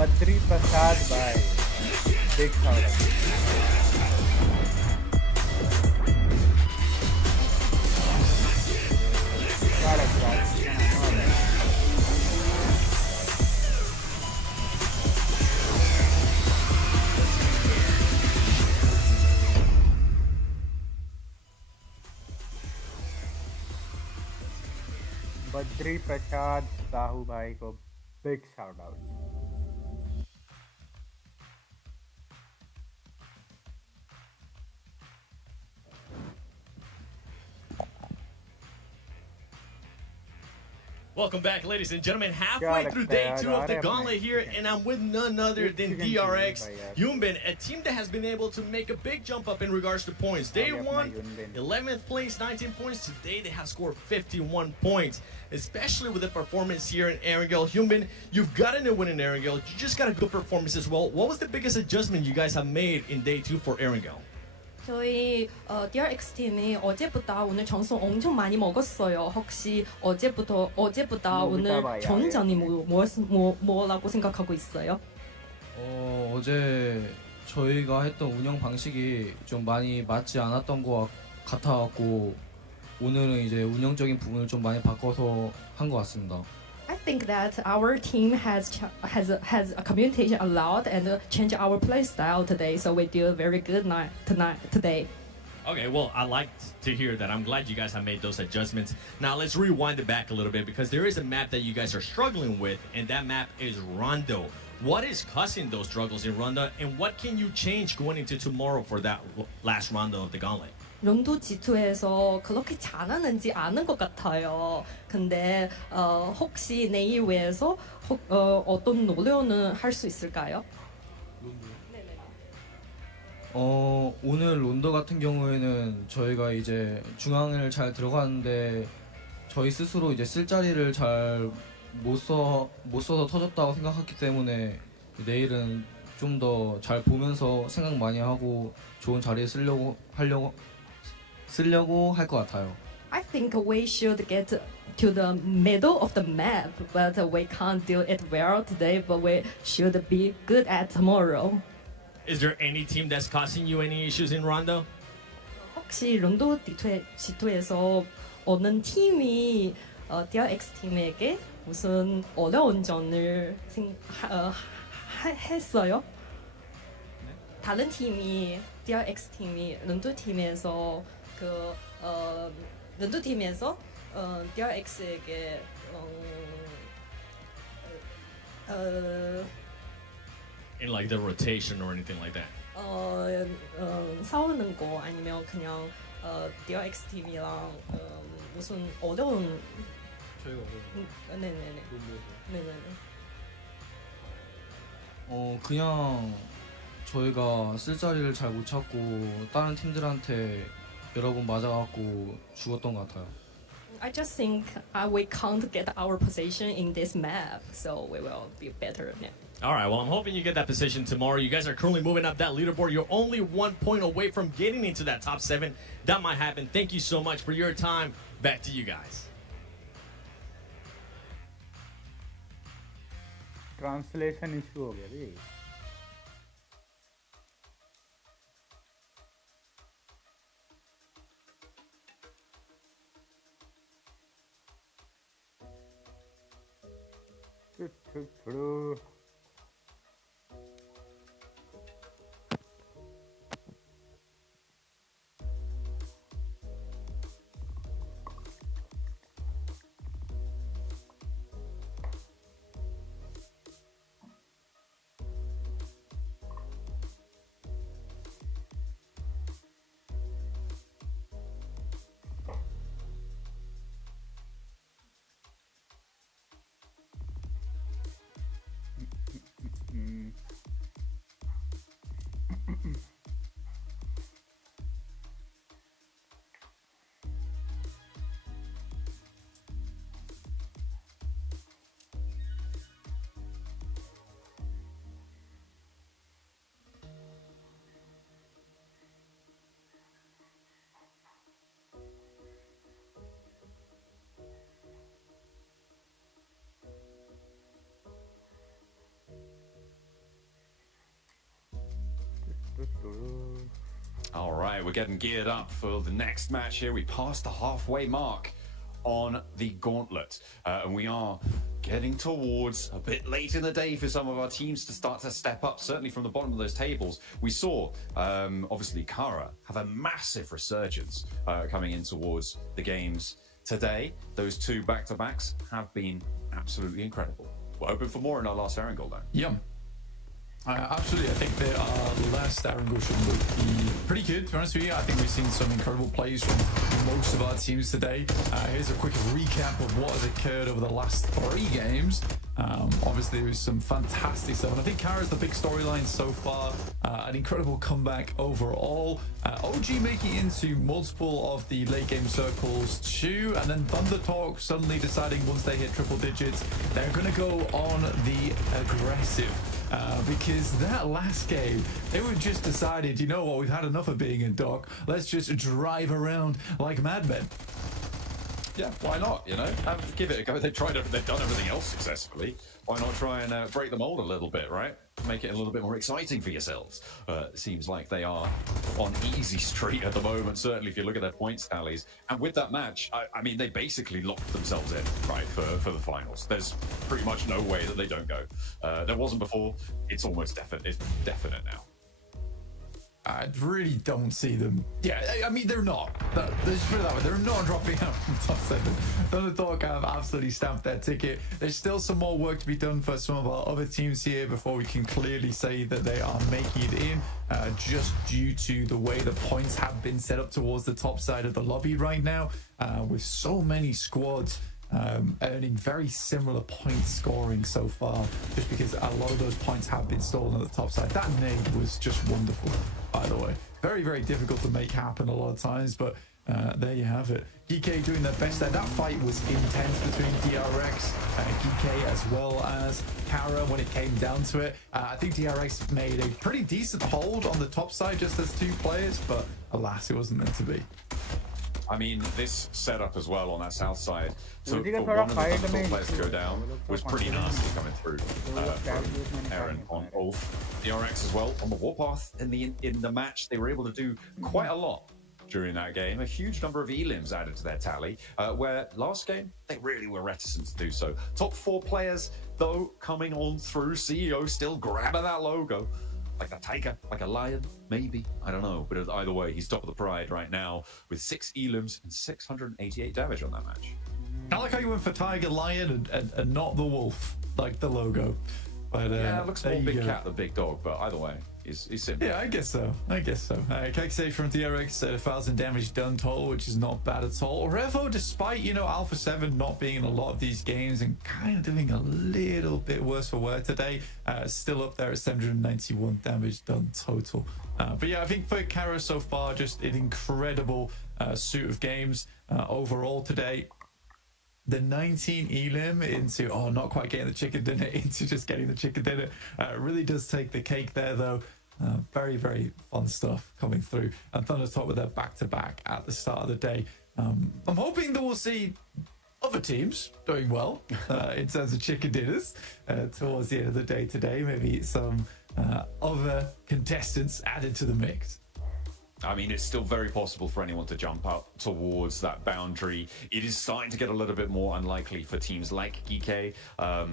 Badri Prasad by Big Saurabh. Badri Prasad Sahu भाई को big shout out. Welcome back, ladies and gentlemen. Halfway through day 2 of the Gauntlet here, and I'm with none other than DRX Hyunbin, a team that has been able to make a big jump up in regards to points. Day 1, 11th place, 19 points. Today, they have scored 51 points, especially with the performance here in Erangel. Hyunbin, you've got a new win in Erangel. You just got a good performance as well. What was the biggest adjustment you guys have made in day 2 for Erangel? 저희 DRX 팀이 어제보다 오늘 점수 엄청 많이 먹었어요. 혹시 어제보다 오늘 좋은 점이 뭐라고 생각하고 있어요? 어제 저희가 했던 운영 방식이 좀 많이 맞지 않았던 것 같아갖고 오늘은 이제 운영적인 부분을 좀 많이 바꿔서 한 것 같습니다. I think that our team has communicated a lot and changed our play style today, so we do very good today. Okay, well, I like to hear that. I'm glad you guys have made those adjustments. Now, let's rewind it back a little bit because there is a map that you guys are struggling with, and that map is Rondo. What is causing those struggles in Rondo, and what can you change going into tomorrow for that last Rondo of the Gauntlet? 론도 G2에서 그렇게 잘하는지 아는 것 같아요. 근데 혹시 내일 외에서 어떤 노력은 할 수 있을까요? 오늘 론더 같은 경우에는 저희가 이제 중앙을 잘 들어갔는데 저희 스스로 이제 쓸 자리를 잘 못 써서 터졌다고 생각했기 때문에 내일은 좀 더 잘 보면서 생각 많이 하고 좋은 자리에 쓰려고 할 것 같아요. I think we should get to the middle of the map, but we can't do it well today, but we should be good at tomorrow. Is there any team that's causing you any issues in Rondo? 혹시 론도 G2에서 어느 팀이 DRX 팀에게 무슨 어려운 점을 했어요? 다른 팀이 DRX 팀이 론도 팀에서 론도 팀에서 DRX에게 in like the rotation or anything like that? 싸우는 거 아니면 그냥 DRX 팀이랑 무슨 어려운 네네네. 그냥 저희가 쓸 자리를 잘 못 찾고 다른 팀들한테 여러 번 맞아갖고 죽었던 것 같아요. I just think we can't get our position in this map, so we will be better now. All right, well, I'm hoping you get that position tomorrow. You guys are currently moving up that leaderboard. You're only 1 point away from getting into that top 7. That might happen. Thank you so much for your time. Back to you guys. Translation issue हो गया भी. All right, we're getting geared up for the next match here. We passed the halfway mark on the Gauntlet, and we are getting towards a bit late in the day for some of our teams to start to step up, certainly from the bottom of those tables. We saw, obviously, Kara have a massive resurgence coming in towards the games today, those two back-to-backs have been absolutely incredible. We're hoping for more in our last Aaron goal, though. Yeah. Absolutely. I think that our last Aaron goal should be pretty good, to be honest with you. I think we've seen some incredible plays from most of our teams today. Here's a quick recap of what has occurred over the last 3 games. Obviously, there was some fantastic stuff. And I think Kara's the big storyline so far. An incredible comeback overall. OG making into multiple of the late game circles too. And then Thunder Talk suddenly deciding once they hit triple digits, they're going to go on the aggressive. Because that last game, they were just decided, you know what, we've had enough of being in dock. Let's just drive around like madmen. Yeah, why not? You know, give it a go. They've done everything else successfully. Why not try and break the mold a little bit, right? Make it a little bit more exciting for yourselves. Seems like they are on easy street at the moment, certainly if you look at their points tallies. And with that match, I mean, they basically locked themselves in, right, for the finals. There's pretty much no way that they don't go. There wasn't before. It's almost definite. It's definite now. I really don't see them. Yeah, I mean, they're not. Let's put it that way. They're not dropping out from top 7. Thunder Talk have absolutely stamped their ticket. There's still some more work to be done for some of our other teams here before we can clearly say that they are making it in, just due to the way the points have been set up towards the top side of the lobby right now, with so many squads earning very similar point scoring so far, just because a lot of those points have been stolen at the top side. That nade was just wonderful, by the way. Very, very difficult to make happen a lot of times, but there you have it. GK doing their best there. That fight was intense between DRX, GK, as well as Kara when it came down to it. I think DRX made a pretty decent hold on the top side just as 2 players, but alas, it wasn't meant to be. I mean, this setup as well on that south side, for one of the top players to go down was pretty nasty coming through from Aaron on Ulf. The RX as well on the warpath in the match. They were able to do quite a lot during that game. A huge number of elims added to their tally, where last game they really were reticent to do so. Top 4 players, though, coming on through. CEO still grabbing that logo. Like a tiger, like a lion, maybe. I don't know. But either way, he's top of the pride right now with 6 elims and 688 damage on that match. I like how you went for tiger, lion, and not the wolf, like the logo. But yeah, it looks more big cat than big dog, but either way, he's simple. Yeah, I guess so. Kekse from DRX, 1,000 damage done total, which is not bad at all. Revo, despite, you know, Alpha 7 not being in a lot of these games and kind of doing a little bit worse for wear today, still up there at 791 damage done total. But yeah, I think for Kara so far, just an incredible suit of games overall today. The 19 elim into, not quite getting the chicken dinner, into just getting the chicken dinner. Really does take the cake there, though. Very, very fun stuff coming through. And Thunder Talk with their back-to-back at the start of the day. I'm hoping that we'll see other teams doing well in terms of chicken dinners towards the end of the day today. Maybe some other contestants added to the mix. I mean, it's still very possible for anyone to jump up towards that boundary. It is starting to get a little bit more unlikely for teams like GK,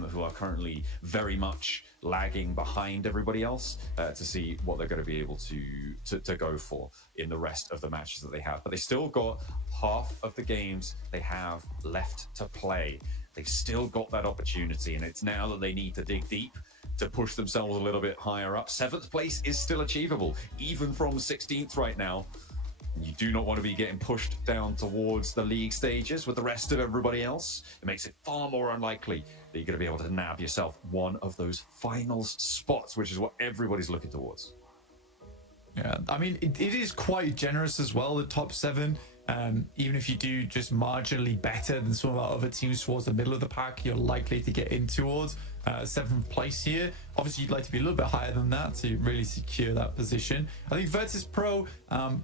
who are currently very much lagging behind everybody else, to see what they're going to be able to go for in the rest of the matches that they have. But they still got half of the games they have left to play. They've still got that opportunity, and it's now that they need to dig deep to push themselves a little bit higher up. 7th place is still achievable, even from 16th right now. You do not want to be getting pushed down towards the league stages with the rest of everybody else. It makes it far more unlikely that you're going to be able to nab yourself one of those finals spots, which is what everybody's looking towards. Yeah, I mean, it is quite generous as well, the top 7. Even if you do just marginally better than some of our other teams towards the middle of the pack, you're likely to get in towards 7th place here. Obviously, you'd like to be a little bit higher than that to really secure that position. I think Virtus Pro,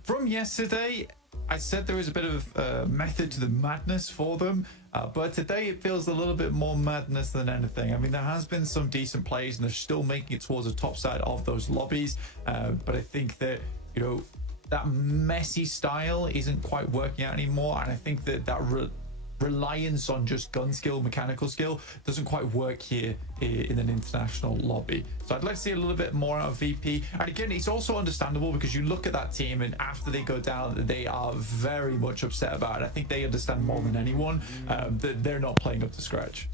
from yesterday, I said there was a bit of method to the madness for them, but today it feels a little bit more madness than anything. I mean, there has been some decent plays, and they're still making it towards the top side of those lobbies, but I think that, you know, that messy style isn't quite working out anymore, and I think that reliance on just gun skill, mechanical skill doesn't quite work here in an international lobby. So I'd like to see a little bit more out of VP. And again, it's also understandable because you look at that team and after they go down, they are very much upset about it. I think they understand more than anyone that they're not playing up to scratch.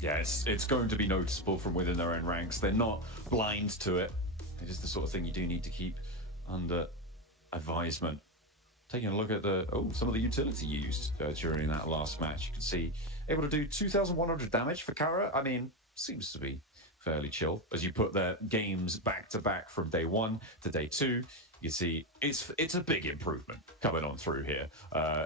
Yeah, it's going to be noticeable from within their own ranks. They're not blind to it. It is the sort of thing you do need to keep under advisement. Taking a look at some of the utility used during that last match. You can see able to do 2,100 damage for Kara. I mean, seems to be fairly chill. As you put their games back to back from day 1 to day 2, you see it's a big improvement coming on through here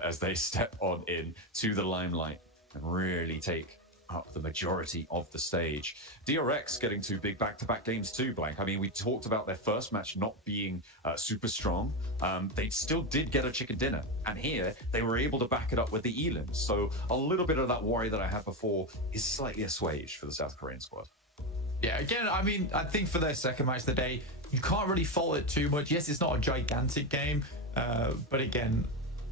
as they step on in to the limelight and really take up the majority of the stage. DRX getting 2 big back-to-back games too, Blank. I mean, we talked about their first match not being super strong. They still did get a chicken dinner, and here they were able to back it up with the elims. So a little bit of that worry that I had before is slightly assuaged for the South Korean squad. Yeah, again, I mean, I think for their second match of the day, you can't really fault it too much. Yes, it's not a gigantic game, but again,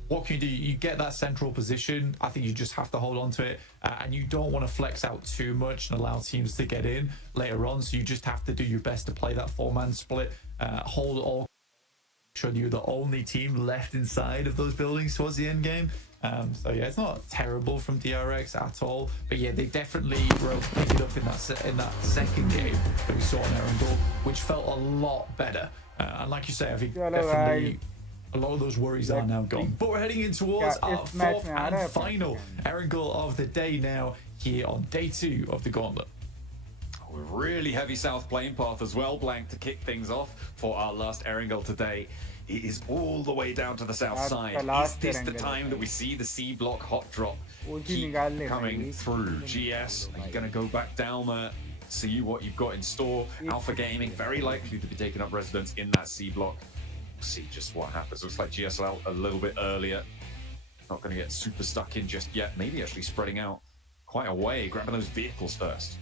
what can you do? You get that central position. I think you just have to hold on to it, and you don't want to flex out too much and allow teams to get in later on. So you just have to do your best to play that 4-man split, hold all. Sure, you're the only team left inside of those buildings towards the end game. So yeah, it's not terrible from DRX at all, but yeah, they definitely picked it up in that second game that we saw in Erangel, which felt a lot better. And like you say, I think definitely. A lot of those worries are now gone. But we're heading in towards our 4th and final Erangel of the day now here on day 2 of the Gauntlet. Really heavy south plane path as well, Blank, to kick things off for our last Erangel today. It is all the way down to the south side. Is this the time that we see the C block hot drop keep coming through? GS, are you going to go back down there? See what you've got in store. Alpha Gaming, very likely to be taking up residence in that C block. See just what happens. Looks like GSL a little bit earlier. Not going to get super stuck in just yet. Maybe actually spreading out quite a way, grabbing those vehicles first.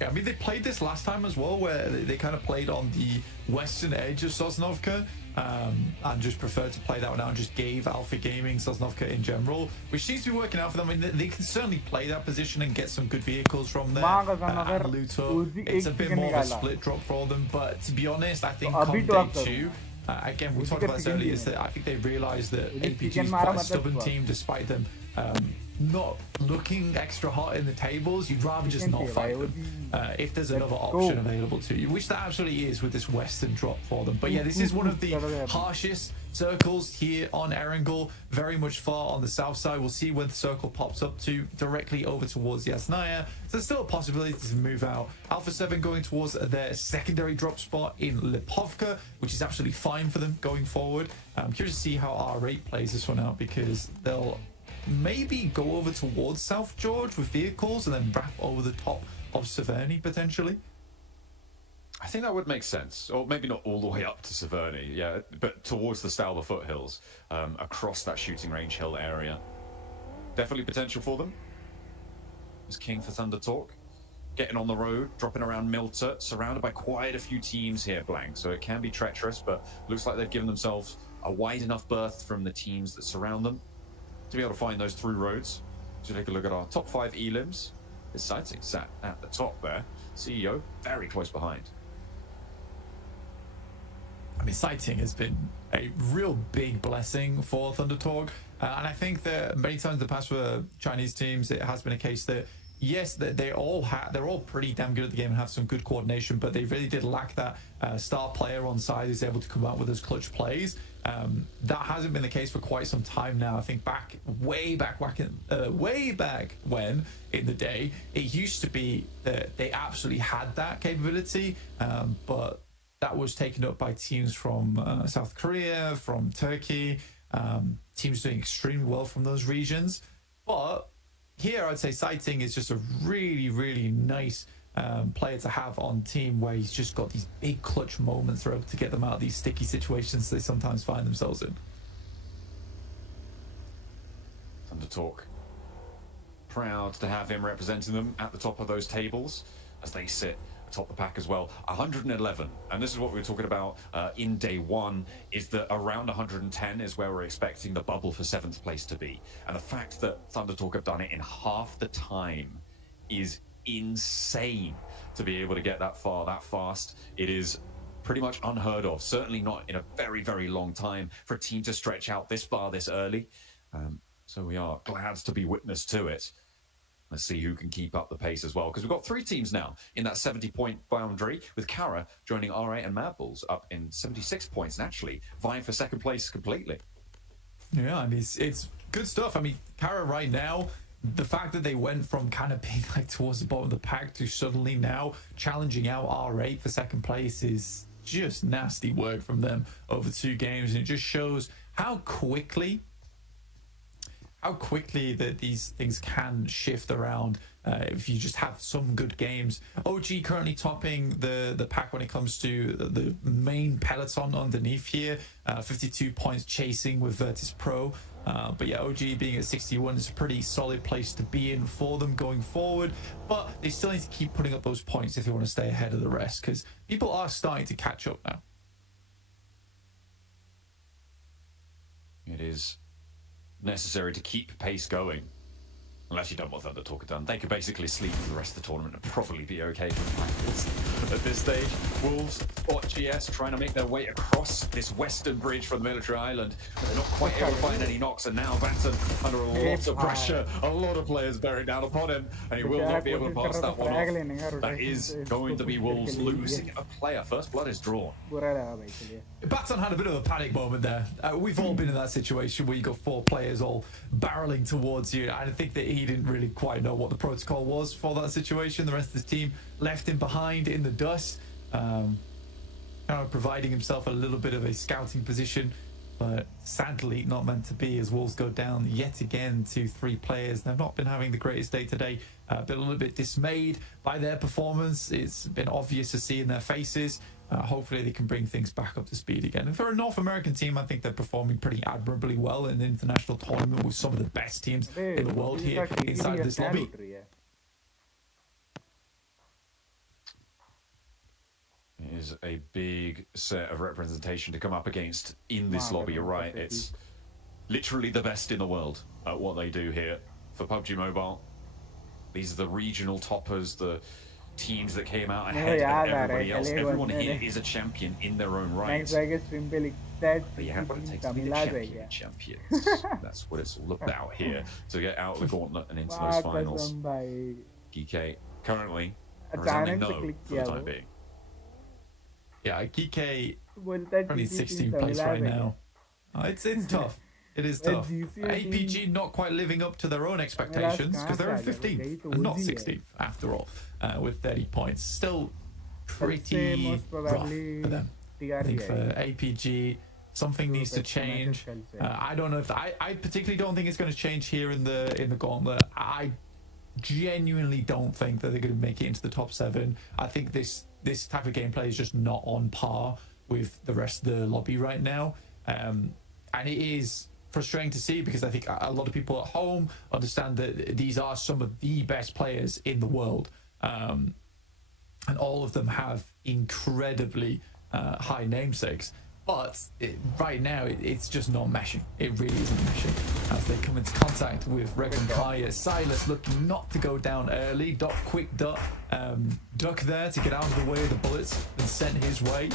Yeah, I mean, they played this last time as well, where they kind of played on the western edge of Sosnovka and just preferred to play that one out and just gave Alpha Gaming Sosnovka in general, which seems to be working out for them. I mean, they can certainly play that position and get some good vehicles from there. And Luto, it's a bit more of a split drop for them, but to be honest, I think come day 2, again, we talked about this earlier, is that I think they realized that APG is quite a stubborn team, despite them not looking extra hot in the tables. You'd rather just not fight them if there's another option available to you, which there absolutely is with this western drop for them. But yeah, this is one of the harshest circles here on Erangel, very much far on the south side. We'll see where the circle pops up to, directly over towards Yasnaya. So there's still a possibility to move out. Alpha 7 going towards their secondary drop spot in Lipovka, which is absolutely fine for them going forward. I'm curious to see how R8 plays this one out, because they'll maybe go over towards South George with vehicles and then wrap over the top of Severny potentially. I think that would make sense, or maybe not all the way up to Severny, yeah, but towards the Stalber foothills, across that shooting range hill area. Definitely potential for them. It's King for Thunder Talk, getting on the road, dropping around Milter, surrounded by quite a few teams here, Blank, so it can be treacherous, but looks like they've given themselves a wide enough berth from the teams that surround them to be able to find those through roads. So take a look at our top 5 elims. His sighting sat at the top there. CEO very close behind. I mean, sighting has been a real big blessing for Thunder Talk, and I think that many times in the past for Chinese teams, it has been a case that yes, they're all pretty damn good at the game and have some good coordination, but they really did lack that star player on side who's able to come out with those clutch plays. That hasn't been the case for quite some time now. I think way back when in the day, it used to be that they absolutely had that capability, but that was taken up by teams from South Korea, from Turkey, teams doing extremely well from those regions. But here, I'd say Sighting is just a really, really nice player to have on team, where he's just got these big clutch moments where able to get them out of these sticky situations they sometimes find themselves in. Thunder Talk, proud to have him representing them at the top of those tables as they sit atop the pack as well. 111, and this is what we were talking about in day one, is that around 110 is where we're expecting the bubble for 7th place to be. And the fact that ThunderTalk have done it in half the time is insane to be able to get that far that fast. It is pretty much unheard of, certainly not in a very, very long time for a team to stretch out this far this early. So we are glad to be witness to it. Let's see who can keep up the pace as well, because we've got 3 teams now in that 70-point boundary, with Kara joining R8 and Mad Bulls up in 76 points and actually vying for 2nd place completely. Yeah, I mean, it's good stuff. I mean, Kara right now, the fact that they went from kind of being like towards the bottom of the pack to suddenly now challenging out R8 for 2nd place is just nasty work from them over 2 games, and it just shows how quickly that these things can shift around if you just have some good games. OG currently topping the pack when it comes to the main peloton underneath here, 52 points chasing with Virtus Pro. But yeah, OG being at 61 is a pretty solid place to be in for them going forward, but they still need to keep putting up those points if they want to stay ahead of the rest, because people are starting to catch up now. It is necessary to keep pace going. Unless you don't want ThunderTalk done. They could basically sleep for the rest of the tournament and probably be okay for practice. At this stage, Wolves, GS trying to make their way across this western bridge from the military island. They're not quite able to find any knocks, and now Batten under a lot of pressure. A lot of players bearing down upon him, and he will not be able to pass that one off. That is going to be Wolves losing a player. First blood is drawn. Baton had a bit of a panic moment there. We've all been in that situation where you got 4 players all barreling towards you. I think that he didn't really quite know what the protocol was for that situation. The rest of the team left him behind in the dust, kind of providing himself a little bit of a scouting position, but sadly not meant to be, as Wolves go down yet again to 3 players. They've not been having the greatest day today. Been a little bit dismayed by their performance. It's been obvious to see in their faces. Hopefully they can bring things back up to speed again. And for a North American team, I think they're performing pretty admirably well in the international tournament with some of the best teams in the world here inside this lobby. It is a big set of representation to come up against in this lobby. You're right, it's literally the best in the world at what they do here for PUBG Mobile. These are the regional toppers, the teams that came out ahead of everybody else. Everyone here is a champion in their own right. But you have what it takes to be the champions. That's what it's all about here, to get out of the gauntlet and into those finals. GK currently resounding no for the time being. Yeah, GK only 16th place right now. It's tough. It is tough. APG not quite living up to their own expectations, because they're in 15th and not 16th after all, with 30 points. Still pretty rough for them. I think for APG, something needs to change. I don't know if I particularly don't think it's going to change here in the gauntlet. I genuinely don't think that they're going to make it into the top 7. I think this type of gameplay is just not on par with the rest of the lobby right now, and it is frustrating to see, because I think a lot of people at home understand that these are some of the best players in the world, and all of them have incredibly high namesakes, but right now it's just not meshing. It really isn't meshing as they come into contact with Regan Kaya. Silas looking not to go down early. Quick duck there to get out of the way of the bullets and sent his way.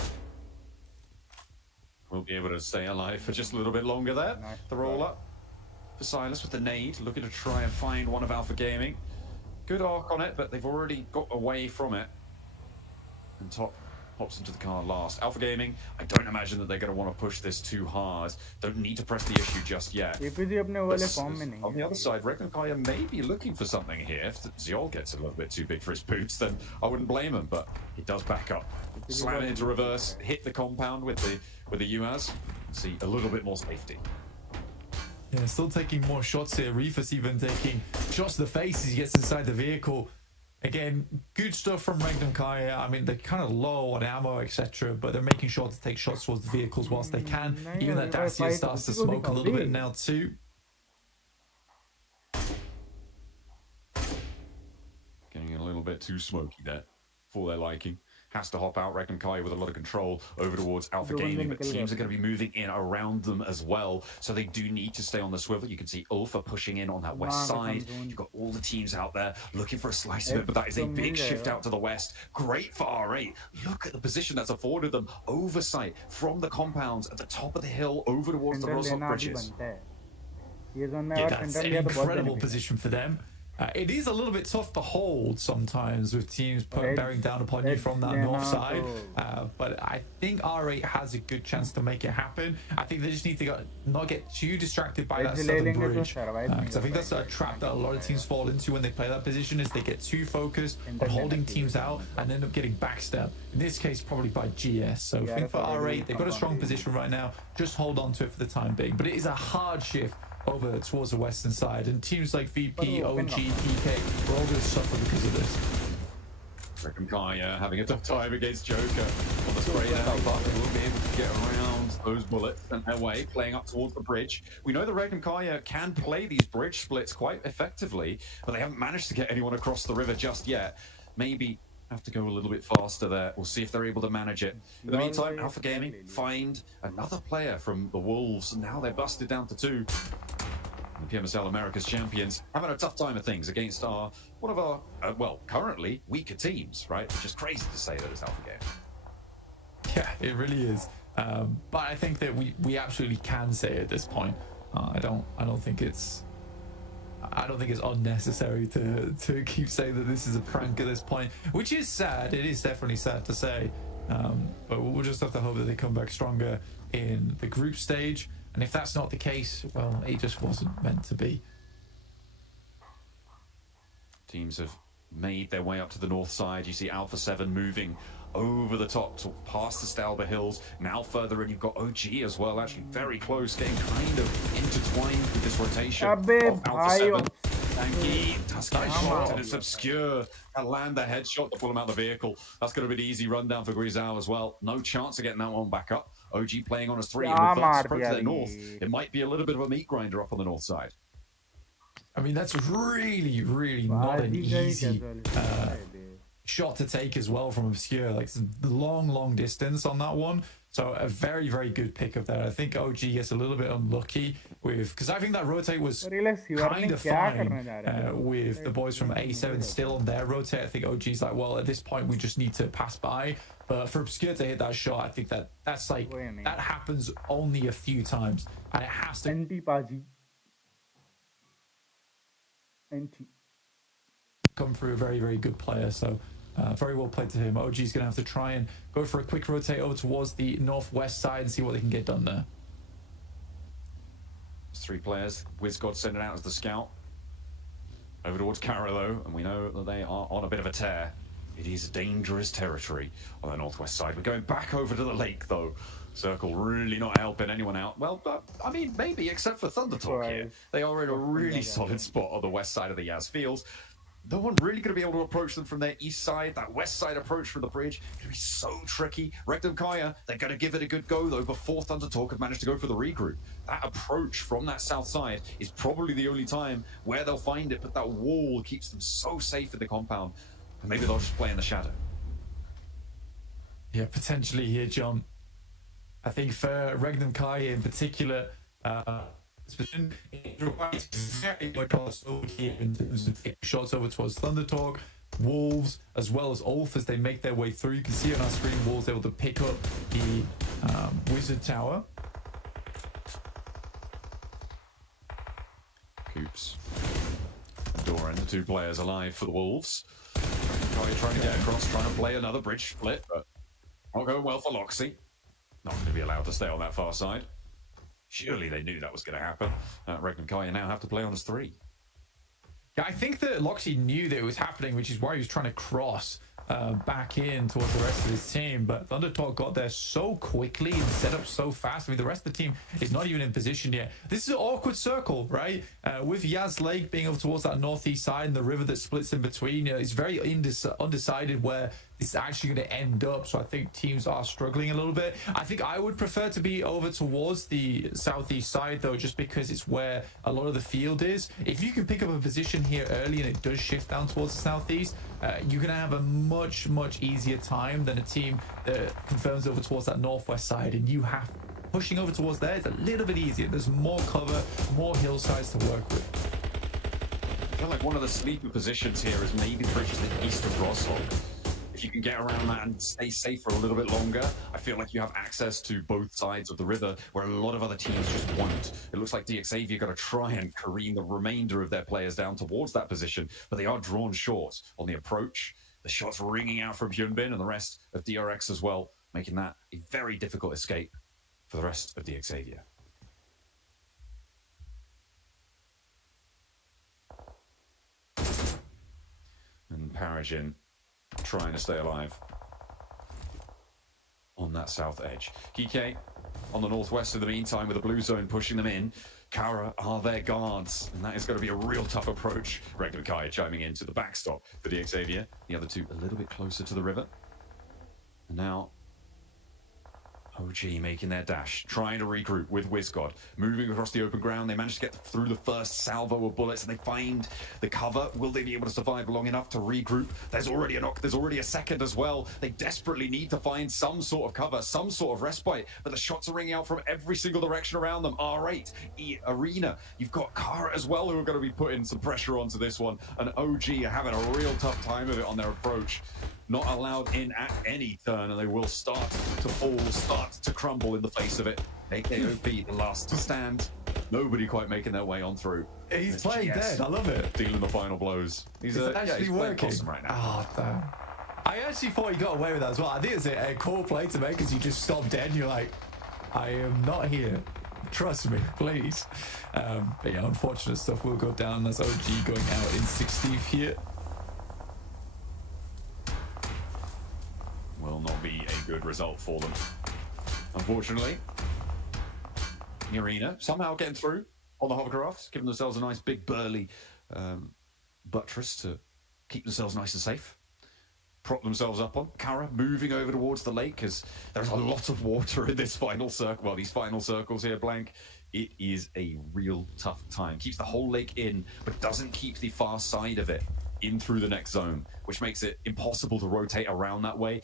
Won't be able to stay alive for just a little bit longer there. The roll up for Silas with the nade, looking to try and find one of Alpha Gaming. Good arc on it, but they've already got away from it. And Top hops into the car last. Alpha Gaming, I don't imagine that they're going to want to push this too hard. Don't need to press the issue just yet. On the other side, Regan Kaya may be looking for something here. If Ziol gets a little bit too big for his boots, then I wouldn't blame him, but he does back up. Slam it into reverse, hit the compound with the UAZ. See a little bit more safety. Yeah, still taking more shots here. Reefus even taking shots to the face as he gets inside the vehicle. Again, good stuff from Regnum Kaya. I mean, they're kind of low on ammo, etc., but they're making sure to take shots towards the vehicles whilst they can. Even that Dacia starts to smoke a little bit now too. Getting a little bit too smoky there for their liking. Has to hop out. Reckon Kai with a lot of control over towards Alpha Gaming, but teams are going to be moving in around them as well, so they do need to stay on the swivel. You can see Ulfa pushing in on that west side. You've got all the teams out there looking for a slice of it, but that is a big shift out to the west. Great for R8. Look at the position that's afforded them. Oversight from the compounds at the top of the hill over towards the Rosok bridges. Yeah, that's an incredible position for them. It is a little bit tough to hold sometimes with teams bearing down upon you from that north side, but I think R8 has a good chance to make it happen. I think they just need to not get too distracted by that southern bridge, because I think that's a trap that a lot of teams fall into when they play that position, is they get too focused on holding teams out and end up getting backstabbed. In this case, probably by GS. So I think for R8, they've got a strong position right now. Just hold on to it for the time being. But it is a hard shift over towards the western side, and teams like VP, OG, PK are all going to suffer because of this. Reckon Kai having a tough time against Joker on the spray now, but they will be able to get around those bullets and their way, playing up towards the bridge. We know that Reckon Kai can play these bridge splits quite effectively, but they haven't managed to get anyone across the river just yet. Maybe have to go a little bit faster there. We'll see if they're able to manage it. In the meantime, Alpha Gaming find another player from the Wolves, and now they're busted down to 2. The PMSL America's champions having a tough time of things against one of our, well, currently weaker teams, right? It's just crazy to say that it's Alpha Gaming. Yeah, it really is. But I think that we absolutely can say at this point. I don't think it's unnecessary to keep saying that this is a prank at this point, which is sad. It is definitely sad to say, but we'll just have to hope that they come back stronger in the group stage. And if that's not the case, well, it just wasn't meant to be. Teams have made their way up to the north side. You see Alpha 7 moving over the top to past the Stalber Hills. Now further in, you've got OG as well, actually very close, getting kind of intertwined with this rotation of Alpha 7. Tanky, Tusky shot, and it's obscure. That land the headshot to pull him out of the vehicle. That's going to be an easy rundown for Guizhou as well. No chance of getting that one back up. OG playing on as 3. And with that spread to the north, it might be a little bit of a meat grinder up on the north side. I mean, that's really, really not an easy shot to take as well from Obscure. Like, it's a long distance on that one. So a very, very good pick of that. I think OG gets a little bit unlucky with, because I think that rotate was kind of fine with the boys from A7 still on their rotate. I think OG's like, well, at this point we just need to pass by. But for Obscure to hit that shot, I think that's like, that happens only a few times, and it has to come through a very, very good player. So very well played to him. OG's going to have to try and go for a quick rotate over towards the northwest side and see what they can get done there. There's 3 players. WizGod sending out as the scout. Over towards Carolo, and we know that they are on a bit of a tear. It is dangerous territory on the northwest side. We're going back over to the lake, though. Circle really not helping anyone out. Well, I mean, maybe, except for Thundertalk here. They are in a really solid spot on the west side of the Yaz Fields. No one really going to be able to approach them from their east side. That west side approach from the bridge going to be so tricky. Rectum Kaya, they're going to give it a good go, though, before Thundertalk have managed to go for the regroup. That approach from that south side is probably the only time where they'll find it, but that wall keeps them so safe in the compound. And maybe they'll just play in the shadow. Yeah, potentially here, John. I think for Regnum Kai in particular, it requires very much in terms of taking shots over towards Thundertalk, Wolves, as well as Ulf as they make their way through. You can see on our screen, Wolves able to pick up the Wizard Tower. Coops. Doran, the 2 players alive for the Wolves. Kai trying to get across, trying to play another bridge split, but not going well for Loxy. Not going to be allowed to stay on that far side. Surely they knew that was going to happen. Regnum Kai now have to play on as 3. Yeah, I think that Loxy knew that it was happening, which is why he was trying to cross back in towards the rest of his team. But Thundertalk got there so quickly and set up so fast. I mean, the rest of the team is not even in position yet. This is an awkward circle, right? With Yaz Lake being over towards that northeast side and the river that splits in between, it's very undecided where this is actually going to end up. So I think teams are struggling a little bit. I think I would prefer to be over towards the southeast side, though, just because it's where a lot of the field is. If you can pick up a position here early and it does shift down towards the southeast, you're going to have a much easier time than a team that confirms over towards that northwest side, and you have pushing over towards there is a little bit easier. There's more cover, more hillsides to work with. I feel like one of the sleeper positions here is maybe the bridges to the east of Rostock. If you can get around that and stay safe for a little bit longer, I feel like you have access to both sides of the river where a lot of other teams just won't. It looks like DXAV got to try and careen the remainder of their players down towards that position, but they are drawn short on the approach. The shots ringing out from Hyunbin and the rest of DRX as well, making that a very difficult escape for the rest of DXAV. And Paragin trying to stay alive on that south edge. Kike on the northwest in the meantime with the blue zone pushing them in. Kara are their guards, and that is going to be a real tough approach. Regnum Kai chiming into the backstop for DXAV. The other two a little bit closer to the river. And now OG making their dash, trying to regroup with WizGod. Moving across the open ground, they managed to get through the first salvo of bullets, and they find the cover. Will they be able to survive long enough to regroup? There's already a knock, there's already a second as well. They desperately need to find some sort of cover, some sort of respite, but the shots are ringing out from every single direction around them. R8, Arena, you've got Kara as well, who are going to be putting some pressure onto this one, and OG are having a real tough time of it on their approach. Not allowed in at any turn, and they will start to fall, start to crumble in the face of it. AKOP, the last to stand. Nobody quite making their way on through. He's playing dead. I love it. Dealing the final blows. He's actually working right now. Oh, damn. I actually thought he got away with that as well. I think it's a cool play to make because you just stop dead and you're like, I am not here. Trust me, please. But yeah, unfortunate stuff will go down. That's OG going out in 16th here. Will not be a good result for them. Unfortunately, the Arena somehow getting through on the hovercrafts, giving themselves a nice big burly buttress to keep themselves nice and safe. Prop themselves up on. Kara moving over towards the lake because there's a lot of water in this final circle. Well, these final circles here, Blank. It is a real tough time. Keeps the whole lake in, but doesn't keep the far side of it in through the next zone, which makes it impossible to rotate around that way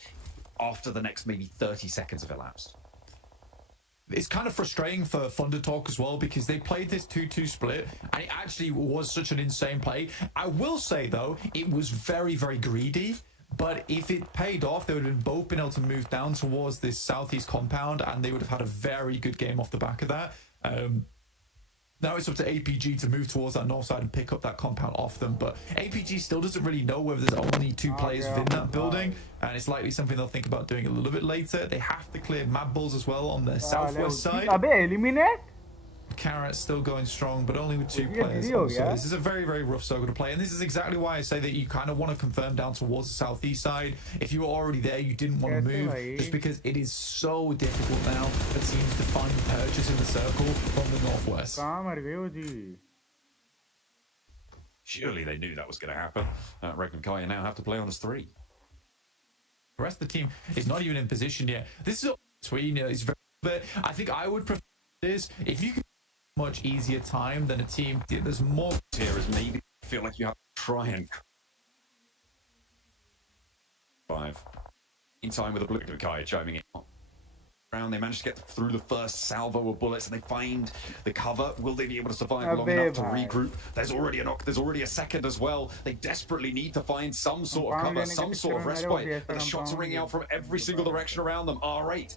after the next maybe 30 seconds have elapsed. It's kind of frustrating for Thundertalk as well because they played this 2-2 split and it actually was such an insane play. I will say though, it was very greedy, but if it paid off, they would have both been able to move down towards this southeast compound and they would have had a very good game off the back of that. Now it's up to APG to move towards that north side and pick up that compound off them, but APG still doesn't really know whether there's only two players within that building, and it's likely something they'll think about doing a little bit later. They have to clear Mad Bulls as well on the southwest side. Carrot's still going strong, but only with two players. Also. This is a very rough circle to play, and this is exactly why I say that you kind of want to confirm down towards the southeast side. If you were already there, you didn't want to move, just because it is so difficult now for teams to find purchase in the circle from the northwest. Surely they knew that was going to happen. Regnum Kaya now have to play on as 3. The rest of the team is not even in position yet. This is between. It's very. I think I would prefer this if you could. Much easier time than a team. There's more here as maybe feel like you have to try and 5 in time with a blue guy chiming in. They managed to get through the first salvo of bullets and they find the cover. Will they be able to survive long enough to regroup? There's already a knock, there's already a second as well. They desperately need to find some sort of cover, some sort of respite, but the shots are ringing out from every single direction around them. R8,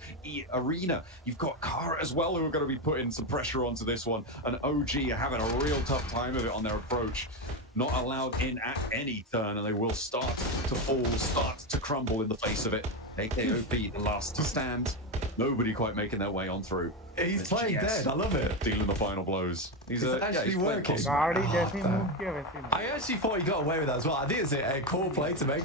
Arena, you've got Kara as well, who are going to be putting some pressure onto this one, and OG are having a real tough time of it on their approach. Not allowed in at any turn, and they will start to fall, start to crumble in the face of it. AKOP, the last to stand. Nobody quite making their way on through. He's playing dead. I love it. Dealing the final blows. He's actually working. Oh, I actually thought he got away with that as well. I think it's a cool play to make.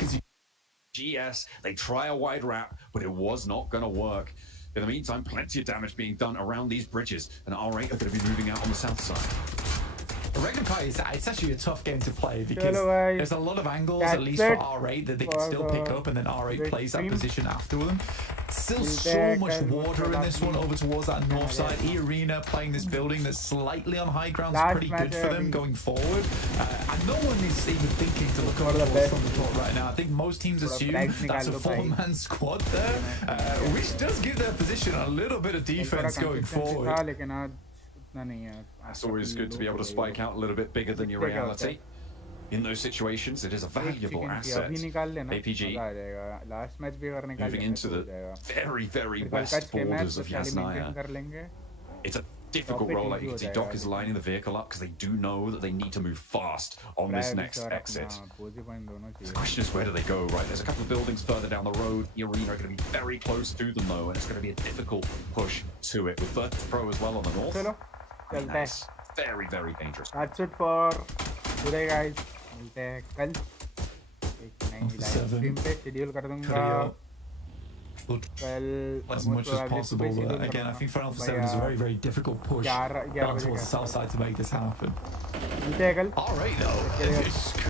GS, they try a wide wrap, but it was not going to work. In the meantime, plenty of damage being done around these bridges, and R8 are going to be moving out on the south side. Regnum Kai it's actually a tough game to play because Hello, guys. there's a lot of angles, That's at least it for R8, that they can for still the pick up, and then R8 plays that stream. position after them. Still We'll so back much and water in this one over towards that north side. E-Arena playing this building that's slightly on high ground is Last pretty good match, for them going forward. And no one is even thinking to look over the towards best. Thundercloud right now. I think most teams assume price that's a nikal do bhai. four-man squad there, which does give their position a little bit of defense going forward. लेकिन आज उतना नहीं है. That's always good to be able to spike out a little bit bigger than your reality. In those situations, it is a valuable asset. APG Last match भी अगर निकाल moving into the very, very west borders of Yasnaya. It's a difficult role. Like you can see, Doc is lining the vehicle up because they do know that they need to move fast on this next exit. The question is, where do they go, right? There's a couple of buildings further down the road. The arena are going to be very close to them, though, and it's going to be a difficult push to it with Virtus Pro as well on the north. I mean, that's very, very dangerous. That's it for today, guys. मिलते हैं कल एक नई live stream पे schedule कर दूंगा. As much as possible, but again, I think Final 7 is a very, very difficult push down towards the south side to make this happen. मिलते हैं कल. All right, though.